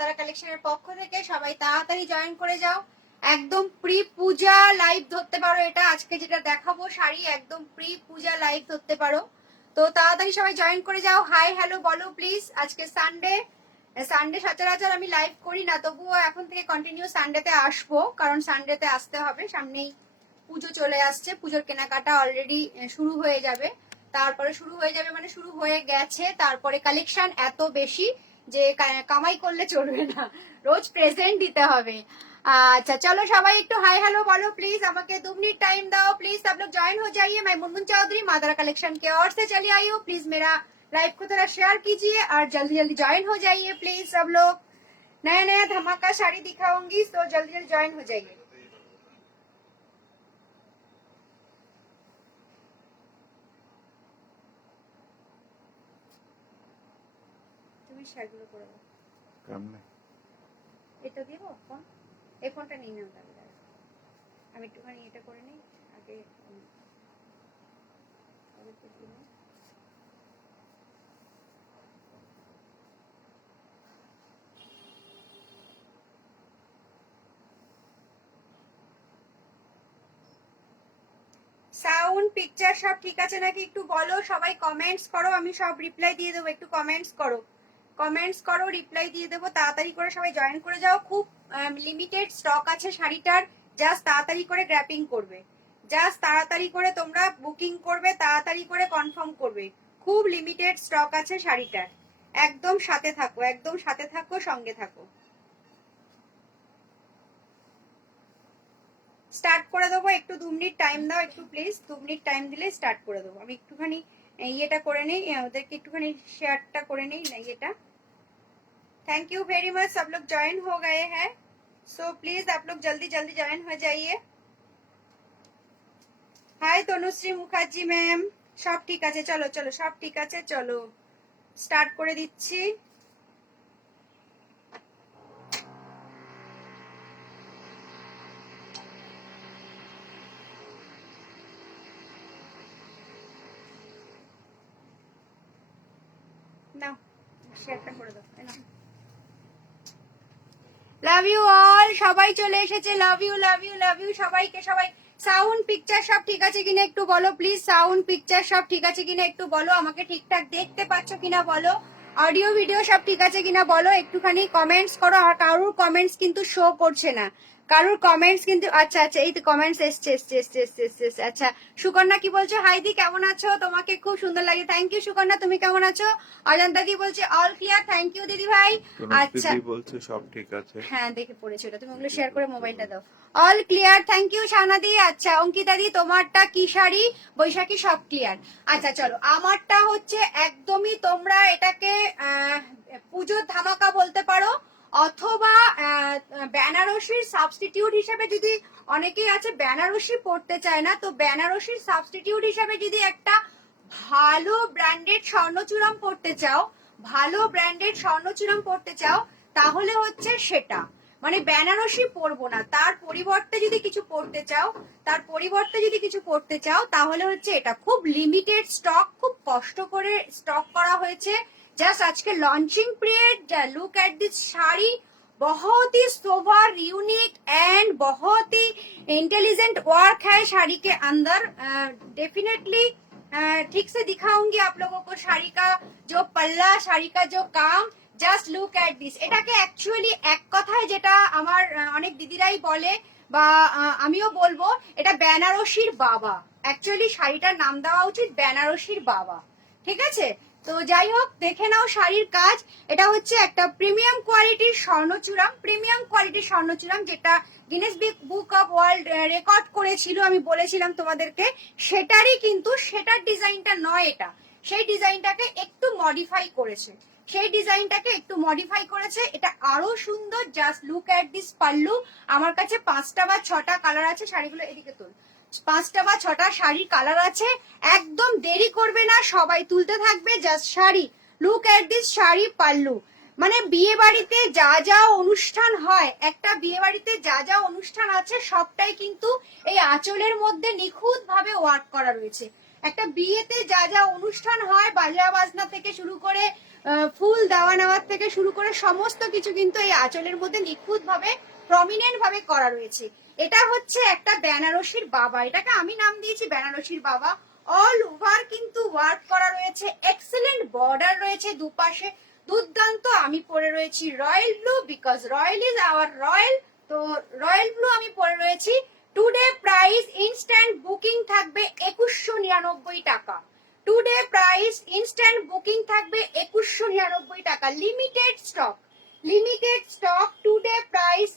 তারা কালেকশনের পক্ষ থেকে সবাই তাড়াতাড়ি জয়েন করে যাও। একদম প্রি পূজা লাইভ ধরতে পারো, এটা আজকে যেটা দেখাবো শাড়ি একদম প্রি পূজা লাইভ ধরতে পারো। তো তাড়াতাড়ি সবাই জয়েন করে যাও, হাই হ্যালো বলো প্লিজ। আজকে সানডে সচরাচর আমি লাইভ করি না, তবুও এখন থেকে কন্টিনিউ সানডেতে আসবো, কারণ সানডেতে আসতে হবে, সামনেই পুজো চলে আসছে, পুজোর কেনাকাটা অলরেডি শুরু হয়ে যাবে, তারপরে শুরু হয়ে যাবে মানে শুরু হয়ে গেছে, তারপরে কালেকশন এত বেশি যে কামাই করলে চলবে না, রোজ প্রেজেন্ট দিতে হবে। अच्छा चलो सबाई एक हाई हेलो बोलो प्लीज, আমাকে 2 मिनट टाइम दो प्लीज, सब लोग ज्वाइन हो जाइए। मैं मुनमुन चौधरी मादरा कलेक्शन के ओर से चली आई हूँ, प्लीज मेरा लाइव को थोड़ा शेयर कीजिए और जल्दी जल्दी ज्वाइन हो जाइए प्लीज। सब लोग नया नया धमाका साड़ी दिखाऊंगी, तो जल्दी जल्दी ज्वाइन हो जाइए। তুমি শেয়ারগুলো করে দাও কেমনে, এটা দিব ফোন, এই ফোনটা নিয়ে নাও, তাহলে আমি একটুখানি এটা করে নিই আগে। সাউন্ড পিকচার সব ঠিক আছে নাকি একটু বলো, সবাই কমেন্টস করো, আমি সব রিপ্লাই দিয়ে দেবো, একটু কমেন্টস করো রিপ্লাই দিয়ে দেবো, তাড়াতাড়ি করে সবাই জয়েন করে যাও। খুব লিমিটেড স্টক আছে শাড়িটার, জাস্ট তাড়াতাড়ি করে গ্র্যাপিং করবে, জাস্ট তাড়াতাড়ি করে তোমরা বুকিং করবে, তাড়াতাড়ি করে কনফার্ম করবে, খুব লিমিটেড স্টক আছে শাড়িটার। একদম সাথে থাকো, একদম সাথে থাকো, সঙ্গে থাকো। স্টার্ট করে দেবো, একটু 2 মিনিট টাইম দাও একটু প্লিজ, 2 মিনিট টাইম দিলে স্টার্ট করে দেবো। আমি একটুখানি ইয়েটা করে নেই, ওদেরকে একটুখানি শেয়ারটা করে নেই না ইয়েটা। थैंक यू वेरी मच, सब लोग ज्वाइन हो गए हैं, सो प्लीज आप लोग जल्दी जल्दी ज्वाइन हो जाइए। हाय तनुश्री मुखार्जी मैम, सब ठीक আছে, চলো চলো সব ঠিক আছে, চলো স্টার্ট করে দিচ্ছি। নাও শেয়ারটা করে দাও, নাও। লাভ ইউ অল, সবাই চলে এসেছে, love you love you love you সবাইকে। সবাই সাউন্ড পিকচার সব ঠিক আছে কিনা একটু বলো প্লিজ, সাউন্ড পিকচার সব ঠিক আছে কিনা একটু বলো, আমাকে ঠিকঠাক দেখতে পাচ্ছ কিনা বলো, অডিও ভিডিও সব ঠিক আছে কিনা বলো, একটুখানি কমেন্টস করো। আর কারোর কমেন্টস কিন্তু শো করছে না, কারোর কমেন্টস কিন্তু, আচ্ছা আচ্ছা এই তো কমেন্টস এসছে। আচ্ছা সুকন্যা কি বলছো, হাইদি কেমন আছো, তোমাকে খুব সুন্দর লাগে, থ্যাংক ইউ সুকন্যা, তুমি কেমন আছো? অজন্তা দি বলছে অল ক্লিয়ার, থ্যাংক ইউ দিদি ভাই। আচ্ছা বলছে সব ঠিক আছে, হ্যাঁ দেখে পড়েছো, এটা তুমি ওগুলো শেয়ার করে মোবাইলটা দাও। অল ক্লিয়ার, থ্যাংক ইউ শানাদি। আচ্ছা অঙ্কিতা দি তোমারটা কি শাড়ি, বৈশাখী, সব ক্লিয়ার। আচ্ছা চলো, আমারটা হচ্ছে একদমই তোমরা এটাকে পুজোর ধামাকা বলতে পারো, অথবা বেনারসির সাবস্টিটিউট হিসেবে, যদি অনেকেই আছে বেনারসি পড়তে চায় না, তো বেনারসির সাবস্টিটিউট হিসেবে যদি একটা ভালো ব্র্যান্ডেড স্বর্ণচূড়াম পড়তে চাও, ভালো ব্র্যান্ডেড স্বর্ণচূড়াম পড়তে চাও, তাহলে হচ্ছে সেটা, মানে বেনারসি পরবো না, তার পরিবর্তে যদি কিছু পড়তে চাও, তাহলে হচ্ছে এটা। খুব লিমিটেড স্টক, খুব কষ্ট করে স্টক করা হয়েছে, জাস্ট আজকে launching period. Look at this sari, बहुत ही सोवर यूनिक एंड बहुत ही इंटेलिजेंट वर्क है শাড়ি के अंदर। डेफिनेटली ठीक से दिखाऊंगी आप लोगों को শাড়ি का जो पल्ला, শাড়ি का जो काम, জাস্ট লুক এট দিস। এটাকে অ্যাকচুয়ালি এক কথায় যেটা আমার অনেক দিদিরাই বলে বা আমিও বলবো, এটা বেনারসির বাবা। অ্যাকচুয়ালি শাড়িটার নাম দেওয়া উচিত বেনারসির বাবা, ঠিক আছে? তো যাই হোক, দেখে নাও শাড়ির কাজ। এটা হচ্ছে একটা প্রিমিয়াম কোয়ালিটির স্বর্ণচূড়াম, যেটা Guinness book of world record করেছিল, আমি বলেছিলাম তোমাদেরকে, সেটারই কিন্তু সেটার ডিজাইনটা নয় এটা, সেই ডিজাইনটাকে একটু মডিফাই করেছে, এটা আরো সুন্দর। Just look at this pallu. আমার কাছে 5টা বা 6টা কালার আছে, শাড়িগুলো এদিকে তোল, 5টা বা 6টা শাড়ির কালার আছে, একদম দেরি করবে না, সবাই তুলতে থাকবে। Just sari, look at this sari pallu. মানে বিয়ে বাড়িতে যা যা অনুষ্ঠান হয়, একটা বিয়ে বাড়িতে যা যা অনুষ্ঠান আছে সবটাই কিন্তু এই আঁচলের মধ্যে নিখুঁত ভাবে ওয়ার্ক করা রয়েছে। একটা বিয়েতে যা যা অনুষ্ঠান হয়, বাজা বাজনা থেকে শুরু করে ফুল দেওয়া নেওয়ার থেকে শুরু করে সমস্ত কিছু কিন্তু এই আঁচলের মধ্যে নিখুঁত ভাবে প্রমিনেন্ট ভাবে করা রয়েছে। এটা হচ্ছে একটা বেনারসির বাবা, এটাকে আমি নাম দিয়েছি বেনারসির বাবা। অল ওভার কিন্তু ওয়ার্ক করা রয়েছে, এক্সেলেন্ট বর্ডার রয়েছে দুপাশে, দুর্দান্ত। আমি পরে রয়েছি royal blue, because royal is our royal. তো রয়্যাল ব্লু আমি পরে রয়েছি। টুডে প্রাইস ইনস্ট্যান্ট বুকিং থাকবে 2199 টাকা। টুডে প্রাইস ইনস্ট্যান্ট বুকিং থাকবে 2199 টাকা। Limited stock, limited stock. Today price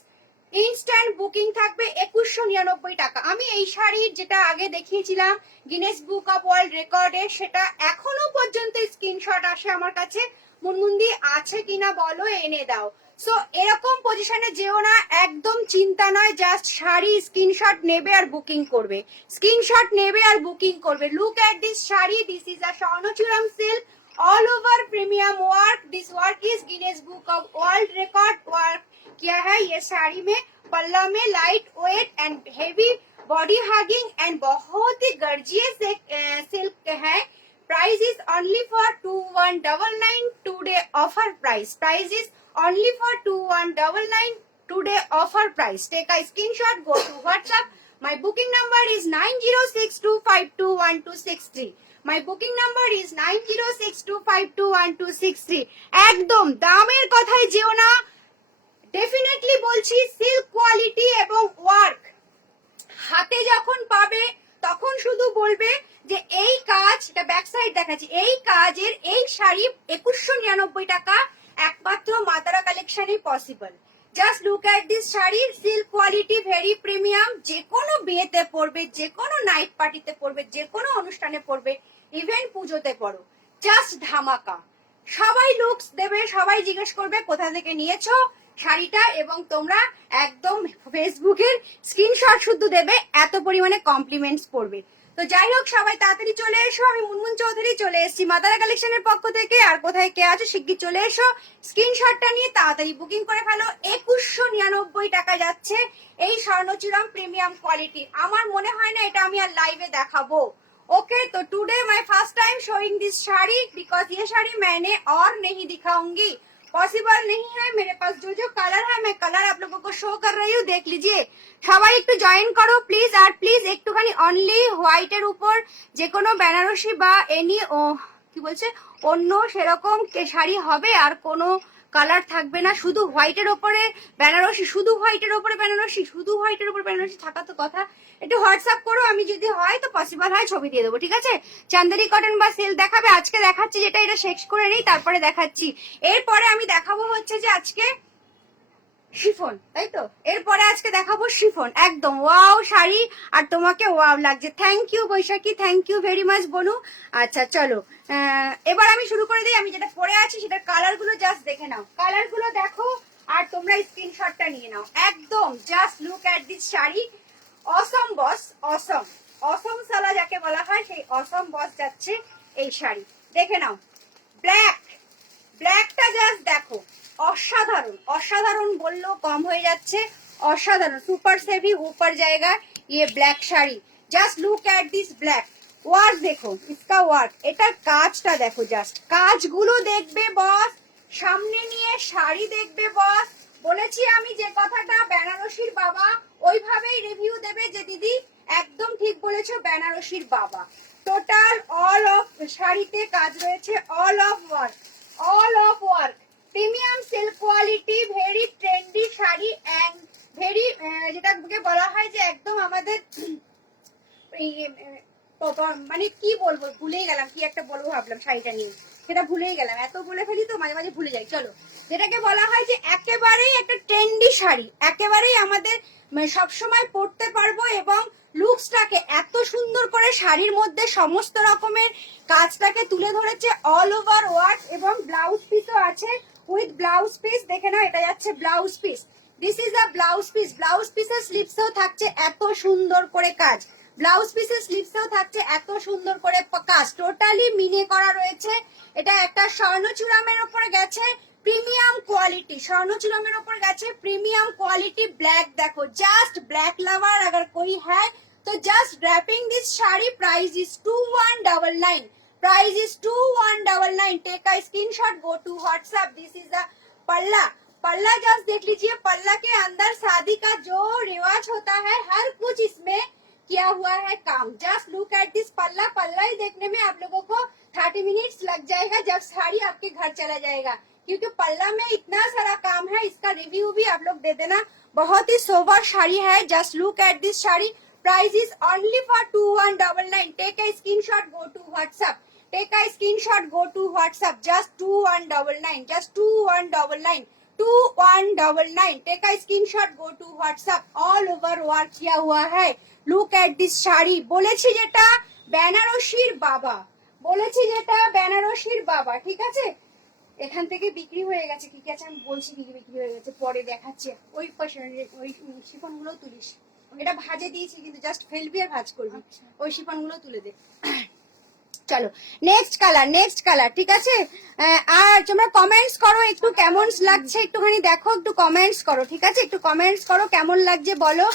instant booking থাকবে 2199 টাকা। আমি এই শাড়ির যেটা আগে দেখিয়েছিলাম গিনেস বুক অফ ওয়ার্ল্ড রেকর্ডে, সেটা এখনো পর্যন্ত স্ক্রিনশট আসে আমার কাছে, মুনমুন্দি আছে কিনা বলো, এনে দাও। সো এরকম পজিশনে যেও না, একদম চিন্তা নয়, জাস্ট শাড়ি স্ক্রিনশট নেবে আর বুকিং করবে, স্ক্রিনশট নেবে আর বুকিং করবে। Look at this sari, this is a স্বর্ণচূড়াম silk all over premium work. This work is Guinness book of world record work किया है। ये साड़ी में पल्ला में light weight and heavy body hugging and बहुत ही गर्जियस सिल्क है। Price is only for 2199 today offer price. Price is only for 2199 today offer price. Take a screenshot, go to WhatsApp. My booking number is 9062521263. My booking number is 9062521263. একদম দামের কথাই যেও না, definitely বলছি silk quality এবং work হাতে যখন পাবে তখন শুধু বলবে যে এই কাজ, এটা ব্যাক সাইড দেখাচ্ছি, এই কাজের এই শাড়ি 2199 টাকা একমাত্র মাতারা কালেকশনে possible. Just look at this sari, silk quality, very premium. যে কোনো বিয়েতে পরবে, যে কোনো নাইট পার্টিতে পরবে, যে কোনো অনুষ্ঠানে পরবে, ইভেন পুজোতে পরো, জাস্ট ধামাকা। সবাই লুকস দেবে, সবাই জিজ্ঞেস করবে কোথা থেকে নিয়েছো শাড়িটা, এবং তোমরা একদম ফেসবুকের স্ক্রিনশট শুধু দেবে, এত পরিমাণে কমপ্লিমেন্টস পড়বে। তো যাই হোক, সবাই তাড়াতাড়ি চলে এসো। আমি মুনমুন চৌধুরী চলে এসেছি মাতারা কালেকশনের পক্ষ থেকে। আর কোথায় কে আছো শিগগির চলে এসো, স্ক্রিনশটটা নিয়ে তাড়াতাড়ি বুকিং করে ফেলো। 2199 টাকা যাচ্ছে এই স্বর্ণচূড়াম প্রিমিয়াম কোয়ালিটি। আমার মনে হয় না এটা আমি আর লাইভে দেখাবো। ओके तो टुडे मैं first time showing this sari, because ये साड़ी मैंने और नहीं दिखाऊंगी, पॉसिबल नहीं है। मेरे पास जो जो कलर है मैं कलर आप लोगों को शो कर रही हूँ, देख लीजिए। সবাই একটু জয়েন করো প্লিজ, আর প্লিজ একটুখানি অনলি হোয়াইটের উপর যে কোনো বেনারসি বা এনি কি বলছে অন্য সেরকম শাড়ি হবে, আর কোনো কালার থাকবে না, শুধু হোয়াইটের ওপরে বেনারসি, শুধু হোয়াইটের ওপরে বেনারসি, শুধু হোয়াইটের উপরে বেনারসি থাকা তো কথা। একটু হোয়াটসঅ্যাপ করো, আমি যদি হয় তো পসিবল হয় ছবি দিয়ে দেবো, ঠিক আছে। চান্দেরি কটন বা সিল্ক দেখাবে আজকে, দেখাচ্ছি যেটা, এটা শেষ করে নেই তারপরে দেখাচ্ছি। এরপরে আমি দেখাবো হচ্ছে যে আজকে শিফন, তাই তো, এরপরে আজকে দেখাবো শিফন। একদম ওয়াও শাড়ি, আর তোমাকে ওয়াও লাগছে। Thank you Baishakhi, thank you very much Bonu. আচ্ছা চলো এবার আমি শুরু করে দিই। আমি যেটা পরে আছি সেটার কালার গুলো জাস্ট দেখে নাও, কালার গুলো দেখো আর তোমরা স্ক্রিনশটটা নিয়ে নাও। একদম just look at this sari, awesome boss, awesome awesome সালা যাকে বলা হয়, সেই অসম বস যাচ্ছে এই শাড়ি। দেখে নাও, ব্ল্যাক, ব্ল্যাকটা জাস্ট দেখো, অসাধারণ, অসাধারণ বললেও কম হয়ে যাচ্ছে, অসাধারণ, সুপার সেভি ऊपर जाएगा ये black sari. Just look at this black work, দেখো ইসকা ওয়ার্ক, এটার কাজটা দেখো, জাস্ট কাজগুলো দেখবে বস, সামনে নিয়ে শাড়ি দেখবে বস। বলেছি আমি যে কথাটা, বেনারসির বাবা ওইভাবেই রিভিউ দেবে যে দিদি একদম ঠিক বলেছো, বেনারসির বাবা। টোটাল অল অফ শাড়িতে কাজ রয়েছে, all of work, all of work, premium silk quality, very trendy sari and very যেটাকে বলা হয় যে একদম আমাদের মানে কি বলবো, ভুলেই গেলাম, কি একটা বলবো ভাবলাম শাড়িটা নিয়ে, সেটা ভুলেই গেলাম, এত বলে ফেলি তো মাঝে মাঝে ভুলে যাই। চলো, যেটাকে বলা হয় যে একেবারেই একটা ট্রেন্ডি শাড়ি, একেবারেই আমাদের সবসময় পরতে পারবো, এবং লুকসটাকে এত সুন্দর করে শাড়ির মধ্যে সমস্ত রকমের কাজটাকে তুলে ধরেছে, অল ওভার ওয়ার্ক, এবং ব্লাউজ পিসও আছে উইথ ব্লাউজ পিস। দেখে নাও, এটা যাচ্ছে blouse piece, this is a blouse piece. Blouse পিসের স্লিপসেও থাকছে এত সুন্দর করে কাজ, ব্লাউজ পিসের স্লিপসেও থাকছে এত সুন্দর করে কাজ, টোটালি মিনে করা রয়েছে। এটা একটা স্বর্ণচূড়ামের উপরে গেছে, প্রিমিয়াম কোয়ালিটি, স্বর্ণচূড়ামের উপর গেছে প্রিমিয়াম কোয়ালিটি। ব্ল্যাক দেখো, জাস্ট ব্ল্যাক লাভার अगर कोई है तो just draping this sari. Price is 2199, price is 2199। Take a screenshot, go to WhatsApp. This is the पल्ला। पल्ला जस्ट देख लीजिए, पल्ला के अंदर शादी का जो रिवाज होता है हर कुछ इसमें किया हुआ है काम। जस्ट लुक एट दिस पल्ला। पल्ला ही देखने में आप लोगों को 30 मिनट्स लग जाएगा जब साड़ी आपके घर चला जाएगा, क्योंकि पल्ला में इतना सारा काम है। इसका रिव्यू भी आप लोग दे देना। बहुत ही सोबर साड़ी है। Just look at this sari. Price is only for 2199। Take a screenshot, go to WhatsApp. Take a screenshot, go to WhatsApp. Just 2199, just 2199, 2199। Take a screenshot, go to WhatsApp. All over work किया हुआ है। Look at this sari. বলেছি যেটা বেনারসির বাবা, বলেছি যেটা বেনারসির বাবা, ঠিক আছে। এখান থেকে বিক্রি হয়ে গেছে, ঠিক আছে আমি বলছি কি বিক্রি হয়ে গেছে, পরে দেখাচ্ছি। ওই পাশে ওই শিফন গুলো তুলিস, এটা ভাজে দিয়েছি কিন্তু জাস্ট ফেলবি আর ভাজ করবি। ওই শিফন গুলো তুলে দে। চলো নেক্সট কালার, নেক্সট কালার, ঠিক আছে। আর তোমরা কমেন্টস করো একটু কেমন লাগছে, একটুখানি দেখো, একটু কমেন্টস করো, ঠিক আছে। একটু কমেন্টস করো কেমন লাগছে বলো।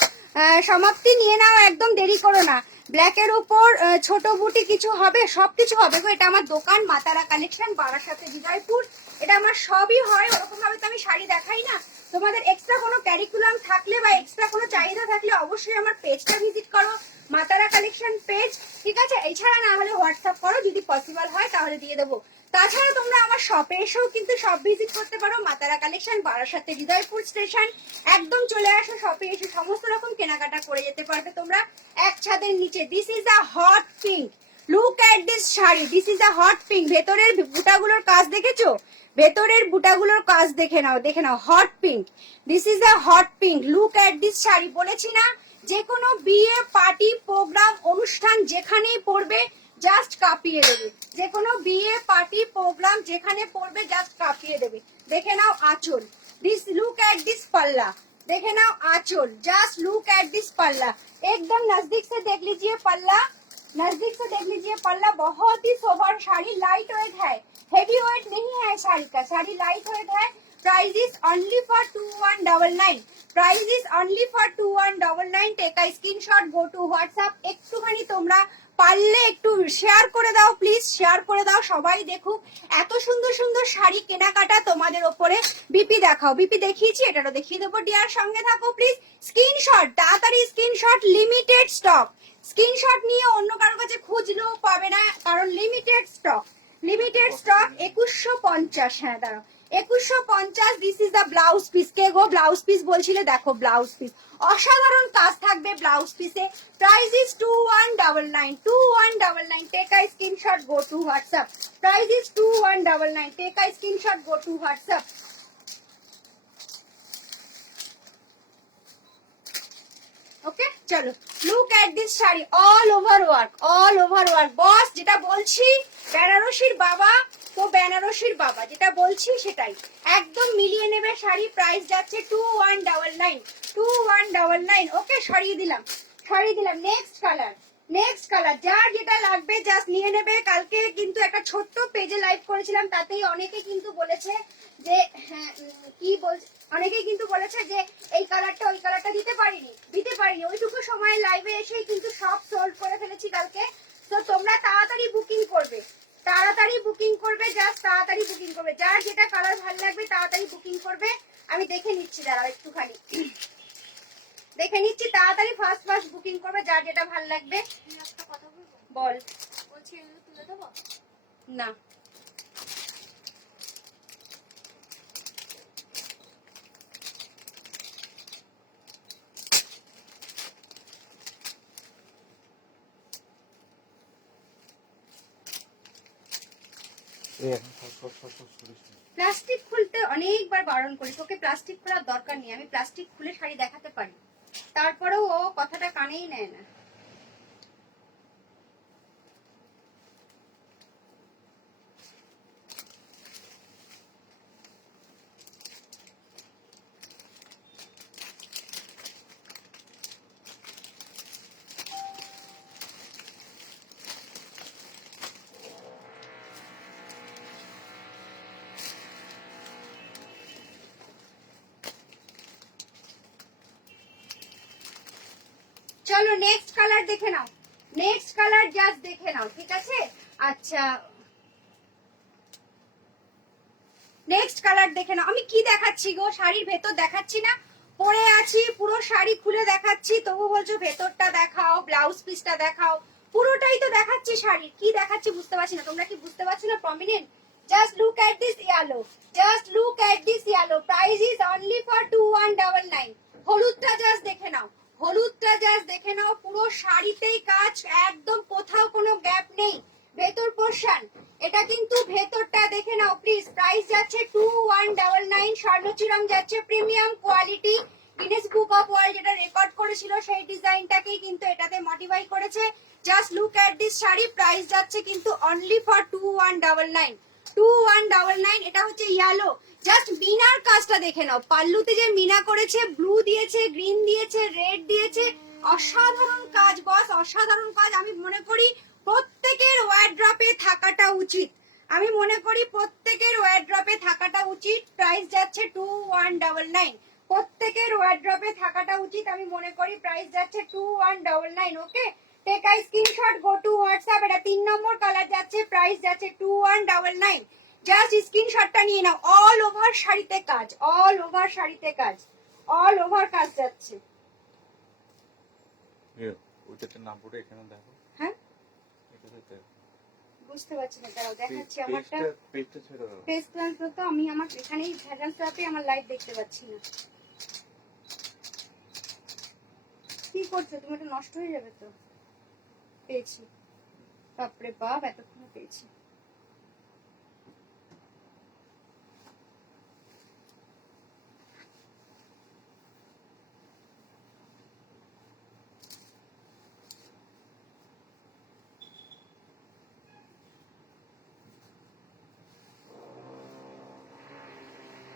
সমাপ্তি নিয়ে নাও, একদম দেরি করো না। ব্ল্যাকের উপর ছোট বুটি কিছু হবে, সবকিছু হবে গো। এটা আমার দোকান মাতারা কালেকশন, বারাসাতে বিজয়পুর। এটা আমার সবই হয়, ওরকম ভাবে তো আমি শাড়ি দেখাই না। তোমাদের এক্সট্রা কোনো ক্যারিকুলাম থাকলে বা এক্সট্রা কোনো চাহিদা থাকলে অবশ্যই আমার পেজটা ভিজিট করো, মাতারা কালেকশন পেজ, ঠিক আছে। এছাড়া না হলে হোয়াটসঅ্যাপ করো, যদি পসিবল হয় তাহলে দিয়ে দেবো। তাছাড়া তোমরা আমার শপে এসেও কিন্তু সব ভিজিট করতে পারো। মাতারা কালেকশন, বারাসাতে হৃদয়পুর স্টেশন। একদম চলে আসো শপে, এসে সমস্ত রকম কেনাকাটা করে যেতে পারবে তোমরা এক ছাদের নিচে। This is a hot pink. Look at this sari. This is a hot pink. ভেতরের বুটাগুলোর কাজ দেখেছো? ভেতরের বুটাগুলোর কাজ দেখে নাও, দেখে নাও। Hot pink. This is a hot pink. Look at this sari. বলেছি না, যে কোনো বিয়ে, পার্টি, প্রোগ্রাম, অনুষ্ঠান যেখানেই পড়বে জাস্ট কাঁপিয়ে দেবে। যে কোনো বিয়ে, পার্টি, প্রোগ্রাম যেখানে পড়বে জাস্ট কাঁপিয়ে দেবে। দেখে নাও আঁচল। दिस लुक एट दिस पल्ला। देखे ना आंचल। जस्ट लुक एट दिस पल्ला। एकदम नजदीक से देख लीजिए पल्ला, नजदीक से देख लीजिए पल्ला। बहुत ही सोबर साड़ी, लाइट वेट है, हेवी वेट नहीं है साड़ी का। साड़ी लाइट वेट है। Price is only for 2199। Price is only for 2199। Take a screenshot, go to WhatsApp. একটুখানি তোমরা পারলে একটু শেয়ার করে দাও প্লিজ, শেয়ার করে দাও, সবাই দেখুক। এত সুন্দর সুন্দর শাড়ি কেনাকাটা তোমাদের ওপরে। বিপি দেখাও, বিপি দেখিয়েছি, এটারও দেখিয়ে দেবো। ডিয়ার সঙ্গে থাকো প্লিজ। স্ক্রিনশট, তাড়াতাড়ি স্ক্রিনশট, লিমিটেড স্টক। স্ক্রিনশট নিয়ে অন্য কারো কাছে খুঁজলেও পাবে না, কারণ লিমিটেড স্টক। Limited stock 2150। হ্যাঁ দাঁড়াও, 2150। This is the blouse piece. কে গো ব্লাউজ পিস বলছিলে? দেখো ব্লাউজ পিস, অসাধারণ কাজ থাকবে ব্লাউজ পিসে। Price is 2199, 2199। Take a screenshot, go to WhatsApp. Price is 2199। Take a screenshot, go to WhatsApp. Okay চলো, look at this sari. All over work, all over work. Boss যেটা বলছি, বেনারসির বাবা তো বেনারসির বাবা, যেটা বলছি সেটাই একদম মিলিয়ে নেবে শাড়ি। প্রাইস যাচ্ছে 2199, 2199। ওকে সরিয়ে দিলাম, সরিয়ে দিলাম। Next colour, next colour. যার যেটা লাগবে জাস্ট নিয়ে নেবে। কালকে কিন্তু একটা ছোট্ট পেজে লাইভ করেছিলাম, তাতেই অনেকে কিন্তু বলেছে যে হ্যাঁ কি বলছে, অনেকেই কিন্তু বলেছে যে এই কালারটা ওই কালারটা দিতে পারিনি, দিতে পারিনি। ওইটুকু সময় লাইভে এসেই কিন্তু সব সোল্ড করে ফেলেছি কালকে। তো তোমরা তাড়াতাড়ি বুকিং করবে, তাড়াতাড়ি বুকিং করবে, জাস্ট তাড়াতাড়ি বুকিং করবে। যার যেটা কালার ভালো লাগবে তাড়াতাড়ি বুকিং করবে। আমি দেখে নিচ্ছি, দাঁড়াও একটুখানি দেখে নিচ্ছি। তাড়াতাড়ি ফার্স্ট ফার্স্ট বুকিং করবে, যার যেটা ভালো লাগবে। একটা কথা বলবো? বল। বলছি এগুলো তুলে দেবো না? প্লাস্টিক খুলতে অনেকবার বারণ করি, তোকে প্লাস্টিক খোলার দরকার নেই। আমি প্লাস্টিক খুলে শাড়ি দেখাতে পারি, তারপরেও ও কথাটা কানেই নেয় না। চলো নেক্সট কালার দেখে নাও, নেক্সট কালার জাস্ট দেখে নাও, ঠিক আছে। আচ্ছা নেক্সট কালার দেখে নাও। আমি কি দেখাচ্ছি গো, শাড়ির ভেতর দেখাচ্ছি না, পরে আছি পুরো শাড়ি খুলে দেখাচ্ছি, তবু বলছো ভেতরটা দেখাও, ব্লাউজ পিসটা দেখাও, পুরোটাই তো দেখাচ্ছি শাড়ি, কি দেখাচ্ছি বুঝতে পারছি না। তোমরা কি বুঝতে পারছো না? Prominent, just look at this yellow, just look at this yellow, price is only for 2199। হলুদটা জাস্ট দেখে নাও, হলুদটা জাস্ট দেখে নাও, পুরো শাড়িতেই কাজ, একদম কোথাও কোনো গ্যাপ নেই। ভেতর পোর্শন, এটা কিন্তু ভেতরটা দেখে নাও প্লিজ। প্রাইস যাচ্ছে 2199। স্বর্ণচিরম যাচ্ছে premium quality, Guinness book of world যেটা রেকর্ড করেছিল সেই ডিজাইনটাকেই কিন্তু এটাতে মডিফাই করেছে। Just look at this sari, price যাচ্ছে কিন্তু অনলি ফর 2199। 2199। এটা হচ্ছে ইয়েলো, জাস্ট মিনার কাজটা দেখে নাও, পাল্লুতে যে মিনা করেছে, ব্লু দিয়েছে, গ্রিন দিয়েছে, রেড দিয়েছে, অসাধারণ কাজ বস, অসাধারণ কাজ। আমি মনে করি প্রত্যেকের ওয়ার্ড্রপে থাকাটা উচিত, আমি মনে করি প্রত্যেকের ওয়ার্ড্রপে থাকাটা উচিত। প্রাইস যাচ্ছে 2199, প্রত্যেকের ওয়ার্ড্রপে থাকাটা উচিত আমি মনে করি। প্রাইস যাচ্ছে 2199। Okay, take I screenshot, go to WhatsApp. এটা 3 নম্বর কালার যাচ্ছে, প্রাইস যাচ্ছে 2199। জাস্ট স্ক্রিনশটটা নিয়ে নাও। অল ওভার শাড়িতে কাজ, অল ওভার শাড়িতে কাজ, অল ওভার কাজ যাচ্ছে। ওইটাতে নাম পড়ে এখানে দেখো। হ্যাঁ বুঝতে পারছি না, দাঁড়াও দেখাচ্ছি। আমারটা ফেস ট্রান্সফার তো আমি আমার এখানেই ট্রান্সফারে আমার লাইভ দেখতে পাচ্ছি না। কি করছো তুমি? এটা নষ্ট হয়ে যাবে তো। পেয়েছি, বাপরে বাপ, এতক্ষণ পেয়েছি।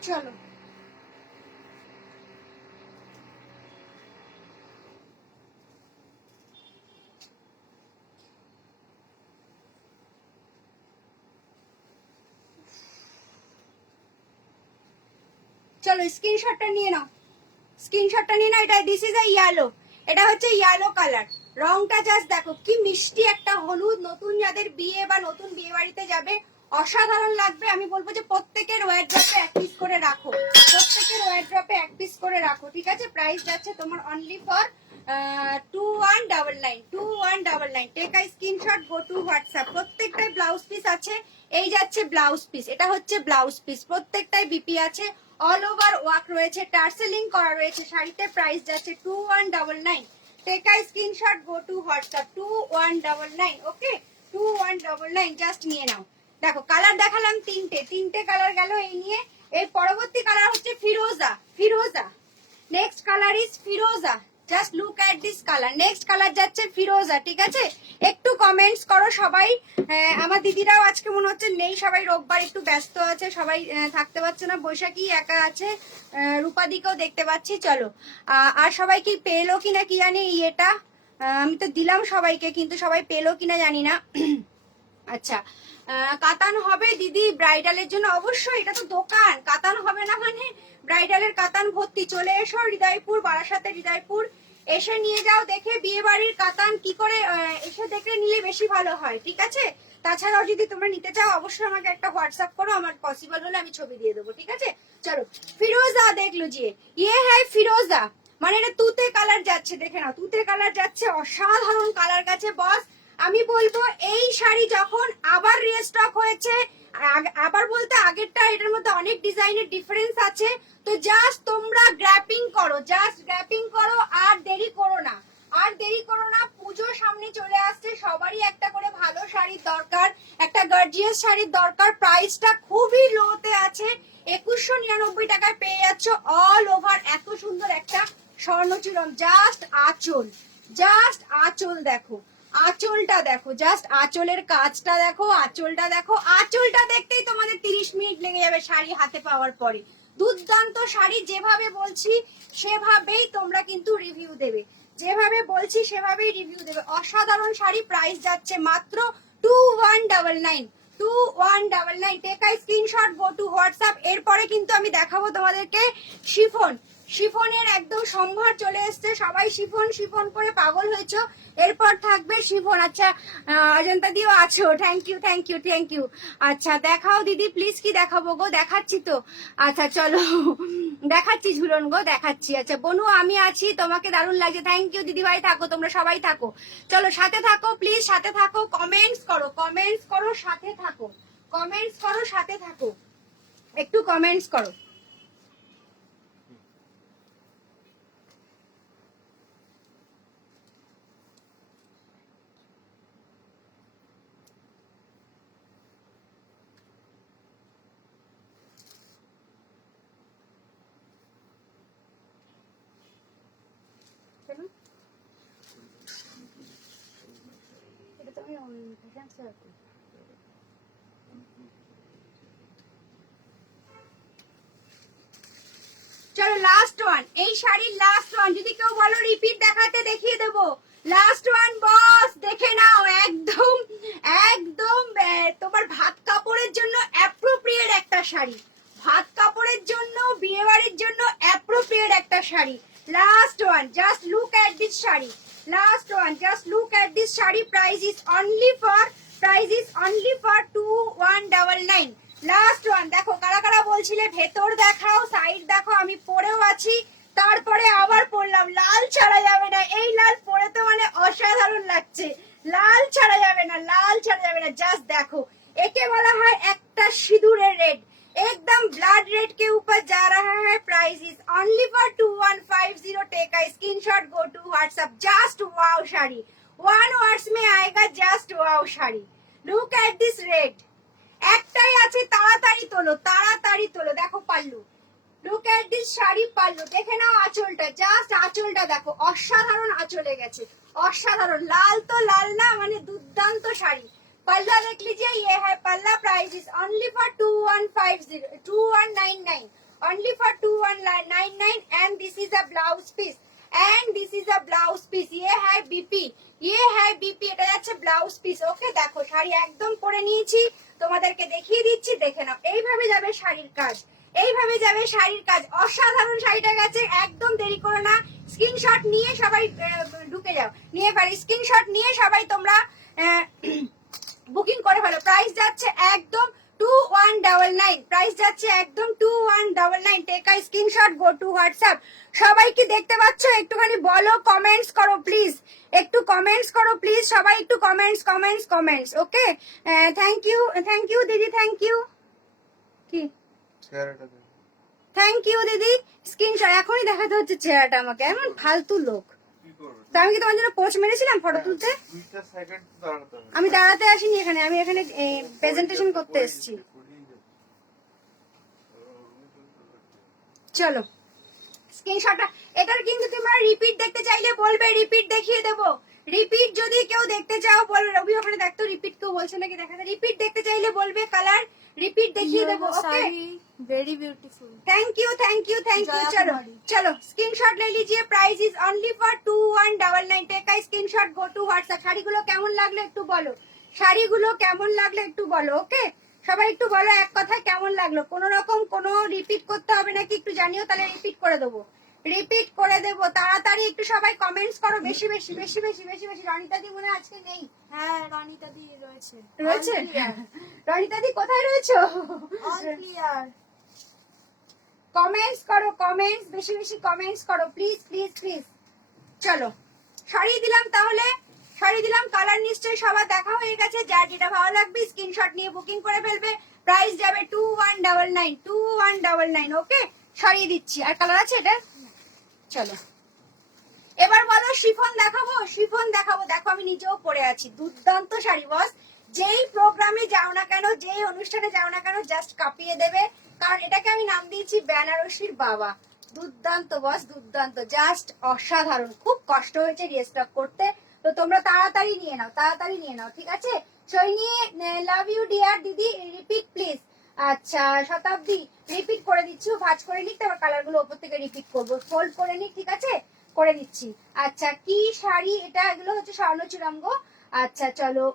চলো চলো স্ক্রিনশটটা নিয়ে নাও, স্ক্রিনশটটা নিয়ে নাও। এটা দিস ইজ আ ইয়েলো, এটা হচ্ছে ইয়েলো কালার। রংটা জাস্ট দেখো কি মিষ্টি একটা হলুদ। নতুন যাদের বিয়ে বা নতুন বিয়ে বাড়িতে যাবে অসাধারণ লাগবে। আমি বলবো যে প্রত্যেকের ওয়ার্ড্রপে এক পিস করে রাখো, প্রত্যেকের ওয়ার্ড্রপে এক পিস করে রাখো, ঠিক আছে? প্রাইস যাচ্ছে তোমার only for 2199, 2199। Take I screenshot, go to WhatsApp. প্রত্যেকটাই ব্লাউজ পিস আছে, এই যাচ্ছে ব্লাউজ পিস, এটা হচ্ছে ব্লাউজ পিস, প্রত্যেকটাই বিপি আছে, অল ওভার ওয়ার্ক রয়েছে, টার্সেলিং করা রয়েছে শাড়িতে। প্রাইস যাচ্ছে 2199। Take I screenshot, go to WhatsApp, 2199। Okay, 2199 just নিয়ে নাও। দেখো কালার দেখালাম তিনটে কালার গেল এই নিয়ে। এর পরবর্তী কালার হচ্ছে ফিরোজা, ফিরোজা। নেক্সট কালার ইজ ফিরোজা, just look at this colour. Next colour যাচ্ছে ফিরোজা, ঠিক আছে? একটু কমেন্টস করো সবাই। আমার দিদিরাও আজকে মনে হচ্ছে নেই, সবাই রোববার একটু ব্যস্ত আছে, সবাই থাকতে পারছে না। বৈশাখী একা আছে, রূপাদিকেও দেখতে পাচ্ছি। চলো, আর সবাই কি পেলো কিনা কি জানি ইয়েটা, আমি তো দিলাম সবাইকে, কিন্তু সবাই পেলো কিনা জানি না। আচ্ছা, কাতান হবে দিদি ব্রাইডালের জন্য? অবশ্যই, এটা তো দোকান, কাতান হবে না মানে? ব্রাইডালের কাতান ভর্তি। চলে এসো হৃদয়পুর, বারাসাতে হৃদয়পুর, এসে নিয়ে যাও দেখে বিয়ে বাড়ির কাতান কি করে, এসে দেখে নিলে বেশি ভালো হয়, ঠিক আছে? তাছাড়াও যদি তোমরা নিতে চাও অবশ্যই আমাকে একটা হোয়াটসঅ্যাপ করো, আমার পসিবল হলে আমি ছবি দিয়ে দেবো, ঠিক আছে? চলো ফিরোজা দেখ লুজিয়ে, ইয়ে হ্যাঁ ফিরোজা, মানে এটা তুতে কালার যাচ্ছে, দেখে নাও তুতে কালার যাচ্ছে, অসাধারণ কালার গেছে বস। আমি বলবো এই শাড়ি যখন আবার রিস্টক হয়েছে, আবার বলতে আগেরটা এটার মধ্যে অনেক ডিজাইনের ডিফারেন্স আছে, তো জাস্ট তোমরা গ্র্যাপিং করো, জাস্ট গ্র্যাপিং করো, আর দেরি করো না, আর দেরি করো না। পুজো সামনে চলে আসছে, সবারই একটা করে ভালো শাড়ির দরকার, একটা গর্জিয়াস শাড়ির দরকার। প্রাইসটা খুবই লোতে আছে, 2199 টাকায় পেয়ে যাচ্ছ অল ওভার এত সুন্দর একটা স্বর্ণচূড়ন। জাস্ট আঁচল, জাস্ট আঁচল দেখো, আঁচলটা দেখো, জাস্ট আঁচলের কাজটা দেখো, আঁচলটা দেখো, আঁচলটা দেখতেই তোমাদের 30 মিনিট লেগে যাবে শাড়ি হাতে পাওয়ার পরে। দুর্দান্ত শাড়ি, যেভাবে বলছি সেভাবেই তোমরা কিন্তু রিভিউ দেবে, যেভাবে বলছি সেভাবেই রিভিউ দেবে। অসাধারণ শাড়ি, প্রাইস যাচ্ছে মাত্র 2199, 2199। Take I screenshot, go to WhatsApp. এরপরে কিন্তু আমি দেখাবো তোমাদেরকে শিফন, শিফনের একদম সম্ভার চলে এসছে, সবাই শিফন শিফন করে পাগল হয়েছো। এরপর থাকবে শিফন। আচ্ছা অজন্তা দিও আছো, thank you thank you thank you. আচ্ছা দেখাও দিদি প্লিজ, কি দেখাবো গো? দেখাচ্ছি তো। আচ্ছা চলো দেখাচ্ছি ঝুলন গো, দেখাচ্ছি। আচ্ছা বনু আমি আছি, তোমাকে দারুণ লাগছে, থ্যাংক ইউ দিদি ভাই, থাকো তোমরা সবাই থাকো, চলো সাথে থাকো প্লিজ, সাথে থাকো, কমেন্টস করো, কমেন্টস করো, সাথে থাকো, কমেন্টস করো, সাথে থাকো, একটু কমেন্টস করো। এটা তো আমি ক্যান্সেল করি। চলো লাস্ট ওয়ান, এই শাড়ির লাস্ট ওয়ান, যদি কেউ বলো রিপিট দেখাতে দেখিয়ে দেবো। লাস্ট ওয়ান বস, দেখে নাও, একদম একদম তোমার ভাত কাপড়ের জন্য অ্যাপ্রোপ্রিয়েট একটা শাড়ি, ভাত কাপড়ের জন্য, বিয়ে বাড়ির জন্য অ্যাপ্রোপ্রিয়েট একটা sari. Last one, just look at this sari, last one, just look at this sari, price is only for 2199। Last one, দেখো কারা কারা বলছিলে ভেতর দেখাও, সাইড দেখো, আমি পরেও আছি, তারপরে আবার পরলাম, লাল ছাড়া যাবে না, এই লাল পরে তো মানে অসাধারণ লাগছে, লাল ছাড়া যাবে না, লাল ছাড়া যাবে না, জাস্ট দেখো, একে বলা হয় একটা সিঁদুরের রেড, एकदम ब्लड रेड के ऊपर जा रहा है, price is only for 2150। Take a screenshot, go to WhatsApp, just wow sari, one words में आएगा just wow sari, look at this red, একটাই আছে, তাড়াতাড়ি তোলো, তাড়াতাড়ি তোলো, দেখো pallu, look at this sari pallu, দেখে নাও আঁচলটা, জাস্ট আঁচলটা দেখো, অসাধারণ আঁচলে গেছে, অসাধারণ, লাল তো লাল না, মানে দুর্দান্ত শাড়ি। पल्ला देख लीजिए, ये है पल्ला, price is only for 2199, only for 2199, and this is a blouse piece, and this is a blouse piece, ये है बीपी, ये है बीपी, এটা যাচ্ছে ব্লাউজ পিস। ওকে দেখো শাড়ি একদম পরে নিয়েছি, তোমাদেরকে দেখিয়ে দিচ্ছি, দেখে নাও, এইভাবে যাবে শাড়ির কাজ, এইভাবে যাবে শাড়ির কাজ, অসাধারণ শাড়িটা গেছে, একদম দেরি করো না, স্ক্রিনশট নিয়ে সবাই ঢুকে যাও, নিয়ে পারি স্ক্রিনশট নিয়ে সবাই তোমরা বুকিং করে ফেলো। প্রাইস যাচ্ছে একদম 2199, প্রাইস যাচ্ছে একদম 2199। Take a screenshot, go to WhatsApp. সবাই কি দেখতে পাচ্ছ? একটুখানি বলো, কমেন্টস করো প্লিজ, একটু কমেন্টস করো প্লিজ, সবাই একটু comments comments comments. Okay thank you দিদি, থ্যাংক ইউ, কি থ্যাংক ইউ দিদি। স্ক্রিনশট এখনই দেখাতে হচ্ছে চেহারাটা আমাকে, এমন ফালতু লোক। তা আমি কি তোমার জন্য পোস্ট মেরেছিলাম ফটো তুলতে? আমি দাঁড়াতে আসিনি এখানে, আমি এখানে প্রেজেন্টেশন করতে এসেছি। চলো স্ক্রিনশটটা, এটার কিন্তু তোমরা রিপিট দেখতে চাইলে বলবে, রিপিট দেখিয়ে দেবো, রিপিট যদি কেউ দেখতে চাও বলবে। রবি ওখানে দেখতো রিপিট কেউ বলছে নাকি দেখাতে, রিপিট দেখতে চাইলে বলবে, কালার রিপিট দেখিয়ে দেবো। Okay very beautiful, thank you thank you thank you. चलो चलो स्क्रीनशॉट ले लीजिए, price is only for 2199। Take का स्क्रीनशॉट, गो टू व्हाट्सएप। শাড়িগুলো কেমন লাগলো একটু বলো, শাড়িগুলো কেমন লাগলো একটু বলো। ওকে সবাই একটু বলো এক কথা কেমন লাগলো, কোনো রকম কোনো রিপিট করতে হবে নাকি একটু জানিও, তাহলে রিপিট করে দেবো, রিপিট করে দেবো। তাড়াতাড়ি একটু সবাই কমেন্টস করো, বেশি বেশি বেশি বেশি বেশি বেশি। রনিতা দি মনে হয় আজকে নেই। হ্যাঁ রনিতা দি রয়েছে, রয়েছে? রনিতা দি কোথায় রয়েছো? All clear. কমেন্টস করো, কমেন্টস বেশি বেশি কমেন্টস করো প্লিজ প্লিজ প্লিজ। চলো শাড়ি দিলাম, তাহলে শাড়ি দিলাম, কালার নিশ্চয়ই সবার দেখা হয়ে গেছে, যার যেটা ভালো লাগবে স্ক্রিনশট নিয়ে বুকিং করে ফেলবে। প্রাইস যাবে 2199, 2199। ওকে সরিয়ে দিচ্ছি। আর কালার আছে এটা? চলো এবার বলো শিফন দেখাবো, শিফন দেখাবো। দেখো আমি নিজেও পরে আছি, দুর্দান্ত শাড়ি বস, যেই প্রোগ্রামে যাও না কেন, যেই অনুষ্ঠানে যাও না কেন, জাস্ট কাঁপিয়ে দেবে। কারণ এটাকে আমি নাম দিয়েছি বেনারসির বাবা। দুর্দান্ত বস, দুর্দান্ত, জাস্ট অসাধারণ। খুব কষ্ট হয়েছে রিস্টক করতে, তো তোমরা তাড়াতাড়ি নিয়ে নাও, তাড়াতাড়ি নিয়ে নাও, ঠিক আছে? সৈনী লাভ ইউ ডিয়ার দিদি, রিপিট প্লিজ। আচ্ছা শতাব্দী রিপিট করে দিচ্ছি, ভাঁজ করে নিক, তারপর কালার গুলো ওপর থেকে রিপিট করবো, ফোল্ড করে নিক, ঠিক আছে? করে দিচ্ছি। আচ্ছা কি শাড়ি এটা? এগুলো হচ্ছে স্বর্ণচূড়াঙ্গ। আচ্ছা চলো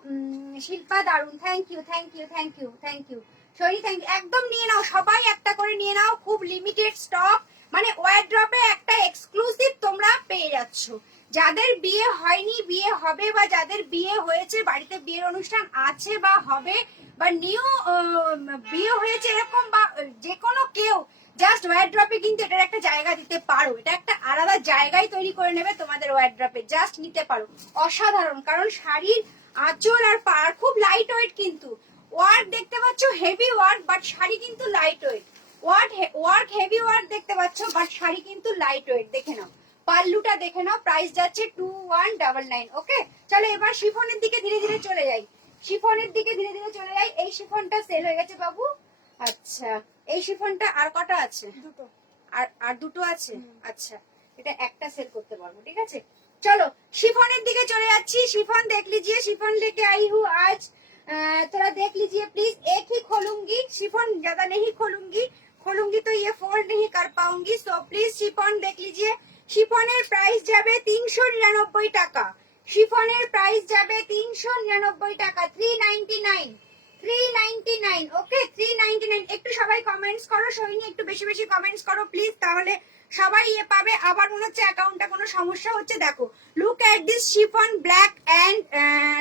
শিল্পা দারুন, thank you thank you thank you thank you. Sorry thank you. একদম নিয়ে নাও, সবাই একটা করে নিয়ে নাও, খুব লিমিটেড স্টক, মানে ওয়ারড্রপে একটা এক্সক্লুসিভ তোমরা পেয়ে যাচ্ছ। যাদের বিয়ে হয়নি, বিয়ে হবে, বা যাদের বিয়ে হয়েছে, বাড়িতে বিয়ের অনুষ্ঠান আছে বা হবে, বা নিউ বিয়ে হয়েছে এরকম, বা যে কোনো কেউ জাস্ট ওয়ারড্রপে কিন্তু এটার একটা জায়গা দিতে পারো। এটা একটা আলাদা জায়গায় তৈরি করে নেবে তোমাদের ওয়ারড্রপে, জাস্ট নিতে পারো। অসাধারণ, কারণ শাড়ির আঁচল আর পাড় খুব লাইট ওয়েট, কিন্তু ওয়ার্ক দেখতে পাচ্ছ হেভি ওয়ার্ক, বাট শাড়ি কিন্তু light weight. Work heavy work দেখতে পাচ্ছ, বাট শাড়ি কিন্তু লাইট ওয়েট। দেখে নাও পাল্লুটা, দেখে নাও। প্রাইস যাচ্ছে 2199। ওকে, চলো এবার শিফনের দিকে ধীরে ধীরে চলে যাই। শিফনের দিকে ধীরে ধীরে চলে যাই। এই শিফনটা সেল হয়ে গেছে বাবু। আচ্ছা, এই শিফনটা আর কটা আছে? দুটো। আর দুটো আছে। আচ্ছা, এটা একটা সেল করতে পারবো, ঠিক আছে। चलो शिफॉन दिखे चले जाच्छी। शिफॉन देख लीजिए, शिफॉन लेके आई हूँ आज। थोड़ा देख लीजिए प्लीज। एक ही खोलूंगी, शिफॉन ज्यादा नहीं खोलूंगी तो ये फोल्ड नहीं कर पाऊंगी। सो प्लीज शिफॉन देख लीजिए। शिफॉनेर प्राइस जाबे 399 टाका। शिफॉनेर प्राइस जाबे 399 टाका। 399 ওকে, 399। একটু সবাই কমেন্টস করো, সৈনী একটু বেশি বেশি কমেন্টস করো প্লিজ, তাহলে সবাই ইয়ে পাবে। আবার মনে হচ্ছে অ্যাকাউন্টটা কোনো সমস্যা হচ্ছে। দেখো, look at this chiffon black and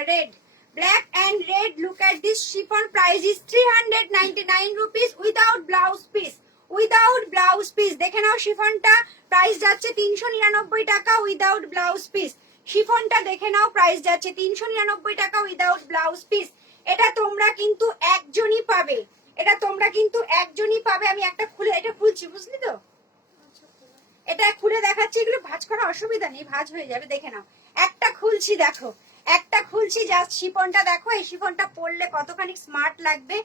red, black and red. Look at this chiffon, price is 399 rupees without blouse piece. Without blouse piece দেখে নাও। শিফনটা প্রাইস যাচ্ছে 399 টাকা উইদাউট ব্লাউজ পিস। শিফনটা দেখে নাও, প্রাইস যাচ্ছে 399 টাকা উইদাউট ব্লাউজ পিস। এটা তোমরা কিন্তু একজনই পাবে, এটা তোমরা কিন্তু একজনই পাবে। আমি একটা খুলে এটা খুলছি, বুঝলি তো? এটা খুলে দেখাচ্ছি, এগুলো ভাঁজ করা অসুবিধা নেই, ভাঁজ হয়ে যাবে। দেখে নাও, একটা খুলছি, দেখো একটা খুলছি। জাস্ট শিফনটা দেখো, এই শিফনটা পরলে কতখানি স্মার্ট লাগবে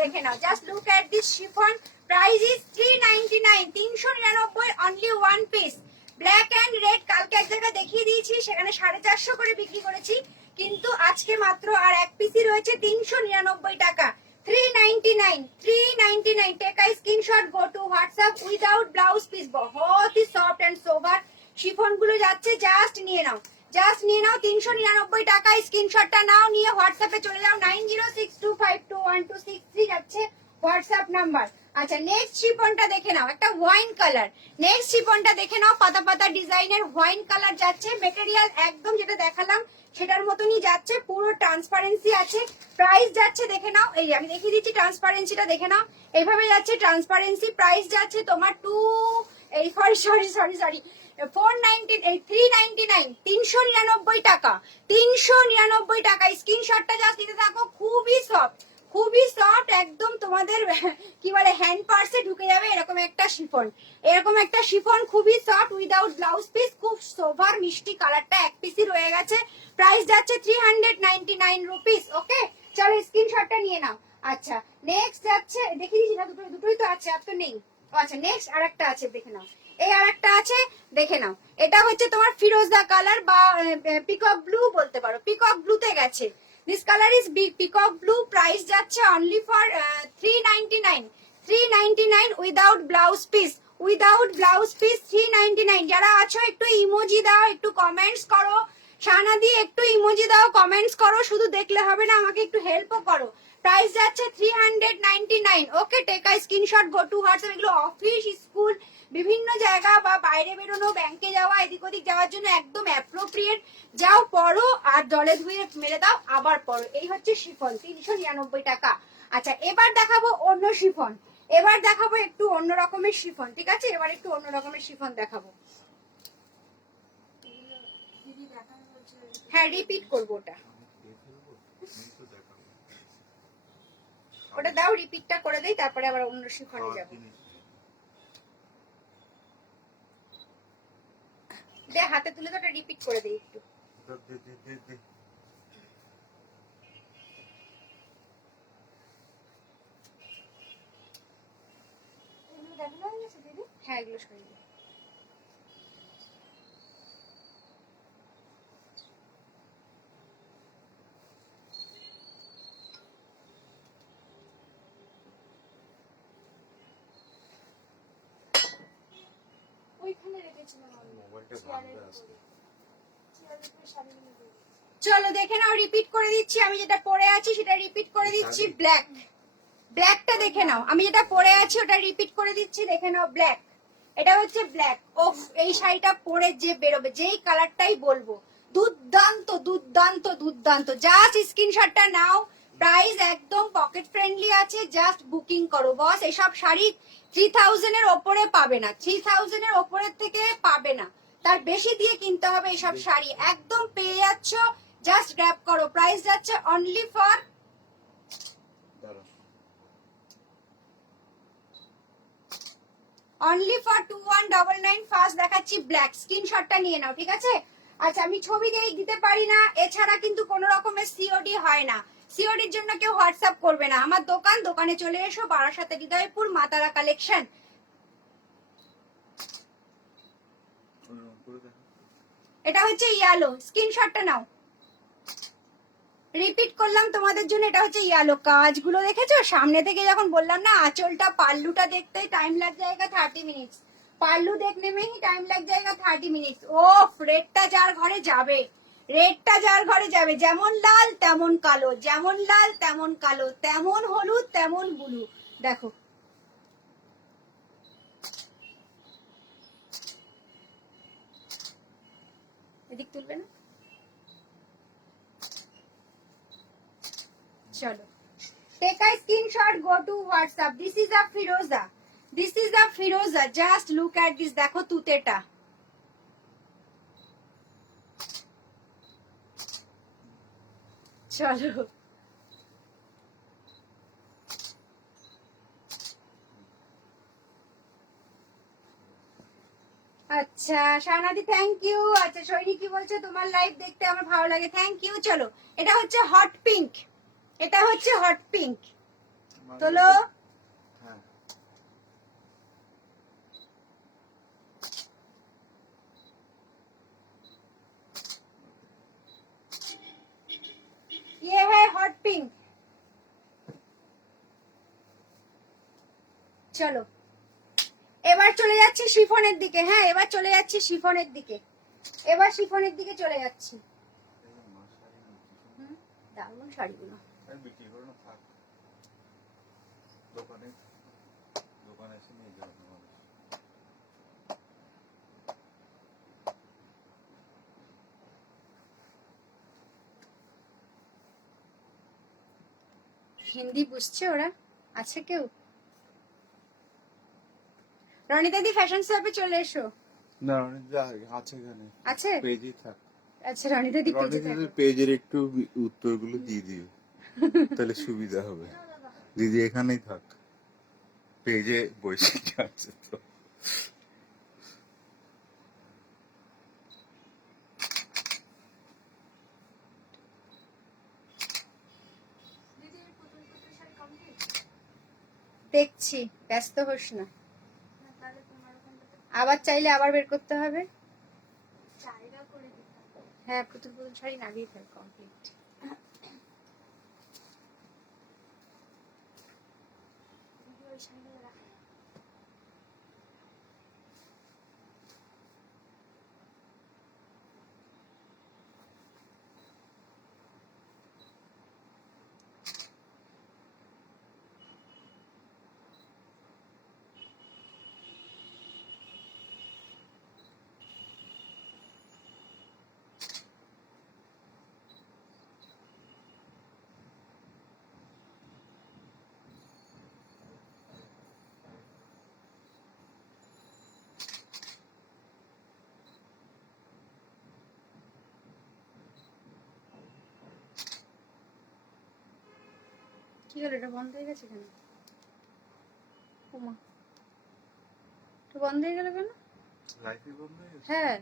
দেখে নাও। Just look at this chiffon, price is 399, 399 only one piece. Black and red কালকে এক জায়গায় দেখিয়ে দিয়েছি, সেখানে 450 করে বিক্রি করেছি, কিন্তু আজকে মাত্র আর এক পিসই রয়েছে 399 টাকা। 399 take a screenshot, go to WhatsApp without blouse piece. बहुत ही सॉफ्ट एंड सोबर শিফন গুলো যাচ্ছে, জাস্ট নিয়ে নাও, জাস্ট নিয়ে নাও। 399 টাকা। স্ক্রিনশটটা নাও, নিয়ে হোয়াটসঅ্যাপে চলে যাও। 9062521263 যাচ্ছে হোয়াটসঅ্যাপ নাম্বার। আচ্ছা, নেক্সট শিফনটা দেখে নাও, একটা ওয়াইন কালার। নেক্সট শিফনটা দেখে নাও, পাতা পাতা ডিজাইনের ওয়াইন কালার যাচ্ছে। মেটেরিয়াল একদম যেটা দেখালাম সেটার মতনই যাচ্ছে, পুরো ট্রান্সপারেন্সি আছে। প্রাইস যাচ্ছে দেখে নাও, এই আমি দেখিয়ে দিচ্ছি, ট্রান্সপারেন্সিটা দেখে নাও, এইভাবে যাচ্ছে ট্রান্সপারেন্সি। প্রাইস যাচ্ছে তোমার 399 টাকা। 399 টাকা। স্ক্রিনশটটা জাস্ট দিতে থাকো। খুবই সফট, খুবই সফট, একদম তোমাদের কি বলে হ্যান্ড পার্সে ঢুকে যাবে এরকম একটা শিফন। এরকম একটা শিফন খুবই সফট উইদাউট ব্লাউজ পিস, খুব সোভার মিষ্টি কালারটা এক পিসই রয়ে গেছে। প্রাইস যাচ্ছে 399 রুপিস। ওকে, চলো স্ক্রিনশটটা নিয়ে নাও। আচ্ছা, নেক্সট যাচ্ছে, দেখিয়ে দিচ্ছি না, দুটোই তো আছে, আর তো নেই। আচ্ছা, নেক্সট আরেকটা আছে, দেখে নাও। এই আরেকটা আছে, দেখে নাও। এটা হচ্ছে তোমার ফিরোজা কালার বা পিকক ব্লু বলতে পারো, পিকক ব্লুতে গেছে। This colour is peacock blue. Price যাচ্ছে only for 399 without blouse piece. Without blouse piece 399। যারা আছো একটু ইমোজি দাও, একটু কমেন্টস করো। শাহানাদি একটু ইমোজি দাও, কমেন্টস করো, শুধু দেখলে হবে না, আমাকে একটু হেল্পও করো। প্রাইস যাচ্ছে 399। Okay, take a screenshot, go to WhatsApp. এগুলো অফিস, স্কুল, বিভিন্ন জায়গা বা বাইরে বেরোনো, ব্যাংকে যাওয়া, এদিক ওদিক যাওয়ার জন্য একদম অ্যাপ্রোপ্রিয়েট। যাও পরো আর জলে ধুয়ে মেলে দাও, আবার পরো। এই হচ্ছে শিফন, 399 টাকা। আচ্ছা, এবার দেখাবো অন্য শিফন। এবার দেখাবো একটু অন্য রকমের শিফন, ঠিক আছে? এবার একটু অন্য রকমের শিফন দেখাবো। হ্যাঁ, রিপিট করবো ওটা। ওটা দাও, রিপিটটা করে দেই, তারপরে আবার অন্য শিফনে যাবো। দে, হাতে তুলে তো ওটা রিপিট করে দেই একটু। হ্যাঁ, এগুলো সরিয়ে দিই। ওইখানে রেখেছিলাম আমি। মোবাইলটা ভাঙবে আজকে। চলো দেখে নাও, রিপিট করে দিচ্ছি। আমি যেটা পরে আছি সেটা রিপিট করে দিচ্ছি। ব্ল্যাক, ব্ল্যাকটা দেখে নাও। আমি যেটা পরে আছি ওটা রিপিট করে দিচ্ছি, দেখে নাও। ব্ল্যাক, এটা হচ্ছে ব্ল্যাক। ওফ, এই শাড়িটা পরে যে বেরোবে, যেই কালারটাই বলবো, দুর্দান্ত দুর্দান্ত দুর্দান্ত। জাস্ট স্ক্রিনশটটা নাও, প্রাইস একদম পকেট ফ্রেন্ডলি আছে, জাস্ট বুকিং করো বস। এসব শাড়ি 3000 এর ওপরে পাবে না, 3000 এর ওপরের থেকে পাবে না, তার বেশি দিয়ে কিনতে হবে এইসব শাড়ি। একদম পেয়ে যাচ্ছ, জাস্ট গ্র্যাব করো। প্রাইস যাচ্ছে only for only for 2199। First দেখাচ্ছি ব্ল্যাক, স্ক্রিনশটটা নিয়ে নাও, ঠিক আছে? আচ্ছা, আমি ছবি দিতে পারি না, এছাড়া কিন্তু কোনো রকমের সিওডি হয় না। সিওডির জন্য কেউ হোয়াটসঅ্যাপ করবে না। আমার দোকানে চলে এসো, বারাসাতে হৃদয়পুর, মাতারা কালেকশন। এটা হচ্ছে ইয়েলো, স্ক্রিনশটটা নাও। রিপিট করলাম তোমাদের জন্য, এটা হচ্ছে ইয়েলো। কাজগুলো দেখেছো? সামনে থেকে যখন বললাম না আঁচলটা পাল্লুটা দেখতে টাইম লাগ যায়গা 30 মিনিটস, পাল্লু দেখনে में ही টাইম লাগ যায়গা 30 মিনিটস। ওফ, রেডটা যার ঘরে যাবে, রেডটা যার ঘরে যাবে, যেমন লাল তেমন কালো, যেমন লাল তেমন কালো, তেমন হলুদ তেমন ব্লু। দেখো, এদিক তুলবে না? চলো, take a screenshot, go to WhatsApp. This is a Firoza. This is a Firoza. Just look at this. দেখো তুতেটা। চলো, আচ্ছা শাহনাদি, থ্যাংক ইউ। আচ্ছা সৈনিক কি বলছো? তোমার লাইভ দেখতে আমার ভালো লাগে, থ্যাংক ইউ। চলো, এটা হচ্ছে হট পিঙ্ক, এটা হচ্ছে হট পিঙ্ক। চলো, হ্যাঁ, ये है हॉट पिंक। চলো, এবার চলে যাচ্ছি শিফনের দিকে। হ্যাঁ, এবার চলে যাচ্ছি শিফনের দিকে, এবার শিফনের দিকে চলে যাচ্ছি। দারুণ শাড়িগুলো। বিক্রি করে না, থাক দোকানে, দোকানে এসে নিয়ে যাবেন আমাদের। হিন্দি বুঝছে ওরা? আছে কেউ? রনিতাদি ফ্যাশন শপে চলে এসো। না, যা আছে এখানে, আছে? পেজই থাক। আচ্ছা, রনিতাদি পেজে থাকে। রনিতাদের পেজের একটু উত্তরগুলো দিয়ে দিও, তাহলে সুবিধা হবে। দিদি এখানেই থাক, পেজে বৈশিষ্ট্য আছে তো। দেখছি, ব্যস্ত হোস না। আবার চাইলে আবার বের করতে হবে। হ্যাঁ, পুতুল পুতুল শাড়ি নামিয়ে ফেল, কমপ্লিট। কি হলো, এটা বন্ধ হয়ে গেছে কেন? ওমা, এটা বন্ধ হয়ে গেল কেন? লাইফে বন্ধ হয়ে গেছে? হ্যাঁ,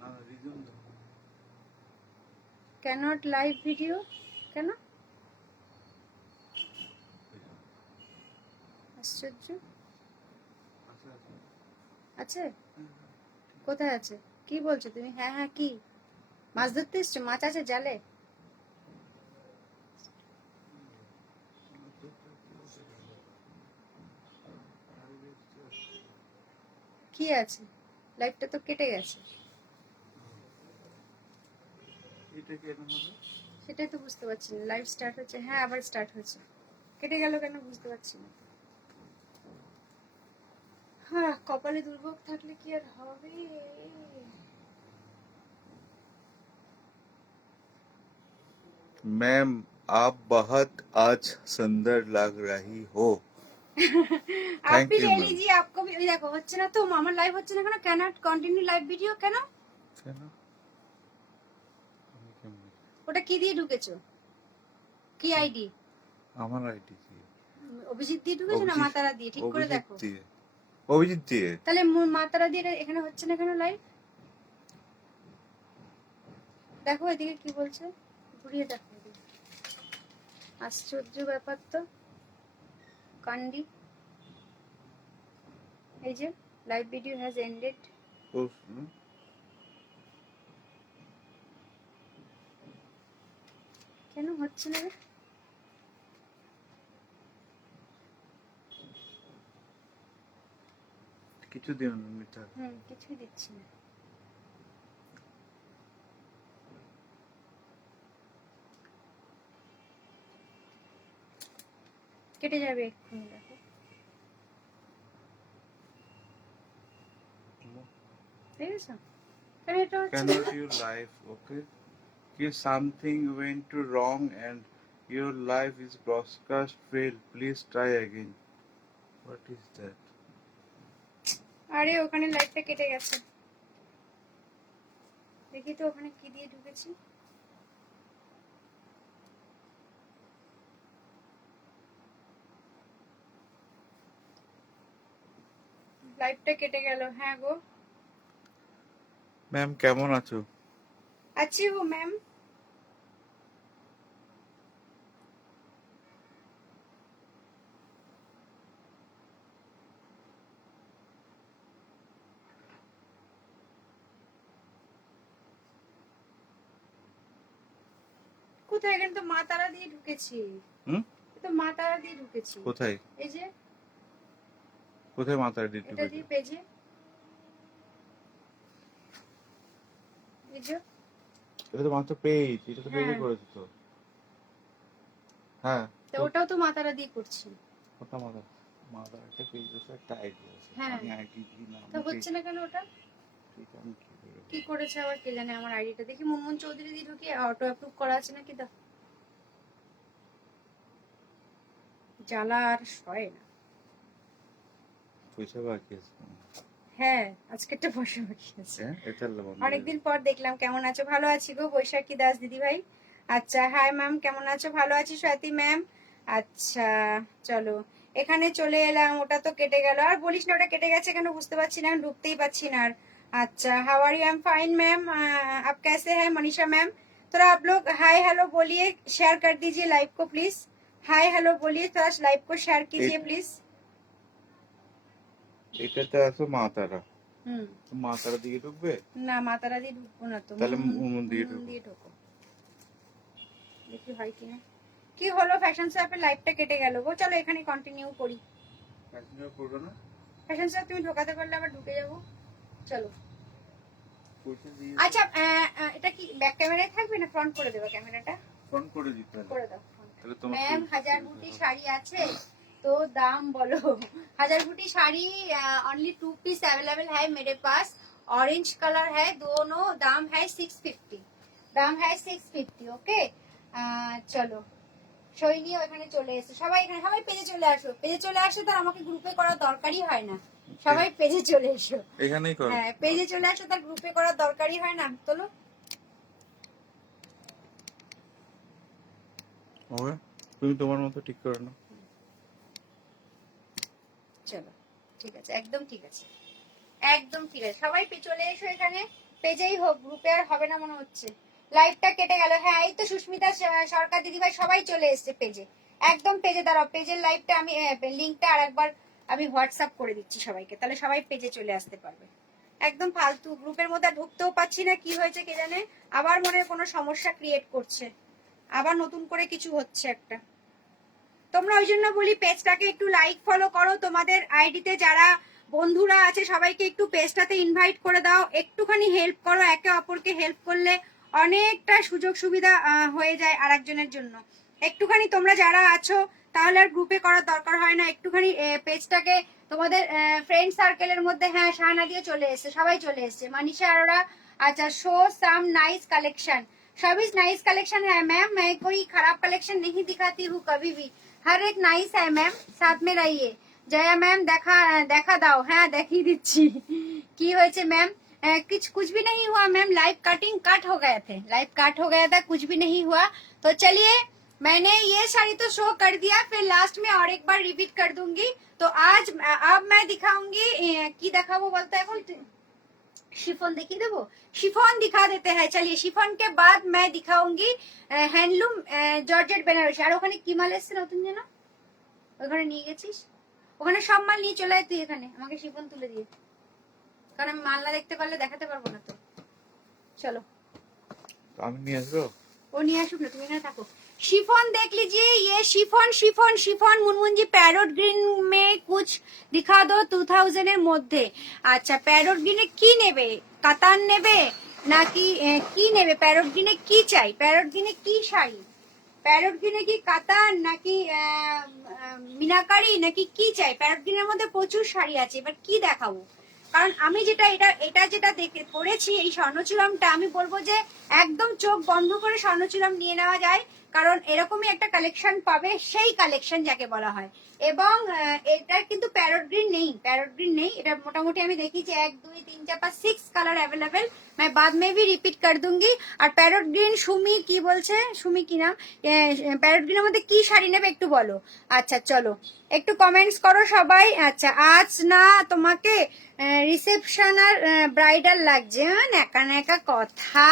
না, রিজন দাও। ক্যানট লাইভ ভিডিও কেন? আশ্চর্য। আচ্ছা আচ্ছা, আছে? কোথায় আছে? কি বলছো তুমি? হ্যাঁ হ্যাঁ, কি মাছ ধরতে এসছো? মাছ আছে জালে? কি আছে? লাইভটা তো কেটে গেছে। এটা কেন হলো? সেটাই তো বুঝতে পারছি না। লাইভ স্টার্ট হচ্ছে, হ্যাঁ আবার স্টার্ট হচ্ছে, কেটে গেল কেন বুঝতে পারছি না। হ্যাঁ, কপালে দুর্ভোগ থাকলে কি আর হবে? मैम आप बहुत आज सुंदर लग रही हो। आप Thank भी you, ले ma'am. लीजिए, आपको भी। ওই দেখো হচ্ছে না তো, আমার লাইভ হচ্ছে না কেন? Can not continue live video কেন? কেন? আমি কেমন? ওটা কি দিয়ে ঢুকেছো? কি আইডি? আমার আইডি কি? অভিজিৎ দিয়ে ঢুকেছো না মাতারা দিয়ে? ঠিক করে দেখো। অভিজিৎ দিয়ে। তাহলে মাতারা দিয়ে এখানে হচ্ছে না কেন লাইভ? দেখো এদিকে কি বলছে, ঘুরিয়ে দেখো এদিকে। আশ্চর্য ব্যাপার তো, কান্ডি। এই যে লাইভ ভিডিও হ্যাজ এন্ডেড। কেন হচ্ছে না রে? কিছু দিন মিটা। কিছুই দিচ্ছি না। কেটে যাবে এক্ষুনি, দেখো। ঠিক আছে, কেন এটা হচ্ছে না? Cannot you live, okay? If something went to wrong and your life is broadcast failed, please try again. What is that? আরে ওখানে লাইটটা কেটে গেছে, দেখি তো ওখানে কি দিয়ে ঢুকেছি। লাইটটা কেটে গেল। হ্যাঁ গো। ম্যাম কেমন আছো? আছি গো ম্যাম। কোথায়? এখানে তো মা তারা দিয়ে ঢুকেছি। হুম? তো মা তারা দিয়ে ঢুকেছি। কোথায়? এই যে কোথায় মাথায় দিতে এটা দিয়ে পেজে। এই যে এটা তো মাত্র পেজ, এটা তো পেজে হ্যাঁ। করেছো তো। হ্যাঁ, তো ওটাও তো মা তারা দিয়ে করছি। ওটা মাদার একটা পেজ আছে, একটা আইডি আছে। হ্যাঁ। আমি আইডি দিই না। তো হচ্ছে না কেন ওটা? ঠিক আমি কি করব? কি করেছে আবার কে জানে। আমার আইডিটা দেখি, মুনমুন চৌধুরী দিয়ে ঢুকি, অটো অ্যাপ্রুভ করা আছে নাকি দাও। জ্বালা আর সয় না। পয়সা বাকি আছে। হ্যাঁ, আজকেরটা বসে বাকি আছে। হ্যাঁ, এটা লবণ। অনেকদিন পর দেখলাম। কেমন আছো? ভালো আছি গো বৈশাখী দাস দিদি ভাই। আচ্ছা, হাই ম্যাম, কেমন আছো? ভালো আছি স্বাতী ম্যাম। আচ্ছা চলো, এখানে চলে এলাম। ওটা তো কেটে গেল। আর বলিস না ওটা কেটে গেছে কেন, বুঝতে পারছি না, ঢুকতেই পারছি না আর। अच्छा how are you? I am fine ma'am, आप कैसे हैं? मनीषा मैम, थोड़ा आप लोग हाय हेलो बोलिए, शेयर कर दीजिए लाइव को प्लीज। हाय हेलो बोलिए, थोड़ा लाइव को शेयर कीजिए प्लीज। এটাতে আছে মাতারা। মাতারা দিয়ে ঢুকবে না, মাতারা দিয়ে ঢুকবো না তো, তাহলে মুন দিয়ে ঢুকো। দেখি হয় কিনা। কি হলো? ফ্যাশন শপের লাইভটা কেটে গেল গো। চলো এখানে কন্টিনিউ করি। কন্টিনিউ করবে না? ফ্যাশন শপ তুমি ঢোকাতে পারলে আবার ঢুকে যাবো। চলো। পয়সা দিয়ে আচ্ছা এটা কি ব্যাক ক্যামেরায় থাকবে না ফ্রন্ট করে দেবো ক্যামেরাটা? ফোন করে দিতে হবে। করে দাও। তাহলে তোমার ম্যাম, 1000 বুটি শাড়ি আছে तो दाम बोलो। 1000 बुटी साड़ी ओनली 2 पीस अवेलेबल है मेरे पास। ऑरेंज कलर है, दोनों दाम है 650। दाम है 650। ओके চলো। সৈনী ওখানে চলে এসে সবাই, এখানে সবাই পেজে চলে আসো। পেজে চলে আসো, তার আমাকে গ্রুপে করার দরকারই হয় না। সবাই পেজে চলে এসো। এখানেই করো। হ্যাঁ, পেজে চলে আসো, তার গ্রুপে করার দরকারই হয় না। চলো। ওকে, তুমি তোমার মতো ঠিক করো না। চলো ঠিক আছে, একদম ঠিক আছে, একদম ঠিক আছে। সবাই চলে এসো এখানে। পেজেই হোক, গ্রুপে আর হবে না মনে হচ্ছে। লাইভটা কেটে গেল। হ্যাঁ, এই তো সুস্মিতা সরকার দিদিভাই সবাই চলে এসছে পেজে। একদম পেজে দাঁড়াও। পেজের লাইভটা আমি লিঙ্কটা আরেকবার আমি হোয়াটসঅ্যাপ করে দিচ্ছি সবাইকে, তাহলে সবাই পেজে চলে আসতে পারবে। একদম ফালতু গ্রুপের মধ্যে ঢুকতেও পাচ্ছি না, কি হয়েছে কে জানে। আবার মনে হয় কোনো সমস্যা ক্রিয়েট করছে, আবার নতুন করে কিছু হচ্ছে একটা। তোমরা ওই জন্য বলি পেজটাকে একটু লাইক ফলো করো। তোমাদের আইডিতে যারা বন্ধুরা আছে সবাইকে একটু পেজটাতে ইনভাইট করে দাও। একটুখানি হেল্প করো, একে অপরকে হেল্প করলে অনেকটা সুযোগ সুবিধা হয়ে যায় আরেকজনের জন্য। একটুখানি তোমরা যারা আছো তাহলে আর গ্রুপে করার দরকার হয় না। একটুখানি পেজটাকে তোমাদের ফ্রেন্ড সার্কেলের মধ্যে, হ্যাঁ শাহানাদিও চলে এসছে, সবাই চলে এসছে, মানিশা अरोड़ा। अच्छा शो सम नाइस कलेक्शन, सभी नाइस कलेक्शन है मैम, मैं कोई खराब कलेक्शन नहीं दिखाती हूँ कभी भी, हर एक नाइस है मैम, साथ में रहिए। जया मैम দেখা দেখা দাও, হ্যাঁ দেখিয়ে দিচ্ছি। কি হয়েছে ম্যাম? कुछ भी नहीं हुआ मैम, लाइव कटिंग कट हो गए थे, लाइव कट हो गया था, कुछ भी नहीं हुआ। तो चलिए मैंने ये साड़ी तो शो कर दिया, फिर लास्ट में और एक बार रिपीट कर दूंगी। तो आज अब मैं दिखाऊंगी की देखाबो बोलता है बोलते शिफॉन देखिए देवो, शिफॉन दिखा देते हैं। चलिए शिफॉन के बाद मैं दिखाऊंगी হ্যান্ডলুম জর্জেট বেনারসি। আর ওখানে কি মাল এসছে নতুন যেন, ওখানে নিয়ে গেছিস, ওখানে সব মাল নিয়ে চলে আয় তুই, এখানে আমাকে শিফন তুলে দিয়ে, কারণ আমি মাল না দেখতে পারলে দেখাতে পারবো না। তো চলো আমি নিয়ে আসবো, वो नहीं आशुक ना, तुम यहाँ থাকো। शिफॉन देख लीजिए, ये शिफॉन शिफॉन शिफॉन मुनमुन जी पैरोट ग्रीन में कुछ दिखा दो 2000 এর মধ্যে। আচ্ছা প্যারট গ্রিনে কি নেবে, কাতান নেবে নাকি কি নেবে? প্যারট গ্রিনে কি চাই, প্যারট গ্রিনে কি শাড়ি, প্যারট গ্রিনে কি কাতান নাকি মিনাকারি নাকি কি চাই? প্যারট গ্রিনের মধ্যে প্রচুর শাড়ি আছে, এবার কি দেখাবো? কারণ আমি যেটা এটা যেটা দেখে পড়েছি এই স্বর্ণচূড়ামটা, আমি বলবো যে একদম চোখ বন্ধ করে স্বর্ণচূড়াম নিয়ে নেওয়া যায়, কারণ এরকমই একটা কালেকশন পাবে, সেই কালেকশন যাকে বলা হয়। এবং এটা কিন্তু প্যারট গ্রিন নেই, প্যারট গ্রিন নেই, এটা মোটামুটি আমি দেখি যে 1 2 3 4 5 6 কালার अवेलेबल, मैं बाद में भी रिपीट कर दूंगी। আর প্যারট গ্রিন সুমি কি বলছে, সুমি কি নাম, প্যারট গ্রিনের মধ্যে কি শাড়ি নেবে একটু বলো। আচ্ছা চলো একটু কমেন্টস করো সবাই। আচ্ছা আজ না তোমাকে রিসেপশন আর ব্রাইডাল লাগছে, নেকা নেকা কথা,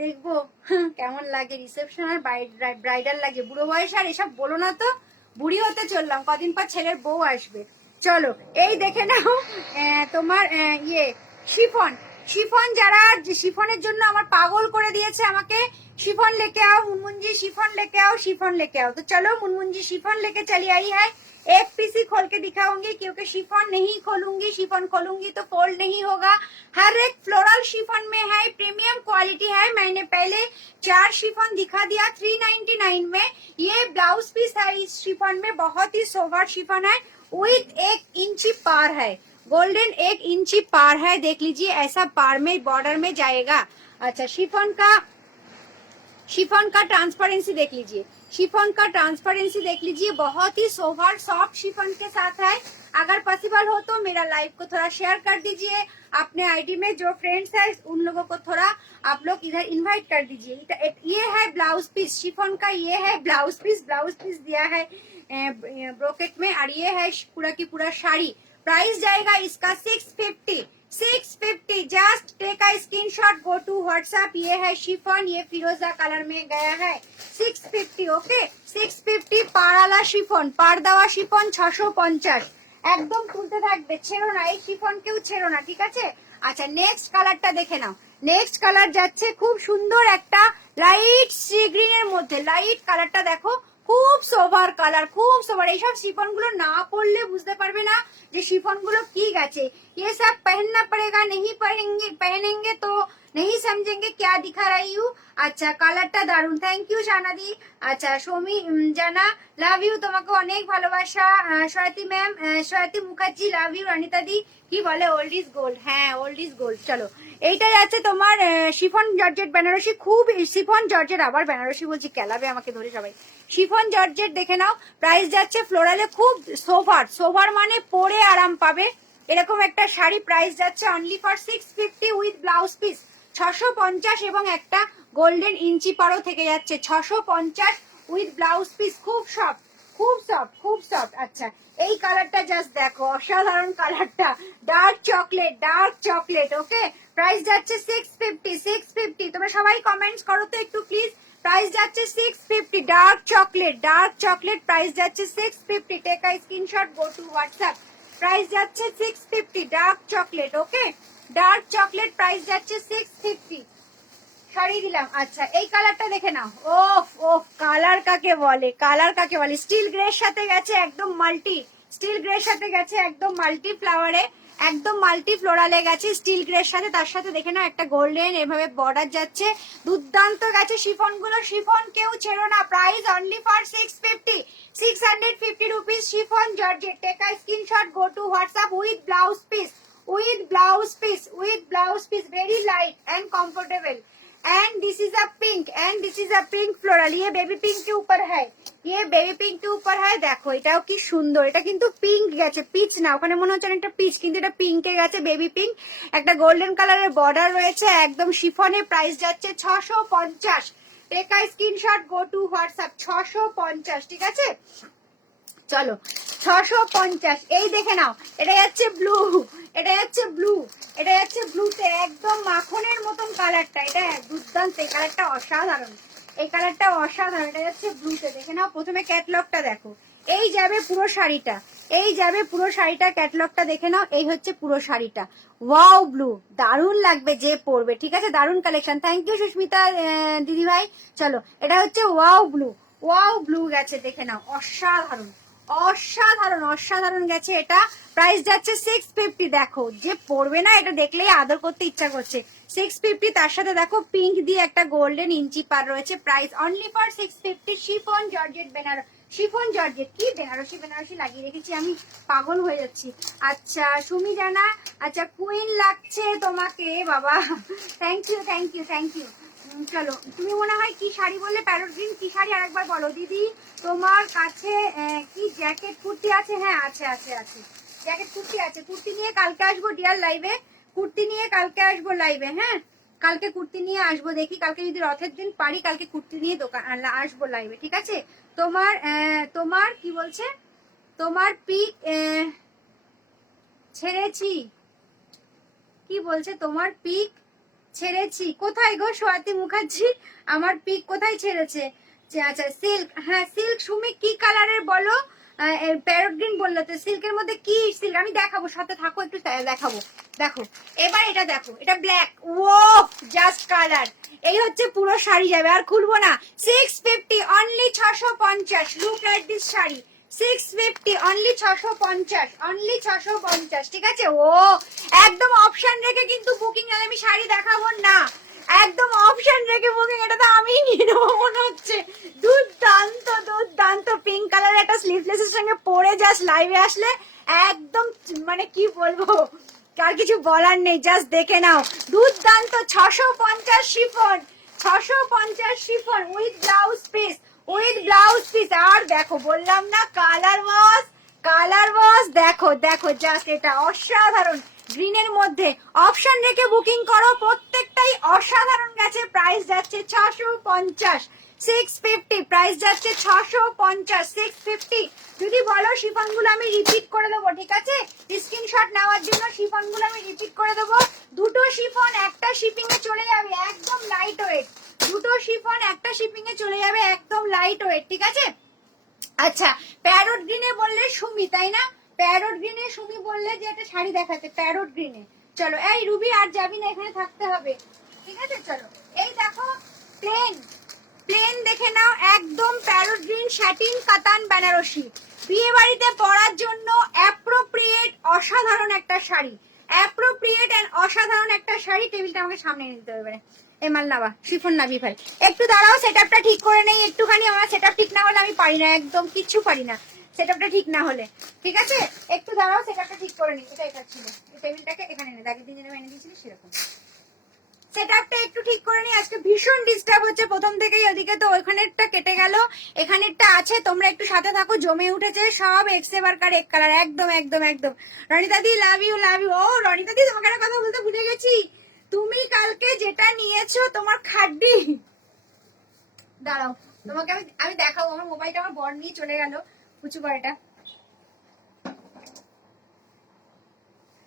দেখবো কেমন লাগে, রিসেপশন আর ব্রাইডাল লাগে, বুড়ো বয়স আর এসব বলো না তো, বুড়ি হতে চললাম, কদিন পর ছেলের বউ আসবে। চলো এই দেখে নাও তোমার ইয়ে শিফন, শিফন যারা শিফনের জন্য আমার পাগল করে দিয়েছে আমাকে, शिफॉन लेके आओ मुनमुन जी, शिफॉन लेके आओ, शिफॉन लेके आओ। तो चलो मुनमुन जी शिफॉन लेके चली आई है, एक पीस ही खोल के दिखाऊंगी क्योंकि शिफॉन नहीं खोलूंगी, शिफॉन खोलूंगी तो फोल्ड नहीं होगा। हर एक फ्लोरल शिफॉन में है, प्रीमियम क्वालिटी है। मैंने पहले 4 शिफॉन दिखा दिया 399 में, ये ब्लाउज पीस है इस शिफॉन में, बहुत ही सोवर शिफॉन है, विथ 1 इंची पार है, गोल्डन 1 इंची पार है, देख लीजिए ऐसा पार में बॉर्डर में जाएगा। अच्छा शिफॉन का ट्रांसपेरेंसी देख लीजिए, शिफॉन का ट्रांसपेरेंसी देख लीजिए, बहुत ही सोवर सॉफ्ट शिफॉन के साथ है। अगर पॉसिबल हो तो मेरा लाइव को थोड़ा शेयर कर दीजिए, अपने आईडी में जो फ्रेंड्स है उन लोगों को थोड़ा आप लोग इधर इनवाइट कर दीजिए। ये है ब्लाउज पीस शिफॉन का, ये है ब्लाउज पीस दिया है ब्रोकेट में, और ये है पूरा की पूरा साड़ी। प्राइस जाएगा इसका 650, just take a screenshot, go to WhatsApp. ये है शिफॉन, ये फिरोजा कलर में गया है 650, ओके 650 पाराला शिफॉन, पार देওয়া শিফন 650, একদম তুলতে থাকবে, ছেড়ো না এই শিফন, কেউ ছেড়ো না, ঠিক আছে। আচ্ছা নেক্সট কালারটা দেখে নাও, নেক্সট কালার যাচ্ছে খুব সুন্দর একটা লাইট সি গ্রিনের মধ্যে, লাইট কালারটা দেখো, খুব সোভার কালার, খুব সোভার। এইসব শিফন গুলো না পরলে বুঝতে পারবে না যে শিফন গুলো কি গেছে। ये सब पहनना पड़ेगा, नहीं पहनेंगे तो नहीं समझेंगे क्या दिखा रही हूँ। अच्छा কালারটা দারুন, থ্যাংক ইউ শানাদি। আচ্ছা সৌমি জানা লাভ ইউ, তোমাকে অনেক ভালোবাসা। Swati ma'am, Swati Mukherjee love you. Anita di কি বলে ওল্ড ইজ গোল্ড, হ্যাঁ ওল্ড ইজ গোল্ড। চলো এইটাই আছে তোমার শিফন জর্জেট বেনারসি, খুব শিফন জর্জেট, আবার বেনারসি বলছি, কেলাবে আমাকে ধরে সবাই। শিফন জর্জেট দেখে নাও, প্রাইস যাচ্ছে ফ্লোরালে, খুব সোভার, সোভার মানে পরে আরাম পাবে এরকম একটা শাড়ি, প্রাইস যাচ্ছে only for 650 with blouse piece 650, এবং একটা গোল্ডেন ইঞ্চি পারও থেকে যাচ্ছে 650 উইথ ব্লাউজ পিস, খুব সফট, খুব সফট, খুব সফট। আচ্ছা এই কালারটা জাস্ট দেখো, অসাধারণ কালারটা, ডার্ক চকলেট, ওকে প্রাইস যাচ্ছে 650। তোমরা সবাই কমেন্টস করো তো একটু প্লিজ, প্রাইস যাচ্ছে 650, ডার্ক চকলেট, প্রাইস যাচ্ছে 650, take a screenshot, go to WhatsApp. Price যাচ্ছে 650, dark chocolate, okay dark chocolate, price যাচ্ছে 650, সরিয়ে দিলাম। আচ্ছা এই কালারটা দেখে নাও, ওফ কালার কাকে বলে, কালার কাকে বলে, স্টিল গ্রের সাথে গেছে একদম মাল্টি, স্টিল গ্রের সাথে গেছে একদম মাল্টি ফ্লাওয়ারে, একদম মাল্টি ফ্লোরালে গেছে স্টিল গ্রের সাথে, তার সাথে দেখে নাও একটা গোল্ডেন এভাবে বর্ডার যাচ্ছে, দুর্দান্ত গেছে শিফন গুলো। শিফন কেউ ছেড়ো না, price only for 650 rupees. Chiffon georgette, take a screenshot, go to WhatsApp with blouse piece, with blouse piece, very light and comfortable, and this is a pink floral, ये baby pink के ऊपर है, ये baby pink के ऊपर है। দেখো এটাও কি সুন্দর, এটা কিন্তু পিঙ্ক গেছে, পিচ না, ওখানে মনে হচ্ছে একটা পিচ, কিন্তু এটা পিঙ্কে গেছে, বেবি পিঙ্ক, একটা গোল্ডেন কালারের বর্ডার রয়েছে, একদম শিফনের প্রাইস যাচ্ছে 650। Take a screenshot, go to WhatsApp, 650, ঠিক আছে চলো 650। এই দেখে নাও, এটা যাচ্ছে ব্লু, এটা যাচ্ছে ব্লু, এটা যাচ্ছে ব্লুতে একদম মাখনের মতন কালারটা, এটা দুর্দান্ত, এই কালারটা অসাধারণ, এই কালারটা অসাধারণ, এটা যাচ্ছে ব্লুতে। দেখে নাও প্রথমে ক্যাটলগটা দেখো, এই যাবে পুরো শাড়িটা, এই যাবে পুরো শাড়িটা, ক্যাটলগটা দেখে নাও, এই হচ্ছে পুরো শাড়িটা। ওয়াও ব্লু, দারুণ লাগবে যে পরবে, ঠিক আছে দারুণ কালেকশন। থ্যাংক ইউ সুস্মিতা দিদি ভাই। চলো এটা হচ্ছে ওয়াও ব্লু, ওয়াও ব্লু গেছে, দেখে নাও অসাধারণ, অসাধারণ অসাধারণ গেছে। এটা প্রাইস যাচ্ছে 650। দেখো যে পড়বে না এটা দেখলেই আদর করতে ইচ্ছা করছে, 650। তার সাথে দেখো পিঙ্ক দিয়ে একটা গোল্ডেন ইঞ্চি পার রয়েছে, price only for 650। Chiffon georgette Benares, chiffon georgette কি বেনারসি বেনারসি লাগিয়ে রেখেছি আমি, পাগল হয়ে যাচ্ছি। আচ্ছা সুমি জানা, আচ্ছা কুইন লাগছে তোমাকে বাবা, thank you thank you thank you. চলো তুমি মনে হয় কি শাড়ি বললে, প্যারট গ্রিন কি শাড়ি আরেকবার বলো দিদি। তোমার কাছে কি জ্যাকেট কুর্তি আছে? হ্যাঁ আছে আছে আছে, জ্যাকেট কুর্তি আছে, কুর্তি নিয়ে কালকে আসবো ডিয়ার লাইভে, কুর্তি নিয়ে কালকে আসবো লাইভে, হ্যাঁ কালকে কুর্তি নিয়ে আসবো, দেখি কালকে যদি রথের দিন পারি কালকে কুর্তি নিয়ে দোকান আসবো লাইভে, ঠিক আছে। তোমার তোমার কি বলছে, তোমার পিক ছেড়েছি, কি বলছে তোমার পিক ছেড়েছি কোথায় গো সোয়াতি মুখার্জি, আমার পিক কোথায় ছেড়েছে? আচ্ছা সিল্ক, হ্যাঁ সিল্ক সুমি কি কালারের বলো, প্যারট গ্রিন বললো তো, সিল্কের মধ্যে কি সিল্ক আমি দেখাবো, সাথে থাকো একটু দেখাবো। দেখো এবার এটা দেখো, এটা ব্ল্যাক, ও জাস্ট কালার, এই হচ্ছে পুরো শাড়ি যাবে, আর খুলবো না। 650 only, 650। Look at this sari, 650 only, 650 only, 650, ঠিক আছে। ও একদম অপশন রেখে কিন্তু বুকিং, নাহলে আমি শাড়ি দেখাবো না, একদম অপশন রেখে বুকিং, এটা তো আমি নিয়ে নেবো মনে হচ্ছে। দুর্দান্ত দুর্দান্ত পিঙ্ক কালার একটা স্লিভলেসের সঙ্গে পরে জাস্ট লাইভে আসলে একদম মানে কি বলবো, আর কিছু বলার নেই, জাস্ট দেখে নাও দুর্দান্ত। 650 chiffon, 650 chiffon with blouse piece, with blouse piece. আর দেখো বললাম না কালার ওয়াশ, কালার ওয়াশ, দেখো দেখো জাস্ট এটা অসাধারণ, গ্রিনের মধ্যে অপশন রেখে বুকিং করো, প্রত্যেকটাই অসাধারণ গেছে। প্রাইস যাচ্ছে 650, 650, প্রাইস যাচ্ছে 650, 650। যদি বলো শিফন গুলো আমি রিপিট করে দেবো, ঠিক আছে স্ক্রিনশট নেওয়ার জন্য শিফন গুলো আমি রিপিট করে দেবো। দুটো শিফন একটা শিপিং এ চলে যাবে, একদম লাইট ওয়েট, দুটো শিফন একটা শিপিং এ চলে যাবে, একদম লাইট ওয়েট, ঠিক আছে। আচ্ছা প্যারট গ্রিনে বললে সুমি, তাই না? প্যারট গ্রিনে সুমি বললে যে একটা শাড়ি দেখাতে, প্যারট গ্রিনে। চলো এই রুবি আর যাবি না, এখানে থাকতে হবে, ঠিক আছে চলো। এই দেখো প্লেন, প্লেন দেখে নাও, একদম প্যারট গ্রিন স্যাটিন কাতান বেনারসি, বিয়ে বাড়িতে পরার জন্য অ্যাপ্রোপ্রিয়েট অসাধারণ একটা শাড়ি, অ্যাপ্রোপ্রিয়েট এন্ড অসাধারণ একটা শাড়ি। টেবিলটা আমাকে সামনে নিতে হবে, এমাল নাবা শিফন নাবি ভাই, একটু দাঁড়াও সেটআপটা ঠিক করে নেই একটুখানি, আমার সেটআপ ঠিক না হলে আমি পারি না, একদম কিচ্ছু পারি না সেটআপটা ঠিক না হলে, ঠিক আছে একটু দাঁড়াও সেটআপটা ঠিক করে নিই। এটা ছিল, টেবিলটাকে এখানে এনে আগের দিন যেরকম এনে দিয়েছিলি সেরকম সেটআপটা একটু ঠিক করে নিই। আজকে ভীষণ ডিস্টার্ব হচ্ছে প্রথম থেকেই, ওদিকে তো ওইখানেরটা কেটে গেল, এখানেরটা আছে, তোমরা একটু সাথে থাকো, জমে উঠেছে সব এক্স এবারকার এক কালার, একদম একদম একদম। রনিতা দি লাভ ইউ লাভ ইউ। ও রনিতা দি তোমাকে একটা কথা বলতে ভুলে গেছি, তুমি কালকে যেটা নিয়েছো তোমার খাড্ডি, দাঁড়াও তোমাকে আমি দেখাবো, আমার মোবাইলটা আমার বর নিয়ে চলে গেল কুচু কয়টা।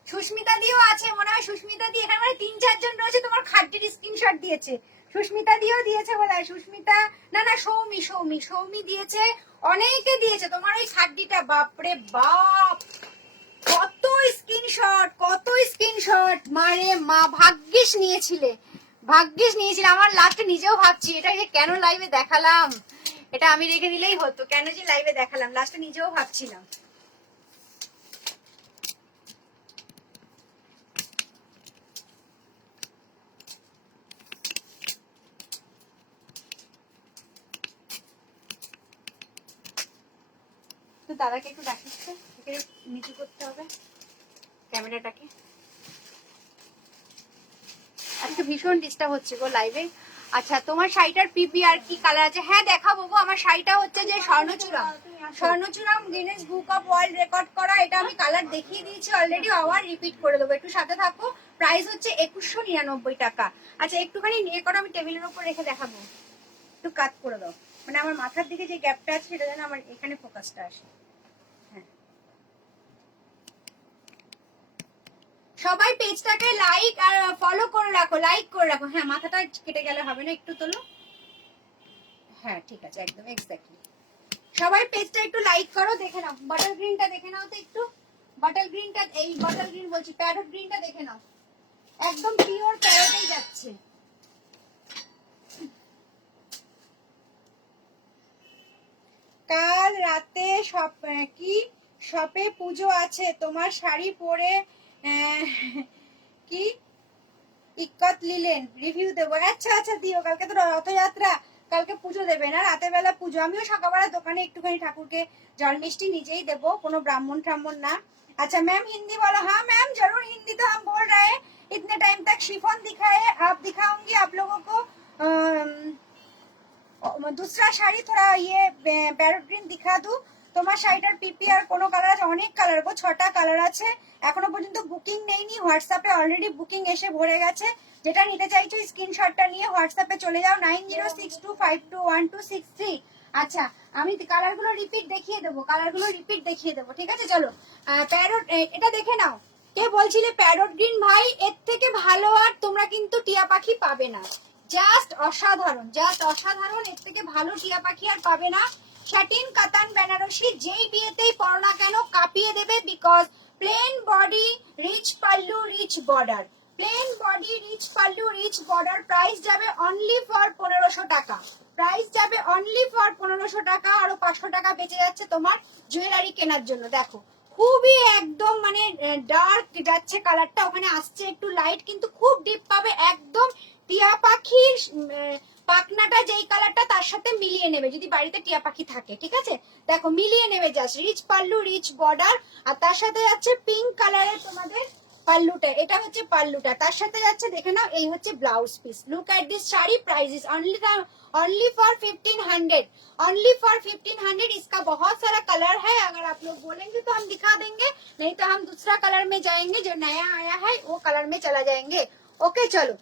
সুস্মিতা দিও আছে মনে হয়, সুস্মিতা দি এখানে মানে 3-4 জন রয়েছে, তোমার খাড্ডির স্ক্রিনশট দিয়েছে, সুস্মিতা দিও দিয়েছে বলে, সুস্মিতা না না সৌমি, সৌমি সৌমি দিয়েছে, অনেকে দিয়েছে তোমার ওই খাড্ডিটা। বাপরে বাপ কত স্ক্রিনশট, কত স্ক্রিনশট, মারে মা ভাগ্যিস নিয়েছিলে, ভাগ্যিস নিয়েছিলে। আমার লাস্টে নিজেও ভাবছি এটা যে কেন লাইভে দেখালাম, এটা আমি রেখে দিলেই হতো, কেন যে লাইভে দেখালাম লাস্টে নিজেও ভাবছিলাম। দাদাকে একটু দেখাচ্ছে, এখানে নিচু করতে হবে ক্যামেরাটাকে। আজকে ভীষণ ডিস্টার্ব হচ্ছে গো লাইভে। আচ্ছা তোমার শাড়িটার পিপি আর কি কালার আছে? হ্যাঁ দেখাবো গো। আমার শাড়িটা হচ্ছে যে স্বর্ণচূড়াম, স্বর্ণচূড়াম Guinness book of world record করা। এটা আমি কালার দেখিয়ে দিয়েছি অলরেডি, আবার রিপিট করে দেবো, একটু সাথে থাকো। প্রাইস হচ্ছে 2199 টাকা। আচ্ছা একটুখানি নিয়ে করো, আমি টেবিলের উপর রেখে দেখাবো, একটু কাট করে দাও, মানে আমার মাথার দিকে যে গ্যাপটা আছে সেটা যেন আমার এখানে ফোকাসটা আসে। হ্যাঁ সবাই পেজটাকে লাইক আর ফলো করে রাখো, লাইক করে রাখো। হ্যাঁ মাথাটা কেটে গেলে হবে না, একটু তোলো। হ্যাঁ ঠিক আছে, একদম এক্স্যাক্টলি। সবাই পেজটা একটু লাইক করো, দেখে নাও বাটার গ্রিনটা, দেখে নাও তো একটু বাটার গ্রিনটা, এই বাটার গ্রিন বলছি, প্যারট গ্রিনটা দেখে নাও, একদম পিওর প্যারটেই যাচ্ছে। কাল রাতে কি শপে পুজো আছে, তোমার শাড়ি পরে কি ইক্কত নিলেন, রিভিউ দেবো। আচ্ছা আচ্ছা দিও, কালকে তো রথযাত্রা, কালকে পুজো দেবে না, রাতের বেলা পুজো। আমিও সকালবেলা দোকানে একটুখানি ঠাকুরকে জল মিষ্টি নিজেই দেবো, কোনো ব্রাহ্মণ ট্রাহ্মণ না। अच्छा मैम हिंदी बोलो। हाँ मैम जरूर, हिंदी तो हम बोल रहे हैं। इतने टाइम तक शिफॉन दिखाए, आप दिखाऊंगी आप लोगों को दूसरा শাড়ি, थोड़ा ये প্যারট গ্রিন दिखा दूं। তোমার শাড়িটার পিপি আর কোনো কালার আছে? অনেক কালার গো, 6টা কালার আছে। এখনো পর্যন্ত বুকিং নেইনি, হোয়াটসঅ্যাপে অলরেডি বুকিং এসে ভরে গেছে। যেটা নিতে চাইছো স্ক্রিনশটটা নিয়ে হোয়াটসঅ্যাপে চলে যাও 9062521263। আচ্ছা আমি কালারগুলো রিপিট দেখিয়ে দেবো, কালারগুলো রিপিট দেখিয়ে দেবো, ঠিক আছে চলো। প্যারট এটা দেখে নাও। কে বলছিলে প্যারট গ্রিন? ভাই এর থেকে ভালো আর তোমরা কিন্তু টিয়া পাখি পাবে না, জাস্ট অসাধারণ, জাস্ট অসাধারণ, এর থেকে ভালো টিয়া পাখি আর পাবে না। শাটিন কাতান বেনারসি যেই বিয়েতেই পরো না কেন কাঁপিয়ে দেবে, because plain body rich pallu rich border, plain body rich pallu rich border. Price যাবে অনলি ফর 1500 টাকা, প্রাইস যাবে অনলি ফর 1500 টাকা। আরো 500 টাকা বেঁচে যাচ্ছে তোমার জুয়েলারি কেনার জন্য। দেখো খুবই একদম মানে ডার্ক যাচ্ছে কালারটা, ওখানে আসছে একটু লাইট, কিন্তু খুব ডিপ পাবে, একদম টিয়া পাখির পাখনাটা যেই কালারটা তার সাথে মিলিয়ে নেবে যদি বাড়িতে টিয়া পাখি থাকে, ঠিক আছে? দেখো মিলিয়ে নেবে, just rich pallu rich border, আর তার সাথে যাচ্ছে পিঙ্ক কালারের তোমাদের পাল্লুটা, এটা হচ্ছে পাল্লুটা, তার সাথে যাচ্ছে দেখে নাও এই হচ্ছে blouse piece. Look at this sari, price is only for 1500, only for 1500। इसका बहुत सारा कलर है, अगर आप लोग बोलेंगे तो हम दिखा देंगे, नहीं तो हम दूसरा कलर में जाएंगे, जो नया आया है वो कलर में चला जाएंगे। ओके चलो,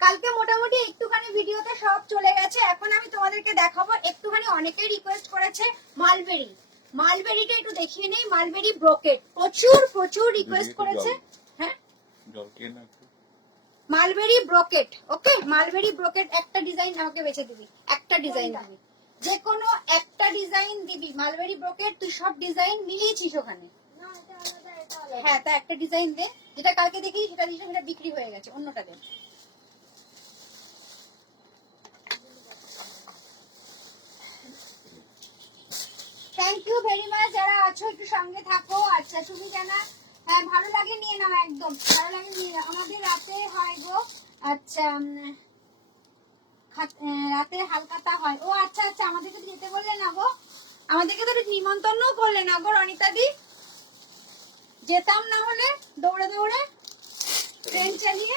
কালকে মোটামুটি একটুখানি ভিডিওতে সব চলে গেছে। এখন আমি তোমাদেরকে দেখাবো একটুখানি, অনেকেই রিকোয়েস্ট করেছে মালবেরি, মালবেরিটা একটু দেখিয়ে নেই। মালবেরি ব্রোকেট প্রচুর প্রচুর রিকোয়েস্ট করেছে। হ্যাঁ মালবেরি ব্রোকেট, ওকে মালবেরি ব্রোকেট একটা ডিজাইন আমাকে বেছে দিবি, একটা ডিজাইন দিবি, যে কোনো একটা ডিজাইন দিবি। মালবেরি ব্রোকেট তুই সব ডিজাইন মিলিয়েছিস ওখানে? হ্যাঁ তা একটা ডিজাইন দে, যেটা কালকে দেখি সেটা দিয়ে সেটা বিক্রি হয়ে গেছে, অন্যটা দে। থ্যাংক ইউ ভেরি মাচ যারা আছো, একটু সঙ্গে থাকো। আচ্ছা তুমি জানা ভালো লাগে নিয়ে নাও, একদম ভালো লাগে নিয়ে নাও। আমাদের রাতে হয় গো, আচ্ছা রাতে হালকাতা হয়। ও আচ্ছা আচ্ছা, আমাদেরকে যেতে বললে না গো, আমাদেরকে তো নিমন্ত্রণ করলে না গো রনিতা দি, যেতাম না হলে দৌড়ে দৌড়ে ট্রেন চালিয়ে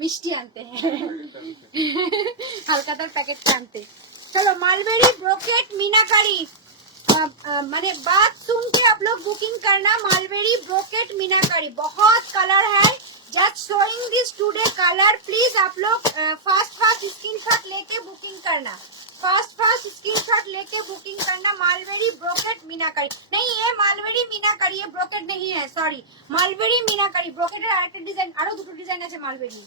মিষ্টি আনতে, হালকাতার প্যাকেটটা আনতে। चलो मालवेरी ब्रोकेट मीनाकारी, माने बात सुन के आप लोग बुकिंग करना। मालवेरी ब्रोकेट मीनाकारी बहुत कलर है, just showing this today colour. Please आप लोग फास्ट फास्ट स्क्रीनशॉट लेके बुकिंग करना, फास्ट फास्ट स्क्रीनशॉट लेके बुकिंग करना। मालवेरी ब्रोकेट मीनाकारी नहीं, ये मालवेरी मीनाकारी, ये ब्रोकेट नहीं है, सॉरी मालवेरी मीनाकारी। ब्रोकेटेर आरेकटा डिजाइन, आरो दुটো डिजाइन আছে मालवेरी।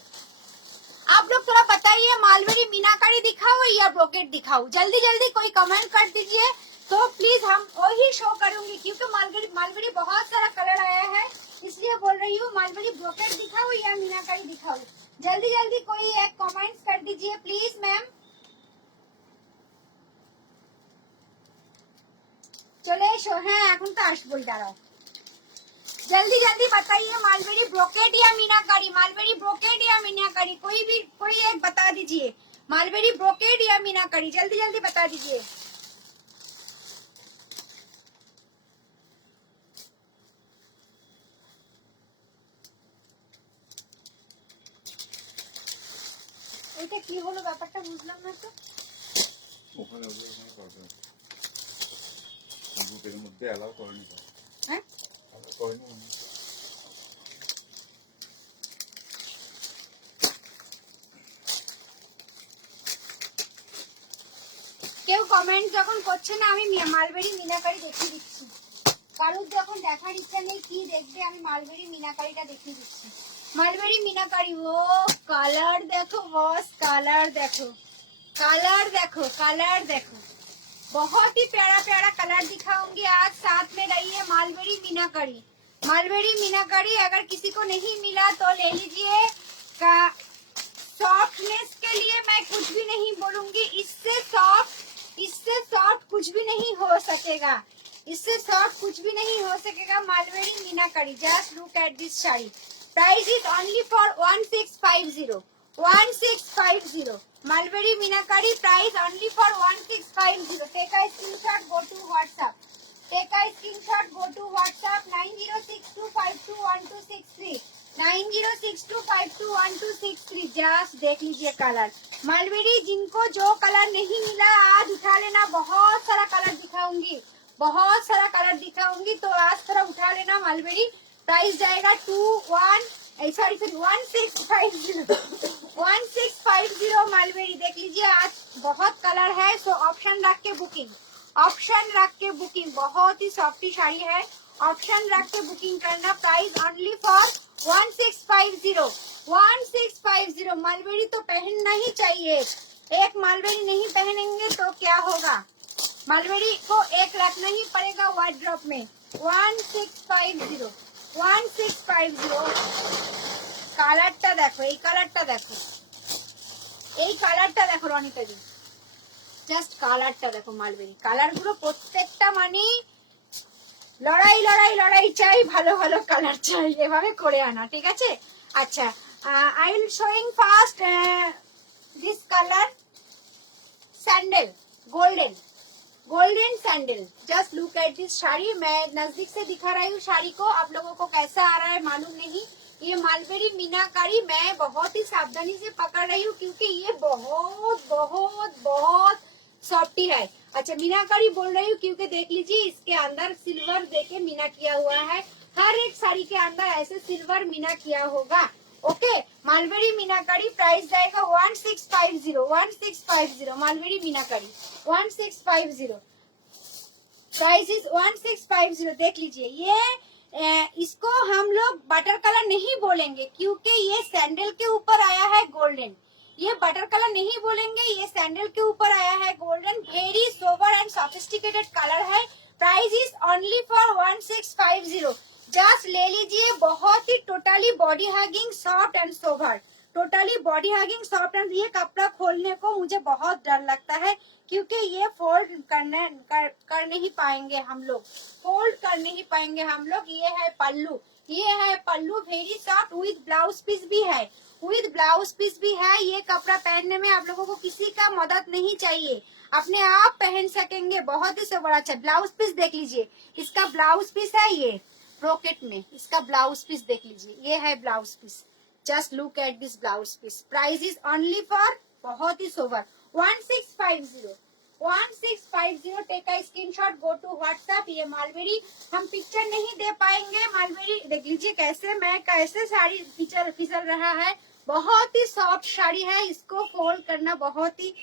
आप लोग थोड़ा बताइए मालवेरी मीनाकारी दिखाओ या ब्रोकेट दिखाओ, जल्दी जल्दी कोई कमेंट कर दीजिए तो प्लीज हम वही शो करूंगी, क्योंकि मालवेरी मालवेरी बहुत सारा कलर आया है, इसलिए बोल रही हूँ मालवेरी ब्रोकेट दिखाओ या मीनाकारी दिखाओ। जल्दी जल्दी कोई एक कमेंट कर दीजिए प्लीज मैम। चले एसो, হ্যাঁ এখন তো আসবোই, দাঁড়াও जल्दी जल्दी बताइए मालवेरी ब्रोकेट या मीनाकारी, मालवेरी ब्रोकेट या मीनाकारी, कोई एक बता दीजिए, मालवेरी ब्रोकेट या मीनाकारी, जल्दी जल्दी बता दीजिए। এটা কি হলো ব্যাপারটা বুঝলাম না তো। ওখানে পাবে গ্রুপের মধ্যে অ্যালাউ করেনি তো। হ্যাঁ অ্যালাউ করেনি মানে কেউ কমেন্ট যখন করছে না আমি মালবেরি মিনাকারি দেখিয়ে দিচ্ছি। কারোর যখন দেখার ইচ্ছা নেই কি দেখবে আমি মালবেরি মিনাকারিটা দেখিয়ে দিচ্ছি। মালবেরি মিনাকারি ও কালার देखो बॉस, कलर देखो, कलर देखो, कलर देखो, बहुत ही प्यारा प्यारा कलर दिखाऊंगी आज। साथ में रहिए मालबेरी मीनाकारी। मालबेरी मीनाकारी अगर किसी को नहीं मिला तो ले लीजिए। सॉफ्टनेस के लिए मैं कुछ भी नहीं बोलूंगी, इससे सॉफ्ट कुछ भी नहीं हो सकेगा, इससे सॉफ्ट कुछ भी नहीं हो सकेगा। Mulberry meenakari, just look at this sari. Price is only for 1650, 1650। Mulberry meenakari price only for 1650। Take a screenshot, go to WhatsApp, take a screenshot, go to WhatsApp 9062521263, 9062521263। Just देख लीजिए कलर। मालबेरी जिनको जो कलर नहीं मिला आज उठा लेना, बहुत सारा कलर दिखाऊंगी, बहुत सारा कलर दिखाऊंगी, तो आज थोड़ा उठा लेना। मालबेरी प्राइस जाएगा 1650, 1650 मालबेरी। देख लीजिए आज बहुत कलर है, सो ऑप्शन रख के बुकिंग, ऑप्शन रख के बुकिंग। बहुत ही सॉफ्टी साड़ी है, ऑप्शन रख के बुकिंग करना। Price only for 1650, 1650। मालबेरी तो पहनना ही चाहिए, एक मालबेरी नहीं पहनेंगे तो क्या होगा। मालबेरी को एक रखना ही पड़ेगा वार्डरोब में। 1650, 1650। কালারটা দেখো, এই কালারটা দেখো, এই কালারটা দেখো রনিতা দি, জাস্ট কালারটা দেখো। মালবেরি কালার গুলো প্রত্যেকটা মানে লড়াই লড়াই লড়াই চাই, ভালো ভালো কালার চাই, এভাবে করে আনা, ঠিক আছে। আচ্ছা, I will showing first this colour sandal, golden, golden sandal. Just look at this sari. मैं नजदीक से दिखा रही हूँ साड़ी को, आप लोगों को कैसा आ रहा है मालूम नहीं। ये मालबेरी मीनाकारी मैं बहुत ही सावधानी से पकड़ रही हूँ क्योंकि ये बहुत बहुत बहुत सॉफ्टी है। अच्छा, मीनाकारी बोल रही हूँ क्योंकि देख लीजिए इसके अंदर सिल्वर देके मीना किया हुआ है। हर एक साड़ी के अंदर ऐसे सिल्वर मीना किया होगा। ओके, मालबेरी मीनाकारी प्राइस जाएगा 1650, 1650। Mulberry meenakari 1650, price is 1650। देख लीजिए ये इसको हम लोग बटर कलर नहीं बोलेंगे क्योंकि ये सैंडल के ऊपर आया है गोल्डन। ये बटर कलर नहीं बोलेंगे, ये सैंडल के ऊपर आया है golden. Very sober and sophisticated colour है। Price is only for 1650। Just ले लीजिए। बहुत ही totally body hugging, soft and sober, totally body hugging, soft and. ये कपड़ा खोलने को मुझे बहुत डर लगता है क्योंकि ये फोल्ड कर नहीं पाएंगे हम लोग, फोल्ड कर नहीं पाएंगे हम लोग। ये है पल्लू, ये है pallu, very soft with blouse piece भी है, विद ब्लाउज पीस भी है। ये कपड़ा पहनने में आप लोगों को किसी का मदद नहीं चाहिए, अपने आप पहन सकेंगे। बहुत ही सोबर। अच्छा, ब्लाउज पीस देख लीजिए, इसका ब्लाउज पीस है ये ब्रोकेट में, इसका ब्लाउज पीस देख लीजिए, ये है blouse piece. Just look at this blouse piece. Price is only for, बहुत ही sober, 1650, 1650। Take a screenshot, go to WhatsApp. ये मालबेरी हम पिक्चर नहीं दे पाएंगे। मालबेरी देख लीजिए कैसे साड़ी फिसल रहा है। बहुत ही सॉफ्ट साड़ी है, इसको फोल्ड करना बहुत ही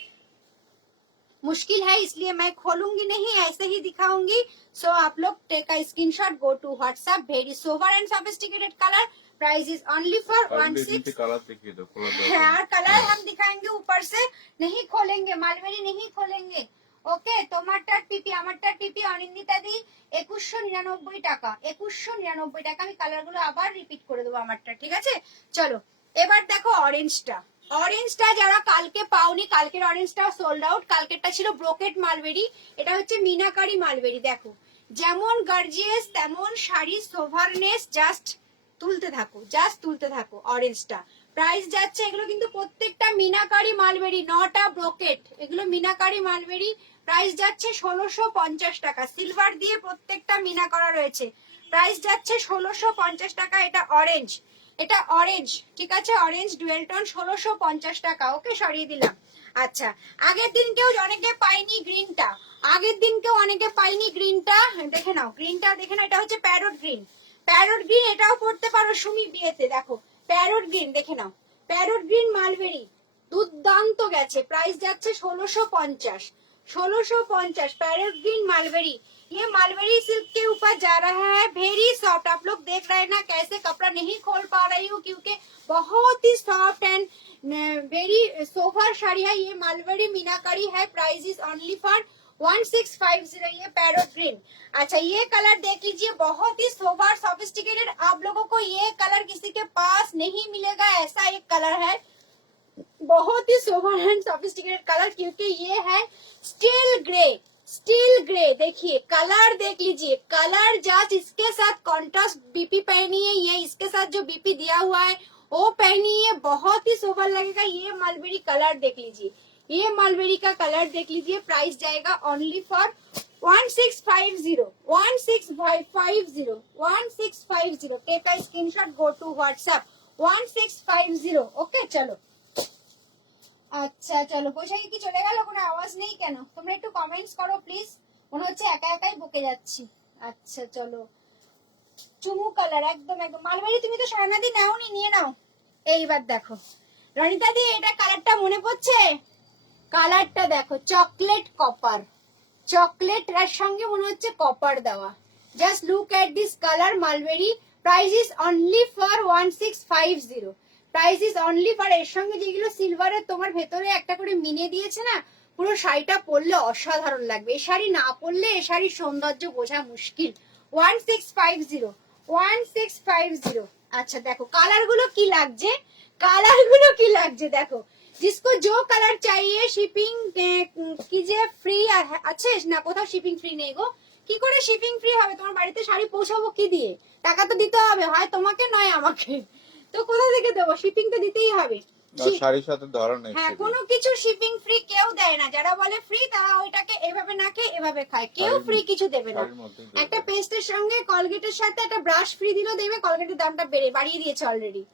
मुश्किल है, इसलिए मैं खोलूंगी नहीं, ऐसे ही दिखाऊंगी। सो आप लोग take a screenshot, go to WhatsApp. Very sober and sophisticated colour. Price is only for 16। Colour देखिए तो यार कलर हम दिखाएंगे ऊपर से, नहीं खोलेंगे, मालबेरी नहीं खोलेंगे। ওকে, তোমারটার পিপি আমারটার পিপি অনিন্দিতা দি 2199 টাকা, 2199 টাকা। আমি কালারগুলো আবার রিপিট করে দেবো আমারটা, ঠিক আছে। চলো এবার দেখো অরেঞ্জটা। অরেঞ্জটা যারা কালকে পাওনি, কালকের অরেঞ্জটা সোল্ড আউট। কালকেরটা ছিল ব্রোকেট মালবেরি, এটা হচ্ছে মিনাকারি মালবেরি। দেখো যেমন গার্জিয়াস তেমন শাড়ি, সোভারনেস। জাস্ট তুলতে থাকো, জাস্ট তুলতে থাকো অরেঞ্জটা। প্রাইস যাচ্ছে, এগুলো কিন্তু প্রত্যেকটা মিনাকারি মালবেরি, নটা ব্রোকেট, এগুলো মিনাকারি মালবেরি। প্রাইস যাচ্ছে 1650 টাকা, সিলভার দিয়ে প্রত্যেকটা মিনা করা রয়েছে। প্রাইস যাচ্ছে 1650 টাকা। এটা অরেঞ্জ, এটা অরেঞ্জ, ঠিক আছে, অরেঞ্জ ডুয়েল টোন 1650 টাকা। ওকে, সরিয়ে দিলাম। আচ্ছা, আগের দিন কেউ অনেকে পাইনি গ্রিনটা, আগের দিন কেউ অনেকে পাইনি গ্রিনটা, দেখে নাও গ্রিনটা, দেখে নাও, এটা হচ্ছে প্যারট গ্রিন। প্যারট গ্রিন এটাও পড়তে পারো সুমি বিয়েতে। দেখো প্যারট গ্রিন, দেখে নাও, প্যারট গ্রিন মালবেরি দুর্দান্ত গেছে, প্রাইস যাচ্ছে 1650। 1650 पैरेट ग्रीन मालबेरी। ये मालबेरी सिल्क के ऊपर जा रहा है, वेरी सॉफ्ट। आप लोग देख रहे हैं ना कैसे कपड़ा नहीं खोल पा रही हूँ क्योंकि बहुत ही soft and very sober sari है। ये मालबेरी मीनाकारी है, प्राइस इज ओनली फॉर 1650। ये पैरेट ग्रीन। अच्छा, ये कलर देख लीजिए, बहुत ही सोबर सोफिस्टिकेटेड। आप लोगों को ये कलर किसी के पास नहीं मिलेगा, ऐसा एक कलर है, बहुत ही सोबर एंड सोफिस्टिकेटेड कलर, क्योंकि ये है स्टील ग्रे। स्टील ग्रे देखिए, कलर देख लीजिए, कलर जस्ट इसके साथ कॉन्ट्रास्ट बीपी पहनिए, ये इसके साथ जो बीपी दिया हुआ है वो पहनिए, बहुत ही सोबर लगेगा। ये मलबेरी कलर देख लीजिए, ये मलबेरी का कलर देख लीजिए, प्राइस जाएगा ओनली फॉर 1650। 1650 टेक का screenshot, go to WhatsApp 1650। Okay, चलो। আচ্ছা চলো, বৈশাখী কি চলে গেল? কোনো আওয়াজ নেই কেন? তোমরা একটু কমেন্টস করো প্লিজ, মনে হচ্ছে একা একাই বকে যাচ্ছি। আচ্ছা চলো, চুমু কালার একদম একদম মালবেরি, তুমি তো সারানাদি নাওনি, নিয়ে নাও। এইবার দেখো রনিতা দি, এটা কালারটা মনে পড়ছে? কালারটা দেখো, চকলেট কপার, চকলেটের সঙ্গে মনে হচ্ছে কপার দেওয়া। Just look at this colour mulberry, price is only for 1650। Price is only for, এর সঙ্গে যেগুলো সিলভারের তোমার ভেতরে একটা করে মিনে দিয়েছে না, পুরো শাড়িটা পরলে অসাধারণ লাগবে। এই শাড়ি না পরলে এই শাড়ির সৌন্দর্য বোঝা মুশকিল। 1650, 1650। আচ্ছা দেখো কালার গুলো কি লাগছে, কালার গুলো কি লাগছে দেখো। जिसको जो कलर चाहिए शिपिंग कीजिए फ्री আছে না, কোথাও শিপিং ফ্রি নেই গো। কি করে শিপিং ফ্রি হবে? তোমার বাড়িতে শাড়ি পৌঁছাবো কি দিয়ে? টাকা তো দিতে হবে, হয় তোমাকে নয় আমাকে, তো কোথা থেকে দেবো? শিপিং তো দিতেই হবে। শাড়ির সাথে ধরো নেই, হ্যাঁ, কোনো কিছু শিপিং ফ্রি কেউ দেয় না। যারা বলে ফ্রি তারা ওইটাকে এভাবে না খেয়ে এভাবে খায়, কেউ ফ্রি কিছু দেবে না। একটা পেস্টের সঙ্গে কলগেটের সাথে একটা ব্রাশ ফ্রি দিলেও দেবে, কলগেটের দামটা বাড়িয়ে দিয়েছে অলরেডি।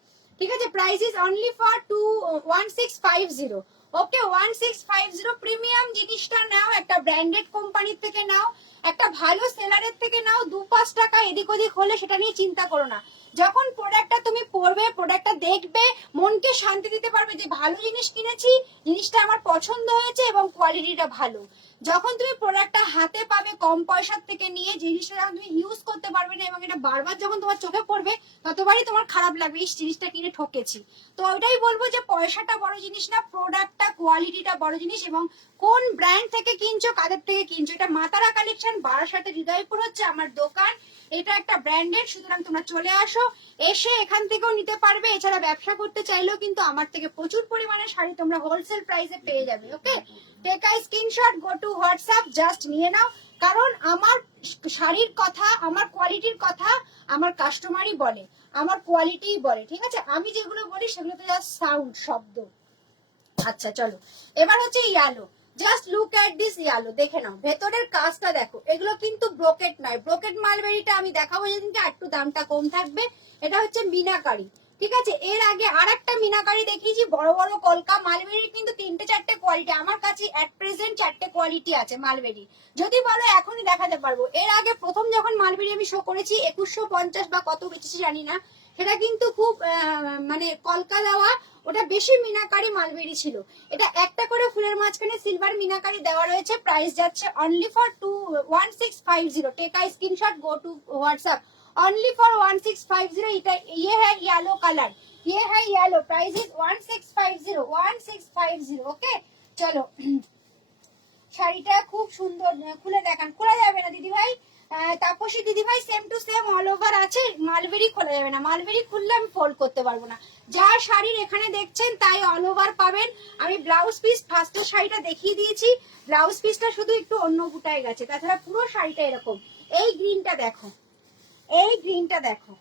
ঠিক আছে, price is only for 1650। Okay, 1650। Premium জিনিসটা নাও, একটা ব্র্যান্ডেড কোম্পানির থেকে নাও, একটা ভালো সেলারের থেকে নাও। 2-5 টাকা এদিক ওদিক হলে সেটা নিয়ে চিন্তা করো না। যখন প্রোডাক্টটা তুমি পরবে, প্রোডাক্টটা দেখবে, মনকে শান্তি দিতে পারবে যে ভালো জিনিস কিনেছি, জিনিসটা আমার পছন্দ হয়েছে এবং কোয়ালিটিটা ভালো। যখন তুমি প্রোডাক্টটা হাতে পাবে কম পয়সার থেকে নিয়ে, জিনিসটা যখন তুমি ইউজ করতে পারবে না এবং এটা বারবার যখন তোমার চোখে পড়বে, ততবারই তোমার খারাপ লাগবে, এই জিনিসটা কিনে ঠকেছি। তো ওইটাই বলবো যে পয়সাটা বড় জিনিস না, প্রোডাক্টটা কোয়ালিটিটা বড় জিনিস, এবং কোন ব্র্যান্ড থেকে কিনছো, কাদের থেকে কিনছো। এটা মাতারা কালেকশন, বারাসাতে হৃদয়পুর হচ্ছে আমার দোকান। এটা একটা ব্র্যান্ডেড, সুতরাং তোমরা চলে আসো, এসে এখান থেকেও নিতে পারবে। এছাড়া ব্যবসা করতে চাইলেও কিন্তু আমার থেকে প্রচুর পরিমাণে শাড়ি তোমরা হোলসেল প্রাইসে পেয়ে যাবে। Okay, take a screenshot, go to WhatsApp, just নিয়ে নাও। কারণ আমার শাড়ির কথা, আমার কোয়ালিটির কথা আমার কাস্টমারই বলে, আমার কোয়ালিটিই বলে। ঠিক আছে, আমি যেগুলো বলি সেগুলো তো জাস্ট সাউন্ড, শব্দ। আচ্ছা চলো, এবার হচ্ছে yellow. Just look at this yellow, দেখে নাও ভেতরের কাজটা দেখো। এগুলো কিন্তু ব্রোকেট নয়, ব্রোকেট মালবেরিটা আমি দেখাবো যেদিনকে একটু দামটা কম থাকবে। এটা হচ্ছে মিনাকারি। ঠিক আছে, এর আগে আর একটা মিনাকারি দেখিয়েছি, বড় বড় কলকা। মালবেরির কিন্তু 3-4টে কোয়ালিটি, আমার কাছে এট প্রেজেন্ট 4টে কোয়ালিটি আছে মালবেরি। যদি বলো এখনই দেখাতে পারবো। এর আগে প্রথম যখন মালবেরি আমি শো করেছি 2150 বা কত বেচেছি জানি না, সেটা কিন্তু খুব মানে কলকা দেওয়া, ওটা বেশি মিনাকারি মালবেরি ছিল। এটা একটা করে ফুলের মাঝখানে সিলভার মিনাকারি দেওয়া রয়েছে। প্রাইস যাচ্ছে only for 1650। Take a screenshot, go to WhatsApp, only for 1650। ये है येलो कलर, ये है येलो, प्राइस इज 1650। 1650। ওকে চলো, শাড়িটা খুব সুন্দর, খুলে দেখান। খোলা যাবে না দিদি ভাই, তাপসী দিদি ভাই, same to same all over আছে। মালবেরি খোলা যাবে না, মালবেরি খুললে আমি ফোল্ড করতে পারবো না। যার শাড়ির এখানে দেখছেন তাই অল ওভার পাবেন। আমি ব্লাউজ পিস ফার্স্ট শাড়িটা দেখিয়ে দিয়েছি, ব্লাউজ পিসটা শুধু একটু অন্য বুটায় গেছে, তাছাড়া পুরো শাড়িটা এরকম। এই গ্রিনটা দেখো, এই গ্রিনটা দেখো,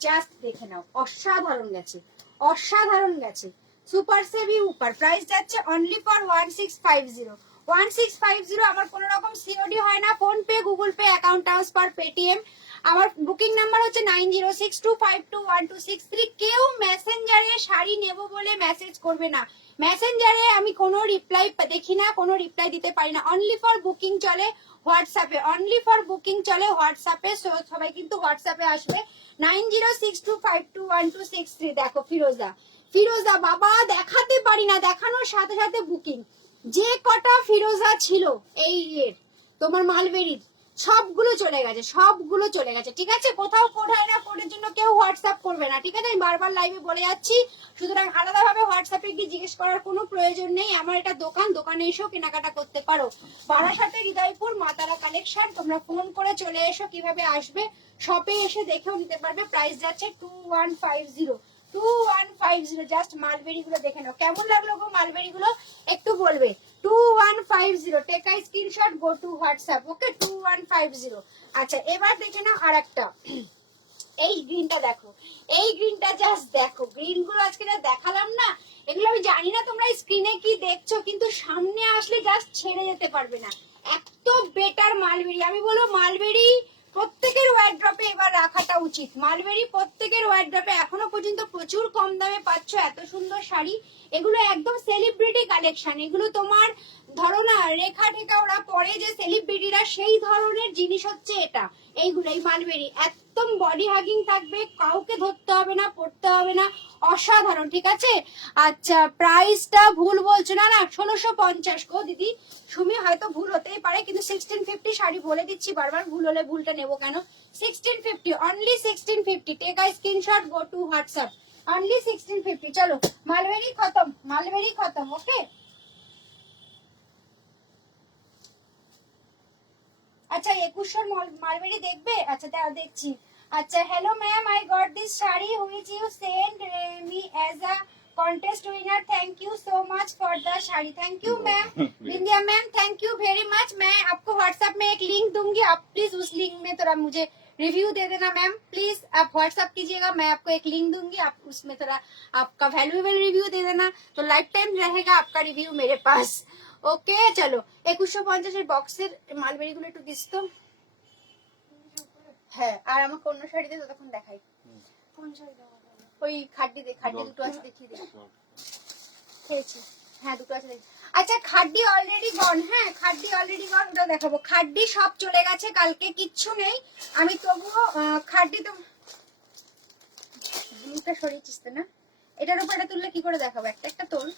জাস্ট দেখে নাও, অসাধারণ গেছে, অসাধারণ গেছে, সুপার সে ভি উপর। প্রাইস যাচ্ছে অনলি ফর 1650। 1650 আমার কোনো রকম সিওডি হয় না, phone pay, Google pay, account transfer, Paytm. আমার বুকিং নাম্বার হচ্ছে 9062521263। কেউ মেসেঞ্জারে শাড়ি নেব বলে মেসেজ করবে না, মেসেঞ্জারে আমি কোনো রিপ্লাই দেখি না, কোনো রিপ্লাই দিতে পারি না। অনলি ফর বুকিং চলে হোয়াটসঅ্যাপে, অনলি ফর বুকিং চলে হোয়াটসঅ্যাপে। সবাই কিন্তু হোয়াটসঅ্যাপে আসবে। 9062521263। দেখো ফিরোজা, ফিরোজা বাবা দেখাতে পারি না, দেখানোর সাথে সাথে বুকিং। যে কটা ফিরোজা ছিল এই তোমার মালবেরির, সবগুলো চলে গেছে, সবগুলো চলে গেছে, ঠিক আছে? কোথাও কোড হয় না, কোডের জন্য কেউ হোয়াটসঅ্যাপ করবে না, ঠিক আছে? আমি বারবার লাইভে বলে যাচ্ছি, সুতরাং আলাদাভাবে হোয়াটসঅ্যাপে গিয়ে জিজ্ঞেস করার কোনো প্রয়োজন নেই। আমার এটা দোকান, দোকানে এসেও কেনাকাটা করতে পারো। বারাসাতে হৃদয়পুর মাতারা কালেকশন। তোমরা ফোন করে চলে এসো, কিভাবে আসবে শপে এসে দেখেও নিতে পারবে। প্রাইস যাচ্ছে 2150, 2150। জাস্ট মালবেরি গুলো দেখে নাও, কেমন লাগলো গো মালবেরি গুলো একটু বলবে। 2150, take I screenshot, go to WhatsApp, okay? 2150। আচ্ছা এবার দেখে নাও আরেকটা, এই গ্রিনটা দেখো, এই গ্রিনটা জাস্ট দেখো। গ্রিন গুলো আজকে যা দেখালাম না, এগুলো আমি জানি না তোমরা স্ক্রিনে কি দেখছো, কিন্তু সামনে আসলে জাস্ট ছেড়ে যেতে পারবে না, এত বেটার মালবেরি। আমি বলবো মালবেরি প্রত্যেকের ওয়ার্ড্রপে এবার রাখাটা উচিত। মালবেরি প্রত্যেকের ওয়ার্ড্রপে এখনো পর্যন্ত প্রচুর কম দামে পাচ্ছ এত সুন্দর শাড়ি। এগুলো একদম সেলিব্রিটি কালেকশন, এগুলো তোমার ধরো না রেখা টেখা ওরা পরে যে সেলিব্রিটিরা, সেই ধরনের জিনিস হচ্ছে এটা। এইগুলো এই মালবেরি একদম বডি হাগিং থাকবে, কাউকে ধরতে হবে না, পড়তে হবে না, অসাধারণ, ঠিক আছে? আচ্ছা প্রাইসটা ভুল বলছো না? না 1650 গো দিদি, সুমি হয়তো ভুল হতেই পারে, কিন্তু 1650 শাড়ি বলে দিচ্ছি বারবার, ভুল হলে ভুলটা নেবো কেন? 1650, only 1650। Take I screenshot, go to WhatsApp, only 1650। চলো মালবেরি খতম, মালবেরি খতম, ওকে? আচ্ছা 2100 মালবেরি দেখবে? আচ্ছা দাও দেখছি। আচ্ছা hello ma'am, I got this sari which you send me as a contest winner, thank you so much for the sari, thank you ma'am. Bindiya ma'am thank you very much. मैं आपको व्हाट्सएप में एक लिंक दूंगी, आप प्लीज उस लिंक में थोड़ा मुझे रिव्यू दे देना मैम, प्लीज आप व्हाट्सएप कीजिएगा, मैं आपको एक लिंक दूंगी, आप उसमें थोड़ा आपका वैल्यूएबल रिव्यू दे देना, तो लाइफ टाइम रहेगा आपका रिव्यू मेरे पास, ওকে? চলো 2150 বক্সের মালবেরি গুলো একটু দিস তো। হ্যাঁ আর আমাকে অন্য শাড়ি দিয়ে ততক্ষণ দেখাই। কোন শাড়ি দেওয়া হবে? ওই খাড্ডি খাড্ডি দুটো আছে, দেখিয়ে দে। খেয়েছি, হ্যাঁ দুটো আছে দেখি। আচ্ছা খাড্ডি অলরেডি গন, হ্যাঁ খাড্ডি অলরেডি গন, ওটা দেখাবো। খাড্ডি সব চলে গেছে, কালকে কিচ্ছু নেই। আমি তবুও খাড্ডি তো জিনিসটা সরিয়েছিস তো না, এটার উপর এটা তুললে কি করে দেখাবো? একটা একটা তোল।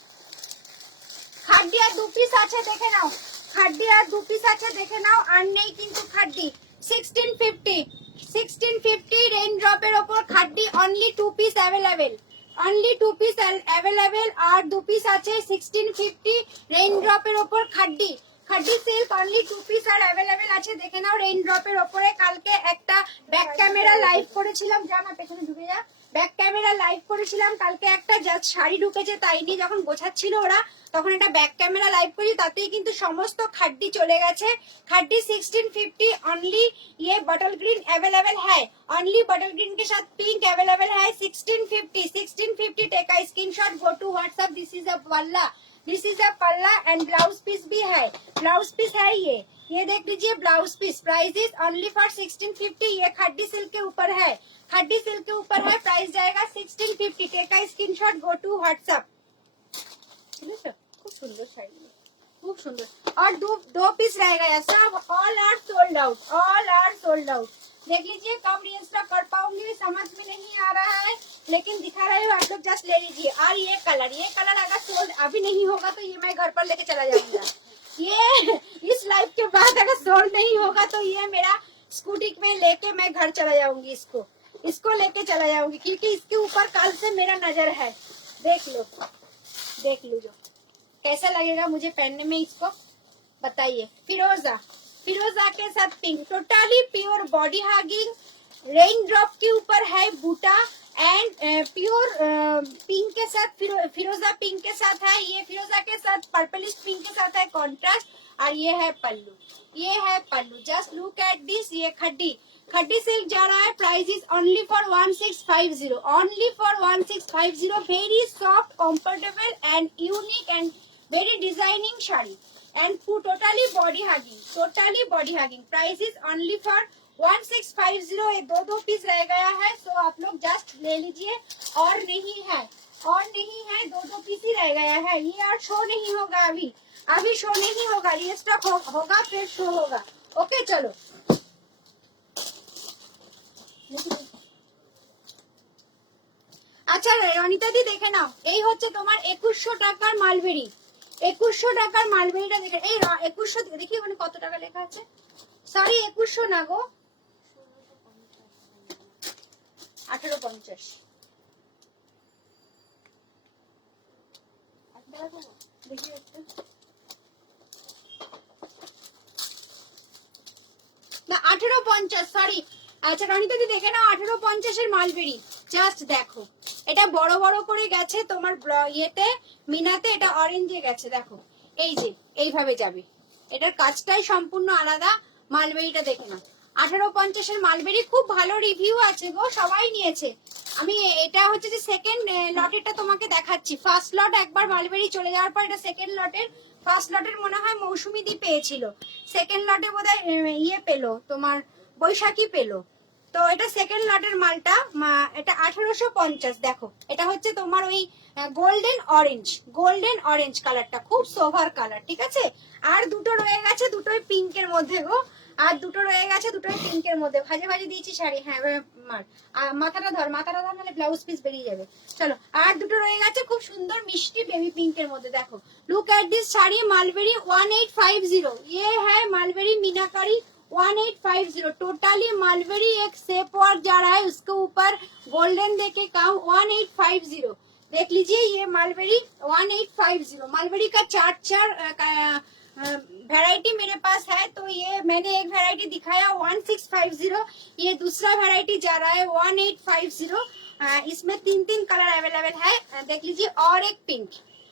খাড্ডি আর 2 পিস আছে দেখে নাও, খাড্ডি আর 2 পিস আছে দেখে নাও, আর নেই কিন্তু খাড্ডি। 1650 রেইন ড্রপের ওপর khaddi, only 2 piece available, only 2 piece available, আর 2 পিস আছে 1650 রেইন ড্রপের ওপর khaddi. Khaddi silk only 2 piece আর অ্যাভেলেবেল আছে দেখে নাও রেইন ড্রপের ওপরে। কালকে একটা ব্যাক ক্যামেরা লাইভ করেছিলাম, যা না পেছনে ঢুকে যা, ব্যাক ক্যামেরা লাইভ করেছিলাম কালকে একটা, যা শাড়ি ঢুকেছে তাই নিয়ে যখন গোছাচ্ছিল ওরা, তখন একটা ব্যাক ক্যামেরা লাইভ করি, তাতেই কিন্তু সমস্ত খাড্ডি চলে গেছে। খাड्डी 1650 ओनली, ये बटल ग्रीन अवेलेबल है, ओनली बटल ग्रीन के साथ पिंक अवेलेबल है। 1650 take a screenshot, go to WhatsApp. This is a palla, this is a पल्ला एंड ब्लाउज पीस भी है, ब्लाउज पीस है ये देख लीजिए blouse piece. Price is only for 1650। ये खाड्डी सिल्क के ऊपर है, खाड्डी सिल्क के ऊपर है, प्राइस जाएगा 1650। Take a screenshot, go to WhatsApp. खूब सुंदर शाड़ी, खूब सुंदर, और दो पीस रहेगा यार, सब all are sold out, all are sold out. देख लीजिए कम रीस्टॉक कर पाऊंगी समझ में नहीं आ रहा है, लेकिन दिखा रही हूँ, आप लोग जस्ट ले लीजिए। और ये कलर अगर सोल्ड अभी नहीं होगा तो ये मैं घर पर लेके चला जाऊंगा। ये इस लाइफ के बाद अगर सोल्ड नहीं होगा तो ये मेरा स्कूटी में लेके मैं घर चला जाऊंगी, इसको लेके चला जाऊंगी, क्योंकि इसके ऊपर कल से मेरा नजर है। देख लो, देख लीजिए कैसा लगेगा मुझे पहनने में, इसको बताइए। फिरोजा, फिरोजा के साथ pink, totally pure body hugging, rain drop के ऊपर है बूटा, एंड प्योर पिंक के साथ, फिरोजा पिंक के साथ है, ये फिरोजा के साथ पर्पलिश पिंक के साथ है कॉन्ट्रास्ट, और ये है पल्लू, ये है पल्लू। जस्ट लुक एट दिस, ये खड्डी सिल्क जा रहा है, price is only for 1650, only for 1650। Very soft, comfortable and unique and very designing sari, and totally body hugging price is only for 1650। ये दो पीस रह गया है, सो आप लोग जस्ट ले लीजिए। और नहीं है, दो पीस ही रह गया है। ये और शो नहीं होगा, अभी शो नहीं होगा, रीस्टॉक होगा फिर शो होगा। ओके चलो আচ্ছা অনিতা দি দেখে নাও, এই হচ্ছে তোমার 2100 টাকার মালবেরি। 2100 টাকার মালবেরিটা দেখে, এই 2100 দেখি ওখানে কত টাকা লেখা আছে। সরি 2100 না গো, 1850। দেখি একটু না, 1850 সরি। আচ্ছা রনিতা দি দেখে নাও, 1850 এর মালবেরি। জাস্ট দেখো, এটা বড় বড় করে গেছে তোমার ইয়েতে মিনাতে, এটা অরেঞ্জে গেছে। দেখো এই যে এইভাবে যাবে, এটার কাজটাই সম্পূর্ণ আলাদা। মালবেরিটা দেখে নাও, 1850 এর মালবেরি। খুব ভালো রিভিউ আছে গো, সবাই নিয়েছে। আমি এটা হচ্ছে যে সেকেন্ড লটেরটা তোমাকে দেখাচ্ছি। ফার্স্ট লট একবার মালবেরি চলে যাওয়ার পর এটা সেকেন্ড লটের, ফার্স্ট লটের মনে হয় মৌসুমী দি পেয়েছিল, সেকেন্ড লটে বোধহয় ইয়ে পেলো তোমার বৈশাখী পেলো। তো এটা সেকেন্ড লটের মালটা, এটা 1850। দেখো এটা হচ্ছে তোমার ওই গোল্ডেন অরেঞ্জ কালারটা, খুব সোভার কালার, ঠিক আছে। আর দুটো রয়ে গেছে, দুটোই পিঙ্কের মধ্যে গো, আর দুটো রয়ে গেছে, দুটোই পিঙ্কের মধ্যে। ভাজে ভাজে দিয়েছি শাড়ি, হ্যাঁ মার মাথাটা ধর নাহলে ব্লাউজ পিস বেরিয়ে যাবে। চলো আর দুটো রয়ে গেছে, খুব সুন্দর মিষ্টি বেবি পিঙ্কের মধ্যে। দেখো look at this sari, mulberry 1850। ये है मालवेरी मीनाकारी 1850। टोटली मालवेरी एक सेप वर्क जा रहा है, उसके ऊपर गोल्डन देके काम 1850। देख लीजिए ये मालवेरी 1850। मालवेरी का चार वैरायटी मेरे पास है, तो ये मैंने एक वैरायटी दिखाया 1650, ये दूसरा वैरायटी जा रहा है 1850। इसमें तीन कलर अवेलेबल है, देख लीजिए। और एक पिंक,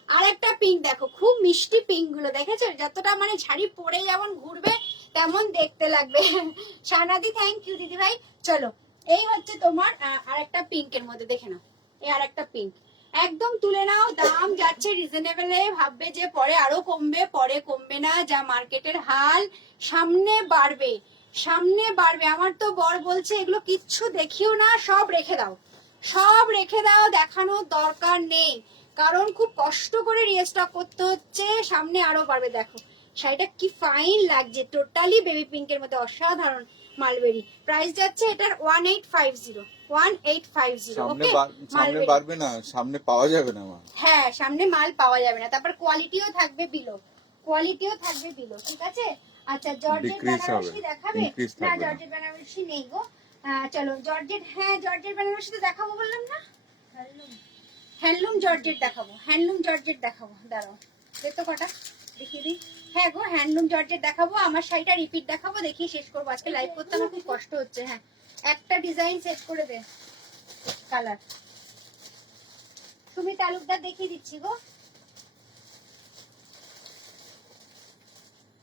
আর একটা পিঙ্ক দেখো, খুব মিষ্টি পিঙ্ক গুলো দেখেছো, যতটা মানে ঝাড়ি পরে যেমন ঘুরবে তেমন দেখতে লাগবে। শানাদি থ্যাংক ইউ দিদি ভাই। চলো এই হচ্ছে তোমার আরেকটা পিঙ্কের মধ্যে, দেখে নাও এই আরেকটা পিঙ্ক, একদম তুলে নাও। দাম যাচ্ছে রিজনেবলে, ভাববে যে পরে আরো কমবে, পরে কমবে না। যা মার্কেটের হাল, সামনে বাড়বে। আমার তো বর বলছে এগুলো কিচ্ছু দেখিও না, সব রেখে দাও, দেখানোর দরকার নেই, কারণ খুব কষ্ট করে রিস্টক করতে হচ্ছে, সামনে আরো বাড়বে। দেখো শাড়িটা কি ফাইন লাগছে, টোটালি বেবি পিঙ্কের মধ্যে, অসাধারণ মালবেরি। প্রাইস যাচ্ছে এটার 1850। ওকে সামনে পারবে না, সামনে পাওয়া যাবে না মা। হ্যাঁ সামনে মাল পাওয়া যাবে না, তারপর কোয়ালিটিও থাকবে বিলো, ঠিক আছে। আচ্ছা জর্জেট বেনারসি দেখাবে না? জর্জেট বেনারসি নেই গো। চলো জর্জেট, হ্যাঁ জর্জেট বেনারসি তো দেখাবো বললাম না, হ্যান্ডলুম জর্জেট দেখাবো। দাঁড়াও দেখতো কটা দেখিয়ে দিই। হ্যাঁ গো হ্যান্ডলুম জর্জেট দেখাবো, আমার শাড়িটা রিপিট দেখাবো, দেখিয়ে শেষ করবো। আজকে লাইভ করতে আমার খুব কষ্ট হচ্ছে। হ্যাঁ একটা ডিজাইন সেট করে দে, কালার সুমি তালুকদার দেখিয়ে দিচ্ছি গো।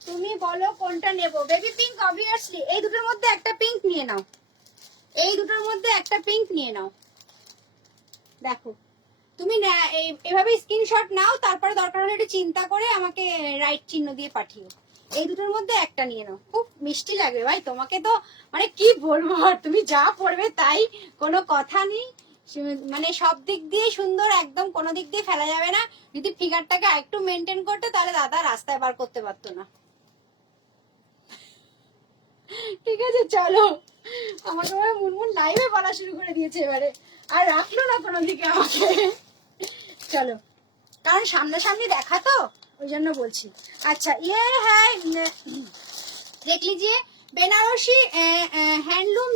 তুমি বলো কোনটা নেবো? বেবি পিঙ্ক অবভিয়াসলি, এই দুটোর মধ্যে একটা পিঙ্ক নিয়ে নাও, দেখো তুমি এভাবে স্ক্রিনশট নাও, তারপরে দরকার হলে একটু চিন্তা করে আমাকে রাইট চিহ্ন দিয়ে পাঠিও। এই দুটোর মধ্যে একটা নিয়ে নাও, খুব মিষ্টি লাগবে ভাই তোমাকে। তো মানে কি বলবো, তুমি যা পড়বে তাই, কোনো কথা নেই, মানে সব দিক দিয়ে সুন্দর, একদম কোনো দিক দিয়ে ফেলা যাবে না। যদি ফিগারটাকে একটু মেনটেন করতে, তাহলে দাদা রাস্তায় বার করতে পারতো না। ঠিক আছে চলো, আমাকে মুনমুন লাইভে বলা শুরু করে দিয়েছে এবারে, আর রাখলো না কোনো দিকে আমাকে। চলো কারণ সামনাসামনি দেখা তো, ওই জন্য বলছি। আচ্ছা ये है, देख लीजिए बेनारसी हैंडलूम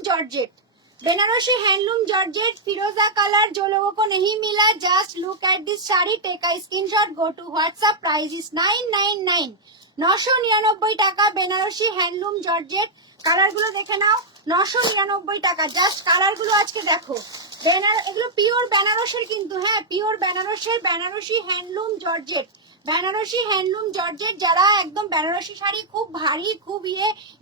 जॉर्जेट फिरोजा कलर। जो लोगों को नहीं मिला, just look at this sari, take a screenshot, go to WhatsApp. Price is 999, 999 টাকা। বেনারসি হ্যান্ডলুম জর্জেট, কালার গুলো দেখে নাও, 999 টাকা। জাস্ট কালার গুলো আজকে দেখো, এগুলো পিওর বেনারসের কিন্তু, হ্যাঁ পিওর বেনারসের, বেনারসি হ্যান্ডলুম জর্জেট। যারা একদম বেনারসি শাড়ি খুব ভারী, খুব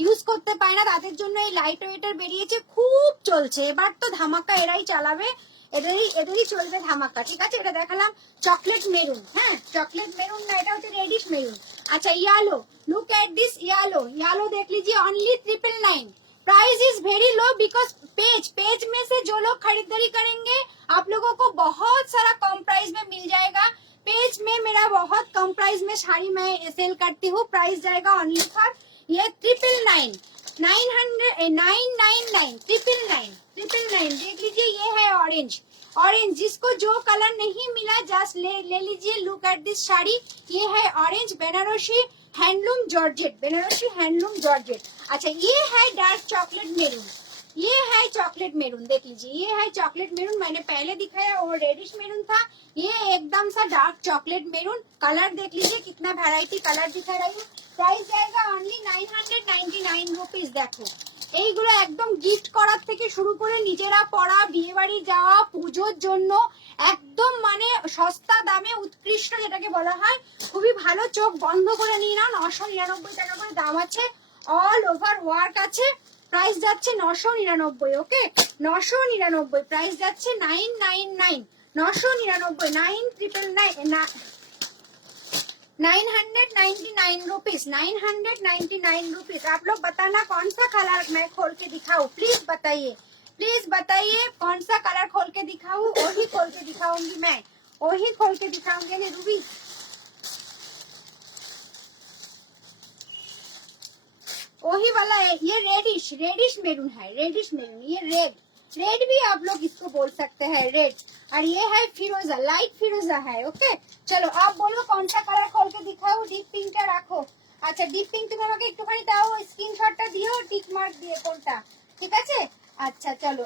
ইউজ করতে পারে না, তাদের জন্য এই লাইট ওয়েটের বেরিয়েছে, খুব চলছে এবার তো ধামাকা, এরাই চালাবে, এদেরই চলবে ধামাকা। ঠিক আছে, এটা দেখালাম চকলেট মেরুন, হ্যাঁ চকলেট মেরুন না, এটা হচ্ছে রেডিশ মেরুন। अच्छा yellow, look at this yellow, yellow देख लीजिए only 999। Price is very low because page में से जो लोग खरीदारी करेंगे आप लोगों को बहुत सारा कम प्राइस में मिल जाएगा। पेज में मेरा बहुत कम प्राइस में साड़ी मैं सेल करती हूँ। प्राइस जाएगा ओनली फॉर ये 999, 999 देख लीजिए। ये है ऑरेंज, ऑरेंज जिसको जो कलर नहीं मिला जस्ट ले लीजिए। लुक एट दिस साड़ी, ये है orange Banarasi handloom georgette, Banarasi handloom georgette. अच्छा ये है डार्क चॉकलेट मेरून, ये है चॉकलेट मेरून देख लीजिए। ये है चॉकलेट मेरून, मैंने पहले दिखाया वो रेडिश मेरून था, ये एकदम सा डार्क चॉकलेट मेरून। कलर देख लीजिए कितना वैरायटी कलर दिखा रही है। प्राइस जाएगा ओनली 999 रुपीज। देखो এইগুলো একদম গিফট করার থেকে শুরু করে নিজেরা পড়া, বিয়ে বাড়ি যাওয়া, পুজোর জন্য একদম মানে সস্তা দামে উৎকৃষ্ট যেটাকে বলা হয়, খুবই ভালো। চোখ বন্ধ করে নিয়ে নাও। 999 টাকা করে দাম আছে, অল ওভার ওয়ার্ক আছে। প্রাইস যাচ্ছে 999। ওকে 999 প্রাইস যাচ্ছে 999, 999, 999 रुपीज, 999 रुपीज। आप लोग बताना कौन सा कलर मैं खोल के दिखाऊं, प्लीज बताइए, प्लीज बताइए कौन सा कलर खोल के दिखाऊं। वही खोल के दिखाऊंगी मैं, वही खोल के दिखाऊंगी। नहीं रूबी वही वाला है, ये रेडिश, रेडिश मेरून है, रेडिश मेरून। ये रेड, रेड भी आप लोग इसको बोल सकते हैं, रेड। और ये है फिरोजा, लाइट फिरोजा है। ओके चलो आप बोलो कौन सा कलर खोल के दिखाओ। डीप पिंकটা রাখো। আচ্ছা ডিপ পিঙ্ক তুমি আমাকে একটুখানি দাও, স্ক্রিনশটটা দিও, টিক মার্ক দিয়ে কোনটা, ঠিক আছে? আচ্ছা চলো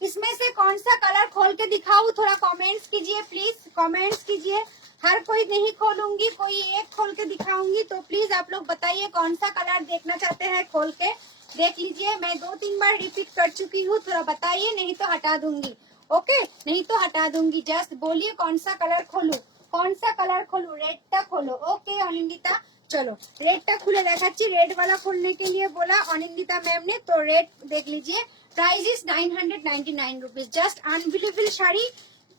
इसमें से कौन सा कलर खोल के दिखाऊं, थोड़ा कमेंट्स कीजिए प्लीज, कमेंट्स कीजिए। हर कोई नहीं खोलूंगी, कोई एक खोल के दिखाऊंगी। तो प्लीज आप लोग बताइए कौन सा कलर देखना चाहते हैं, खोल के देख लीजिए। मैं 2-3 बार रिपीट कर चुकी हूँ, थोड़ा बताइए, नहीं तो हटा दूंगी। ओके नहीं तो हटा दूंगी। जस्ट बोलिए कौन सा कलर खोलूं, कौन सा कलर खोलूं। रेडটা खोलो। ओके अनिंदिता चलो रेडটা খুলে দেখাচ্ছি। रेड वाला खोलने के लिए बोला अनिंदिता मैम ने, तो रेड देख लीजिए। Price is 999 rupees. Just unbelievable sari,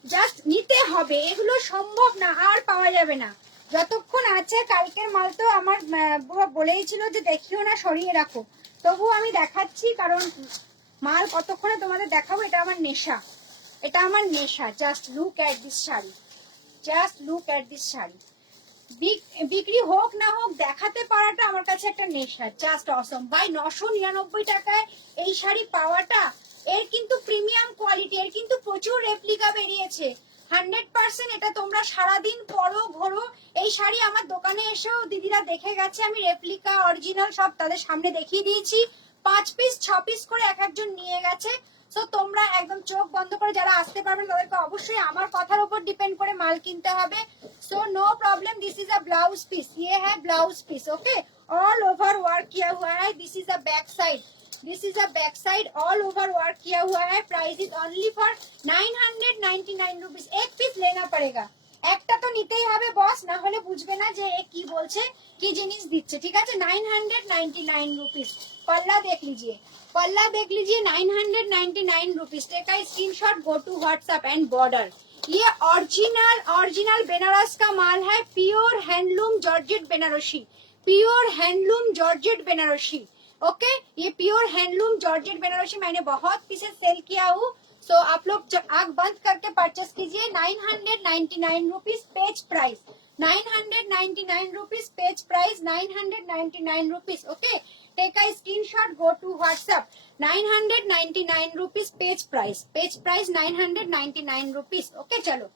just নিতে হবে, এগুলো সম্ভব না আর পাওয়া যাবে না যতক্ষণ আছে। কালকের মাল তো আমার বুয়া বলেই ছিল যে দেখিও না, সরিয়ে রাখো, তবু আমি দেখাচ্ছি কারণ মাল কতক্ষণে তোমাদের দেখাবো, এটা আমার নেশা, এটা আমার নেশা। Just look at this sari, just look at this sari. বিক্রি হোক না হোক দেখাতে পারাটা আমার কাছে একটা নেশা। জাস্ট অসম ভাই, 999 টাকায় এই শাড়ি পাওয়াটা, এর কিন্তু প্রিমিয়াম কোয়ালিটি, এর কিন্তু প্রচুর রেপ্লিকা বেরিয়েছে। 100% এটা তোমরা সারাদিন পরো ঘোরো। এই শাড়ি আমার দোকানে এসেও দিদিরা দেখে গেছে, আমি রেপ্লিকা অরিজিনাল সব তাদের সামনে দেখিয়ে দিয়েছি। 5 পিস 6 পিস করে এক একজন নিয়ে গেছে। সো তোমরা একদম চোখ বন্ধ করে যারা আসতে পারবেন তাদেরকে অবশ্যই আমার কথার উপর ডিপেন্ড করে মাল কিনতে হবে। So no problem. This is a blouse piece, ये है blouse piece. Okay all over work किया हुआ है। This is a back side, this is a back side, all over work किया हुआ है। Price is only for 999 rupees. एक piece लेना पड़ेगा, একটা তো নিতেই হবে বস, না হলে বুঝবে না যে এ কি বলছে, কি জিনিস দিচ্ছে। ঠিক আছে 999 रुपीज। पल्ला देख लीजिए, पल्ला देख लीजिए 999 rupees. Take a screenshot, go to WhatsApp and border. ये ओरिजिनल बेनारस का माल है, pure handloom georgette Banarasi, pure handloom georgette Banarasi. Okay ये प्योर हैंडलूम जॉर्जेट बेनारसी मैंने बहुत पीसेस सेल किया हूँ। सो आप लोग आंख बंद करके परचेस कीजिए। 999 rupees page price, 999 rupees page price, 999 rupees. Okay take a screenshot, go to WhatsApp. 999 rupees page price, page price 999 rupees. Okay चलो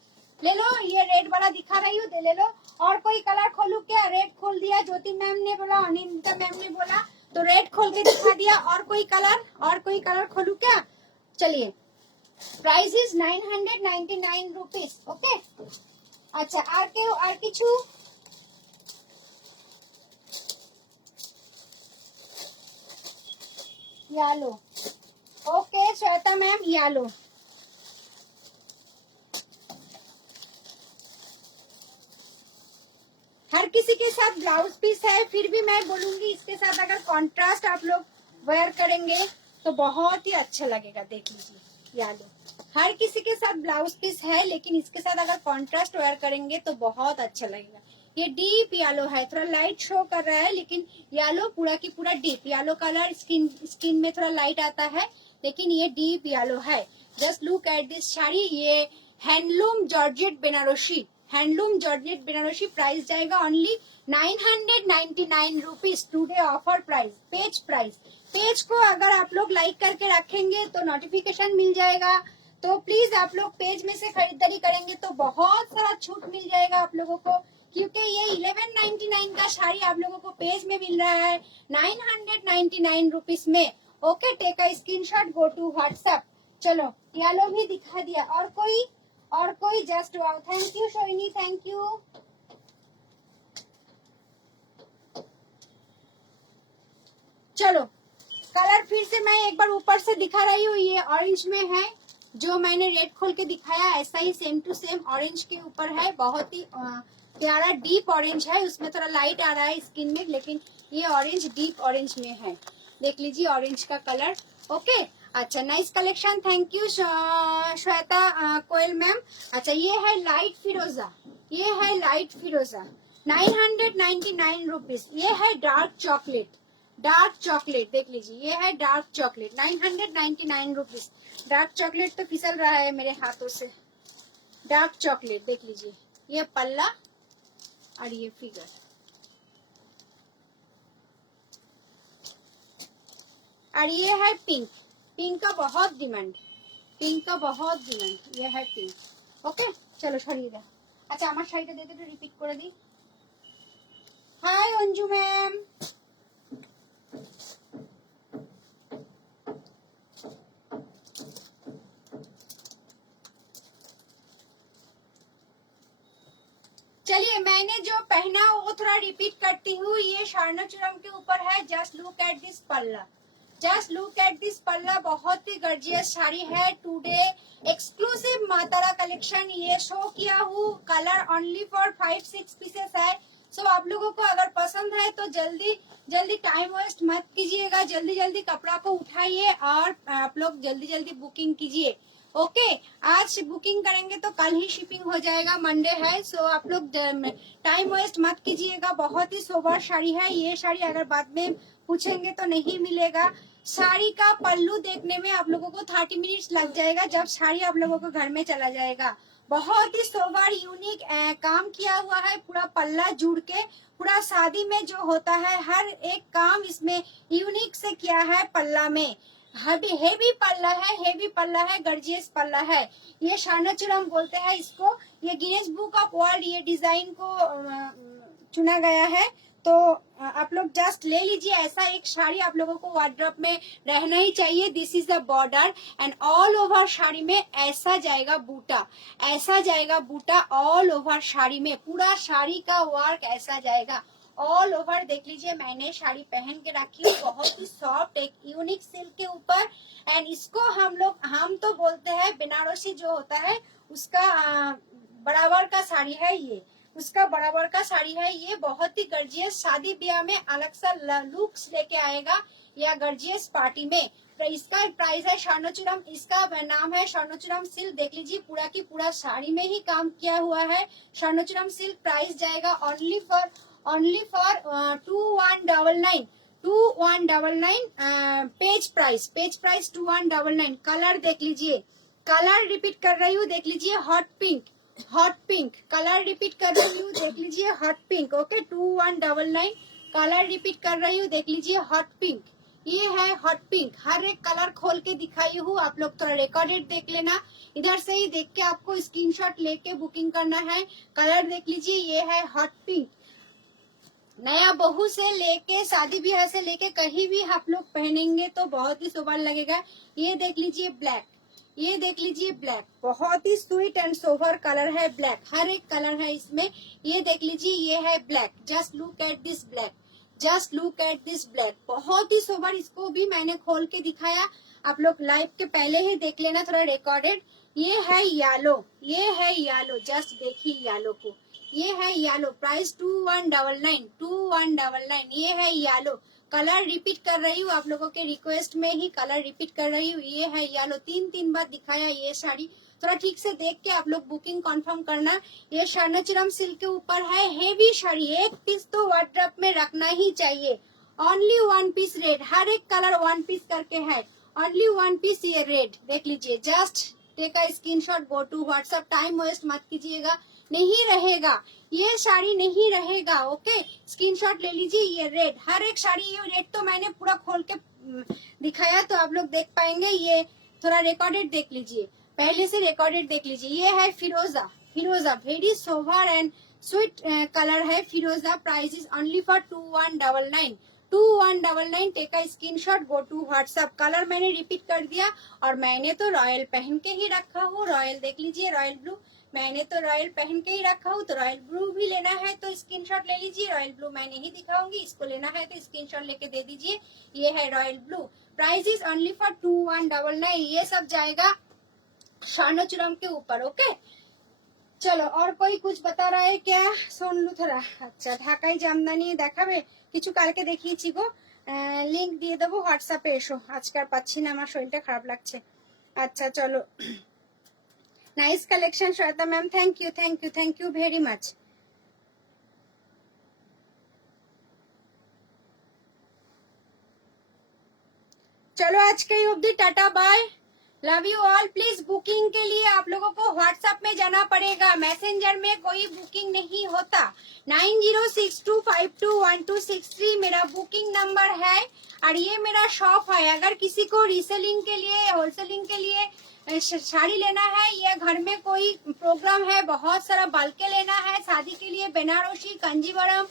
ले लो। ये रेड वाला दिखा रही हूँ, ले लो। और कोई कलर खोलू क्या? रेड खोल दिया, ज्योति मैम ने बोला, अनिंदिता मैम ने बोला, तो रेड खोल के दिखा दिया। और कोई कलर, और कोई कलर खोलू क्या? चलिए प्राइस इज 999 रुपीज। ओके अच्छा আর কিছু yellow. Okay Shweta ma'am yellow. हर किसी के साथ ब्लाउज पीस है, फिर भी मैं बोलूंगी इसके साथ अगर कॉन्ट्रास्ट आप लोग वेयर करेंगे तो बहुत ही अच्छा लगेगा। देख लीजिए येलो। हर किसी के साथ ब्लाउज पीस है, लेकिन इसके साथ अगर कॉन्ट्रास्ट वेयर करेंगे तो बहुत अच्छा लगेगा। ये डीप येलो है, थोड़ा लाइट शो कर रहा है, लेकिन येलो पूरा की पूरा डीप येलो कलर। स्किन में थोड़ा लाइट आता है, लेकिन ये डीप येलो है। Just look at this sari. ये handloom georgette Banarasi, handloom georgette Banarasi. Price जाएगा only 999 rupees. Today offer price, page price. Page को अगर आप लोग लाइक करके रखेंगे तो नोटिफिकेशन मिल जाएगा। तो प्लीज आप लोग पेज में से खरीदारी करेंगे तो बहुत सारा छूट मिल जाएगा आप लोगों को, क्योंकि ये 1199 का साड़ी आप लोगों को पेज में मिल रहा है 999 रुपीज में। Okay, take a screenshot, go to WhatsApp. चलो येलो भी दिखा दिया। और कोई just wow. Thank you Shoini, thank you. चलो कलर फिर से मैं एक बार ऊपर से दिखा रही हूँ। ये ऑरेंज में है, जो मैंने रेड खोल के दिखाया ऐसा ही सेम टू सेम ऑरेंज के ऊपर है। बहुत ही प्यारा डीप ऑरेंज है, उसमें थोड़ा लाइट आ रहा है स्किन में, लेकिन ये ऑरेंज डीप ऑरेंज में है। देख लीजिए ऑरेंज का कलर। ओके, अच्छा nice collection, thank you Shweta Koyel ma'am. अच्छा ये है लाइट फिरोजा, ये है लाइट फिरोजा 999 रुपीज। ये है डार्क चॉकलेट, डार्क चॉकलेट देख लीजिए, ये है dark chocolate 999 rupees. Dark chocolate तो फिसल रहा है मेरे हाथों से। डार्क चॉकलेट देख लीजिए, ये पल्ला और ये फिगर। और ये है पिंक, पिंक का बहुत डिमांड, पिंक का बहुत डिमांड। ये है पिंक। ओके चलो सरिए दे। अच्छा আমার শাড়িটা দিয়ে একটু রিপিট করে দিই। हाय अंजू मैम। चलिए मैंने जो पहना वो थोड़ा रिपीट करती हूँ। ये स्वर्णचूरम के ऊपर है। जस्ट लुक एट दिस पल्ला, जस्ट लुक एट दिस पल्ला। बहुत ही गर्जियस साड़ी है। टुडे एक्सक्लूसिव मातारा कलेक्शन ये शो किया हूँ। कलर ओनली फॉर 5-6 पीसेस है। सो आप लोगों को अगर पसंद है तो जल्दी जल्दी टाइम वेस्ट मत कीजिएगा, जल्दी जल्दी कपड़ा को उठाइए और आप लोग जल्दी जल्दी बुकिंग कीजिए। ओके, आज बुकिंग करेंगे तो कल ही शिपिंग हो जाएगा, मंडे है। सो आप लोग टाइम वेस्ट मत कीजिएगा। बहुत ही सोबर साड़ी है ये साड़ी, अगर बाद में पूछेंगे तो नहीं मिलेगा। साड़ी का पल्लू देखने में आप लोगों को 30 मिनट्स लग जाएगा, जब साड़ी आप लोगों को घर में चला जाएगा। बहुत ही सोबर यूनिक काम किया हुआ है। पूरा पल्ला जुड़ के, पूरा शादी में जो होता है हर एक काम इसमें यूनिक से किया है। पल्ला में हेवी पल्ला है, हेवी पल्ला है, गर्जियस पल्ला है। ये स्वर्णचूरम बोलते हैं इसको। ये गिनेस बुक ऑफ वर्ल्ड ये डिजाइन को चुना गया है। तो आप लोग जस्ट ले लीजिए। ऐसा एक साड़ी आप लोगों को वार्डरोब में रहना ही चाहिए। This is the border and all over sari में ऐसा जाएगा बूटा, ऐसा जाएगा बूटा ऑल ओवर साड़ी में। पूरा साड़ी का वर्क ऐसा जाएगा ऑल ओवर। देख लीजिए मैंने साड़ी पहन के रखी है, बहुत ही सॉफ्ट एक यूनिक सिल्क के ऊपर। एंड इसको हम तो बोलते हैं बनारसी जो होता है उसका बराबर का साड़ी है ये, उसका बराबर का साड़ी है ये। बहुत ही गर्जियस शादी ब्याह में अलग सा लुक्स लेके आएगा या गर्जियस पार्टी में। तो इसका प्राइस है स्वर्णचूरम, इसका नाम है स्वर्णचूरम सिल्क। देख लीजिए पूरा की पूरा साड़ी में ही काम किया हुआ है स्वर्णचूरम सिल्क। प्राइस जाएगा only for 2199 page price 2199। Colour देख लीजिए, कलर रिपीट कर रही हूँ, देख लीजिए hot pink, hot pink. Colour repeat कर रही हूँ, देख लीजिए hot pink. Okay 2199 colour repeat कर रही हूँ, देख लीजिए हॉट पिंक। ये है हॉट पिंक। हर एक कलर खोल के दिखाई हूँ, आप लोग थोड़ा रिकॉर्डेड देख लेना। इधर से ही देख के आपको स्क्रीनशॉट लेके बुकिंग करना है। कलर देख लीजिए, ये है हॉट पिंक। नया बहू से लेके शादी ब्याह से लेके कहीं भी आप लोग पहनेंगे तो बहुत ही सोबर लगेगा। ये देख लीजिए ब्लैक, ये देख लीजिए ब्लैक। बहुत ही स्वीट एंड सोबर कलर है ब्लैक। हर एक कलर है इसमें। ये देख लीजिए, ये है black. Just look at this black, just look at this black. बहुत ही सोबर। इसको भी मैंने खोल के दिखाया, आप लोग लाइव के पहले ही देख लेना थोड़ा रिकॉर्डेड। ये है येलो, ये है येलो। जस्ट देखिए येलो को, ये है येलो। प्राइस 2199 ये है येलो। कलर रिपीट कर रही हूँ, आप लोगों के रिक्वेस्ट में ही कलर रिपीट कर रही हूँ। ये है येलो, 3 बार दिखाया ये साड़ी, थोड़ा ठीक से देख के आप लोग बुकिंग कंफर्म करना। ये स्वर्णचूरम सिल्क के ऊपर है, हेवी साड़ी, एक पीस तो वार्डरोब में रखना ही चाहिए। ओनली 1 पीस रेड, हर एक कलर 1 पीस करके है, ओनली 1 पीस ये रेड, देख लीजिए। जस्ट टेक का screenshot, go to WhatsApp, time waste मत कीजिएगा, नहीं रहेगा ये साड़ी, नहीं रहेगा। ओके, स्क्रीनशॉट ले लीजिए। ये रेड, हर एक साड़ी, ये रेड तो मैंने पूरा खोल के दिखाया तो आप लोग देख पाएंगे। ये थोड़ा रिकॉर्डेड देख लीजिए, पहले से रिकॉर्डेड देख लीजिए। ये है फिरोजा, फिरोजा very sober and sweet colour है फिरोजा। Price is only for 2199, 2199। Take का screenshot, go to WhatsApp. Colour मैंने रिपीट कर दिया और मैंने तो रॉयल पहन के ही रखा हूँ। रॉयल देख लीजिए, रॉयल ब्लू, मैंने तो रॉयल पहन के ही रखा हूँ। तो रॉयल ब्लू भी लेना है तो स्क्रीनशॉट ले लीजिए। रॉयल ब्लू मैं नहीं दिखाऊंगी, इसको लेना है तो स्क्रीनशॉट लेके दे दीजिए। ये है royal blue, price is only for 2199। ये सब जाएगा स्वर्णचूरम के ऊपर। ओके, चलो और कोई कुछ बता रहा है क्या? सुन लू थोड़ा। अच्छा, ঢাকায় জামদানি দেখাবে কিছু, কালকে দেখিয়েছি গো, লিংক দিয়ে দেবো হোয়াটসঅ্যাপে, এসো। আজকে আর পাচ্ছি না, আমার শরীরটা খারাপ লাগছে। আচ্ছা চলো, nice collection Shweta ma'am, thank you, thank you, thank you very much. चलो आज के ऑब्दी, tata bye, love you all. Please booking के लिए आप लोगों को व्हाट्सएप में जाना पड़ेगा, मैसेंजर में कोई बुकिंग नहीं होता। 9062521263 मेरा बुकिंग नंबर है और ये मेरा शॉप है। अगर किसी को रीसेलिंग के लिए, होलसेलिंग के लिए साड़ी लेना है, या घर में कोई प्रोग्राम है, बहुत सारा बल्कि लेना है, शादी के लिए बनारसी, कांजीवरम,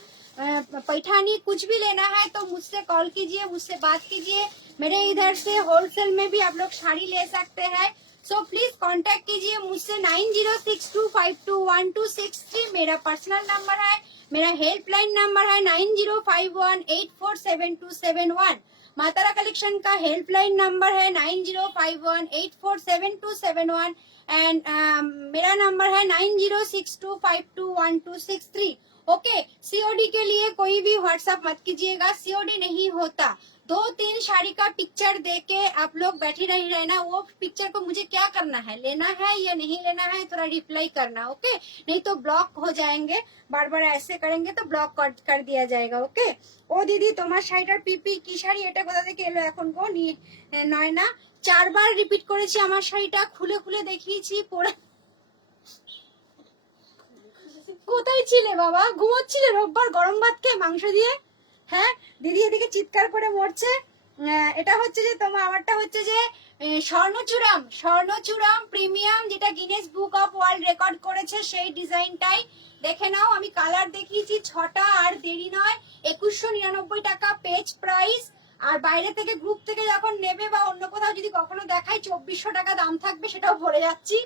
पैठानी कुछ भी लेना है तो मुझसे कॉल कीजिए, मुझसे बात कीजिए। मेरे इधर से होलसेल में भी आप लोग साड़ी ले सकते हैं। सो प्लीज कांटेक्ट कीजिए मुझसे। 9062521263 मेरा पर्सनल नंबर है, मेरा हेल्पलाइन नंबर है 9051847271। मातारा कलेक्शन का हेल्पलाइन नंबर है 9051847271 एंड मेरा नंबर है 9062521263। ओके, सीओडी के लिए कोई भी व्हाट्सएप मत कीजिएगा, सीओडी नहीं होता। 2-3 साड़ी का पिक्चर देके आप लोग बैठे नहीं रहना। वो पिक्चर को मुझे क्या करना है, लेना है या नहीं लेना है, थोड़ा रिप्लाई करना। ओके, नहीं तो ब्लॉक हो जाएंगे, बार बार ऐसे करेंगे तो ब्लॉक कर दिया जाएगा। ओके, ও দিদি তোমার শাড়িটার পিপি কি শাড়ি, এটা কোথা থেকে এলো এখন গো? নয়না 4 বার রিপিট করেছি আমার শাড়িটা, খুলে খুলে দেখিয়েছি, পরে কোথায় ছিলে বাবা? ঘুমোচ্ছিলে রোববার গরম ভাত খেয়ে মাংস দিয়ে? হ্যাঁ, দিদি এদিকে চিৎকার করে মরছে। এটা হচ্ছে যে তোমার, আমারটা হচ্ছে যে স্বর্ণচূড়াম, স্বর্ণচূড়াম প্রিমিয়াম, যেটা Guinness book of world record করেছে, সেই ডিজাইনটাই দেখে নাও। আমি কালার দেখিয়েছি 6টা, আর দেরি নয়। 2199 টাকা পেজ প্রাইস। আর বাইরে থেকে গ্রুপ থেকে যখন নেবে বা অন্য কোথাও যদি কখনো দেখাই 2400 টাকা দাম থাকবে, সেটাও বলে যাচ্ছি।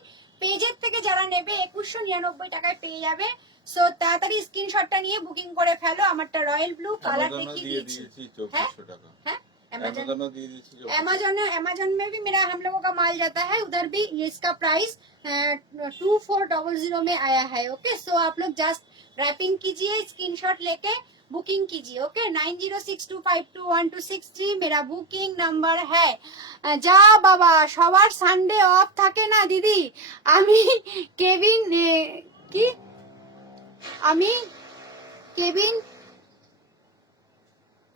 পেজের থেকে যারা নেবে 2199 টাকায় পেয়ে যাবে। সো তাড়াতাড়ি স্ক্রিনশটটা নিয়ে বুকিং করে ফেলো। আমারটা রয়্যাল ব্লু কালার দেখিয়ে দিয়েছি। হ্যাঁ, अमेजोन में भी मेरा, हम लोगों का माल जाता है, उधर भी इसका प्राइस 2400 में आया है। ओके, सो आप लोग जस्ट रैपिंग कीजिए, स्क्रीनशॉट लेके बुकिंग कीजिए। ओके, 9062521263 मेरा बुकिंग नंबर है। যা বাবা, সবার সানডে অফ থাকে না দিদি। আমি কেবিন কি, আমি কেবিন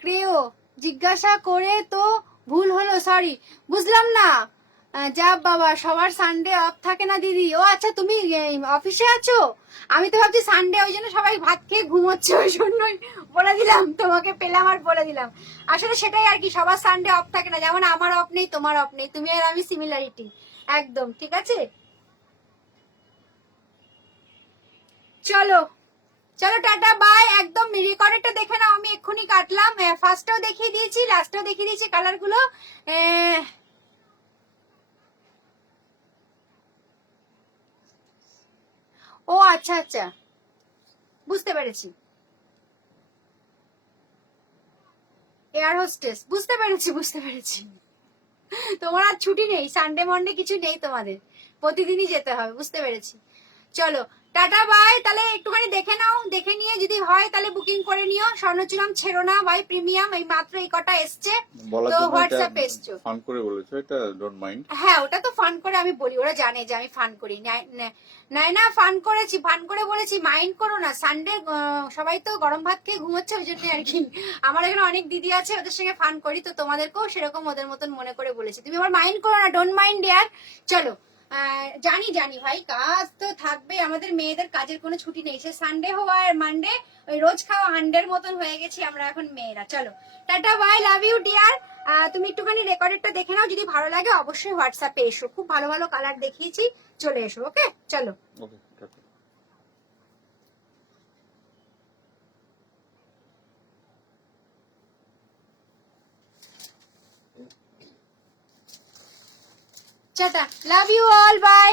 ক্রেও জিজ্ঞাসা করে তো ভুল হলো, সরি, বুঝলাম না। যা বাবা, সবার সানডে অফ থাকে না দিদি। ও আচ্ছা, তুমি অফিসে আছো? আমি তো ভাবছি সানডে, ওই জন্য সবাই ভাত খেয়ে ঘুমোচ্ছে, ওই জন্যই বলে দিলাম, তোমাকে পেলাম আর বলে দিলাম। আসলে সেটাই আর কি, সবার সানডে অফ থাকে না, যেমন আমার অফ নেই, তোমার অফ নেই, তুমি আর আমি সিমিলারিটি একদম। ঠিক আছে, চলো চলো, টাটা বাই। একদম রেকর্ডেরটা দেখে নাও, আমি এক্ষুনি কাটলাম। ফার্স্টটাও দেখিয়ে দিয়েছি, লাস্টটাও দেখিয়ে দিয়েছি কালার গুলো। ও আচ্ছা আচ্ছা, বুঝতে পেরেছি, এয়ার হোস্টেস, বুঝতে পেরেছি, বুঝতে পেরেছি। তোমার আর ছুটি নেই, সানডে মন্ডে কিছু নেই তোমাদের, প্রতিদিনই যেতে হবে, বুঝতে পেরেছি। চলো টাটা বাই। তাহলে একটুখানি দেখে নাও, দেখে নিয়ে যদি হয় তাহলে বুকিং করে নিও। স্বর্ণচূড়াম ছেড়ো না ভাই প্রিমিয়াম, এই মাত্র এই কটা এসছে, বলার তো জন্য এটা হোয়াটসঅ্যাপে এসছো। ফান করে বলেছো, এটা ডোন্ট মাইন্ড। হ্যাঁ ওটা তো ফান করে আমি বলি, ওরা জানে যে আমি ফান করি। না ফান করেছি, ফান করে বলেছি, মাইন্ড করো না। সানডে সবাই তো গরম ভাত খেয়ে ঘুমোচ্ছে, ওই জন্য আর কি। আমার এখানে অনেক দিদি আছে, ওদের সঙ্গে ফান করি, তো তোমাদেরকেও সেরকম ওদের মতন মনে করে বলেছি। তুমি আবার মাইন্ড করো না, ডোন্ট মাইন্ড ইয়ার। চলো জানি ভাই, কাজ তো থাকবে, আমাদের মেয়েদের কাজের কোনো ছুটি নেই, সে সানডে হওয়া আর মানডে, ওই রোজ খাওয়া হান্ডের মতন হয়ে গেছি আমরা এখন মেয়েরা। চলো ta-ta bye, love you dear. তুমি একটুখানি রেকর্ডেডটা দেখে নাও, যদি ভালো লাগে অবশ্যই হোয়াটসঅ্যাপে এসো, খুব ভালো ভালো কালার দেখিয়েছি, চলে এসো। ওকে চলো। Okay ta-ta. Ta-ta, love you all, by.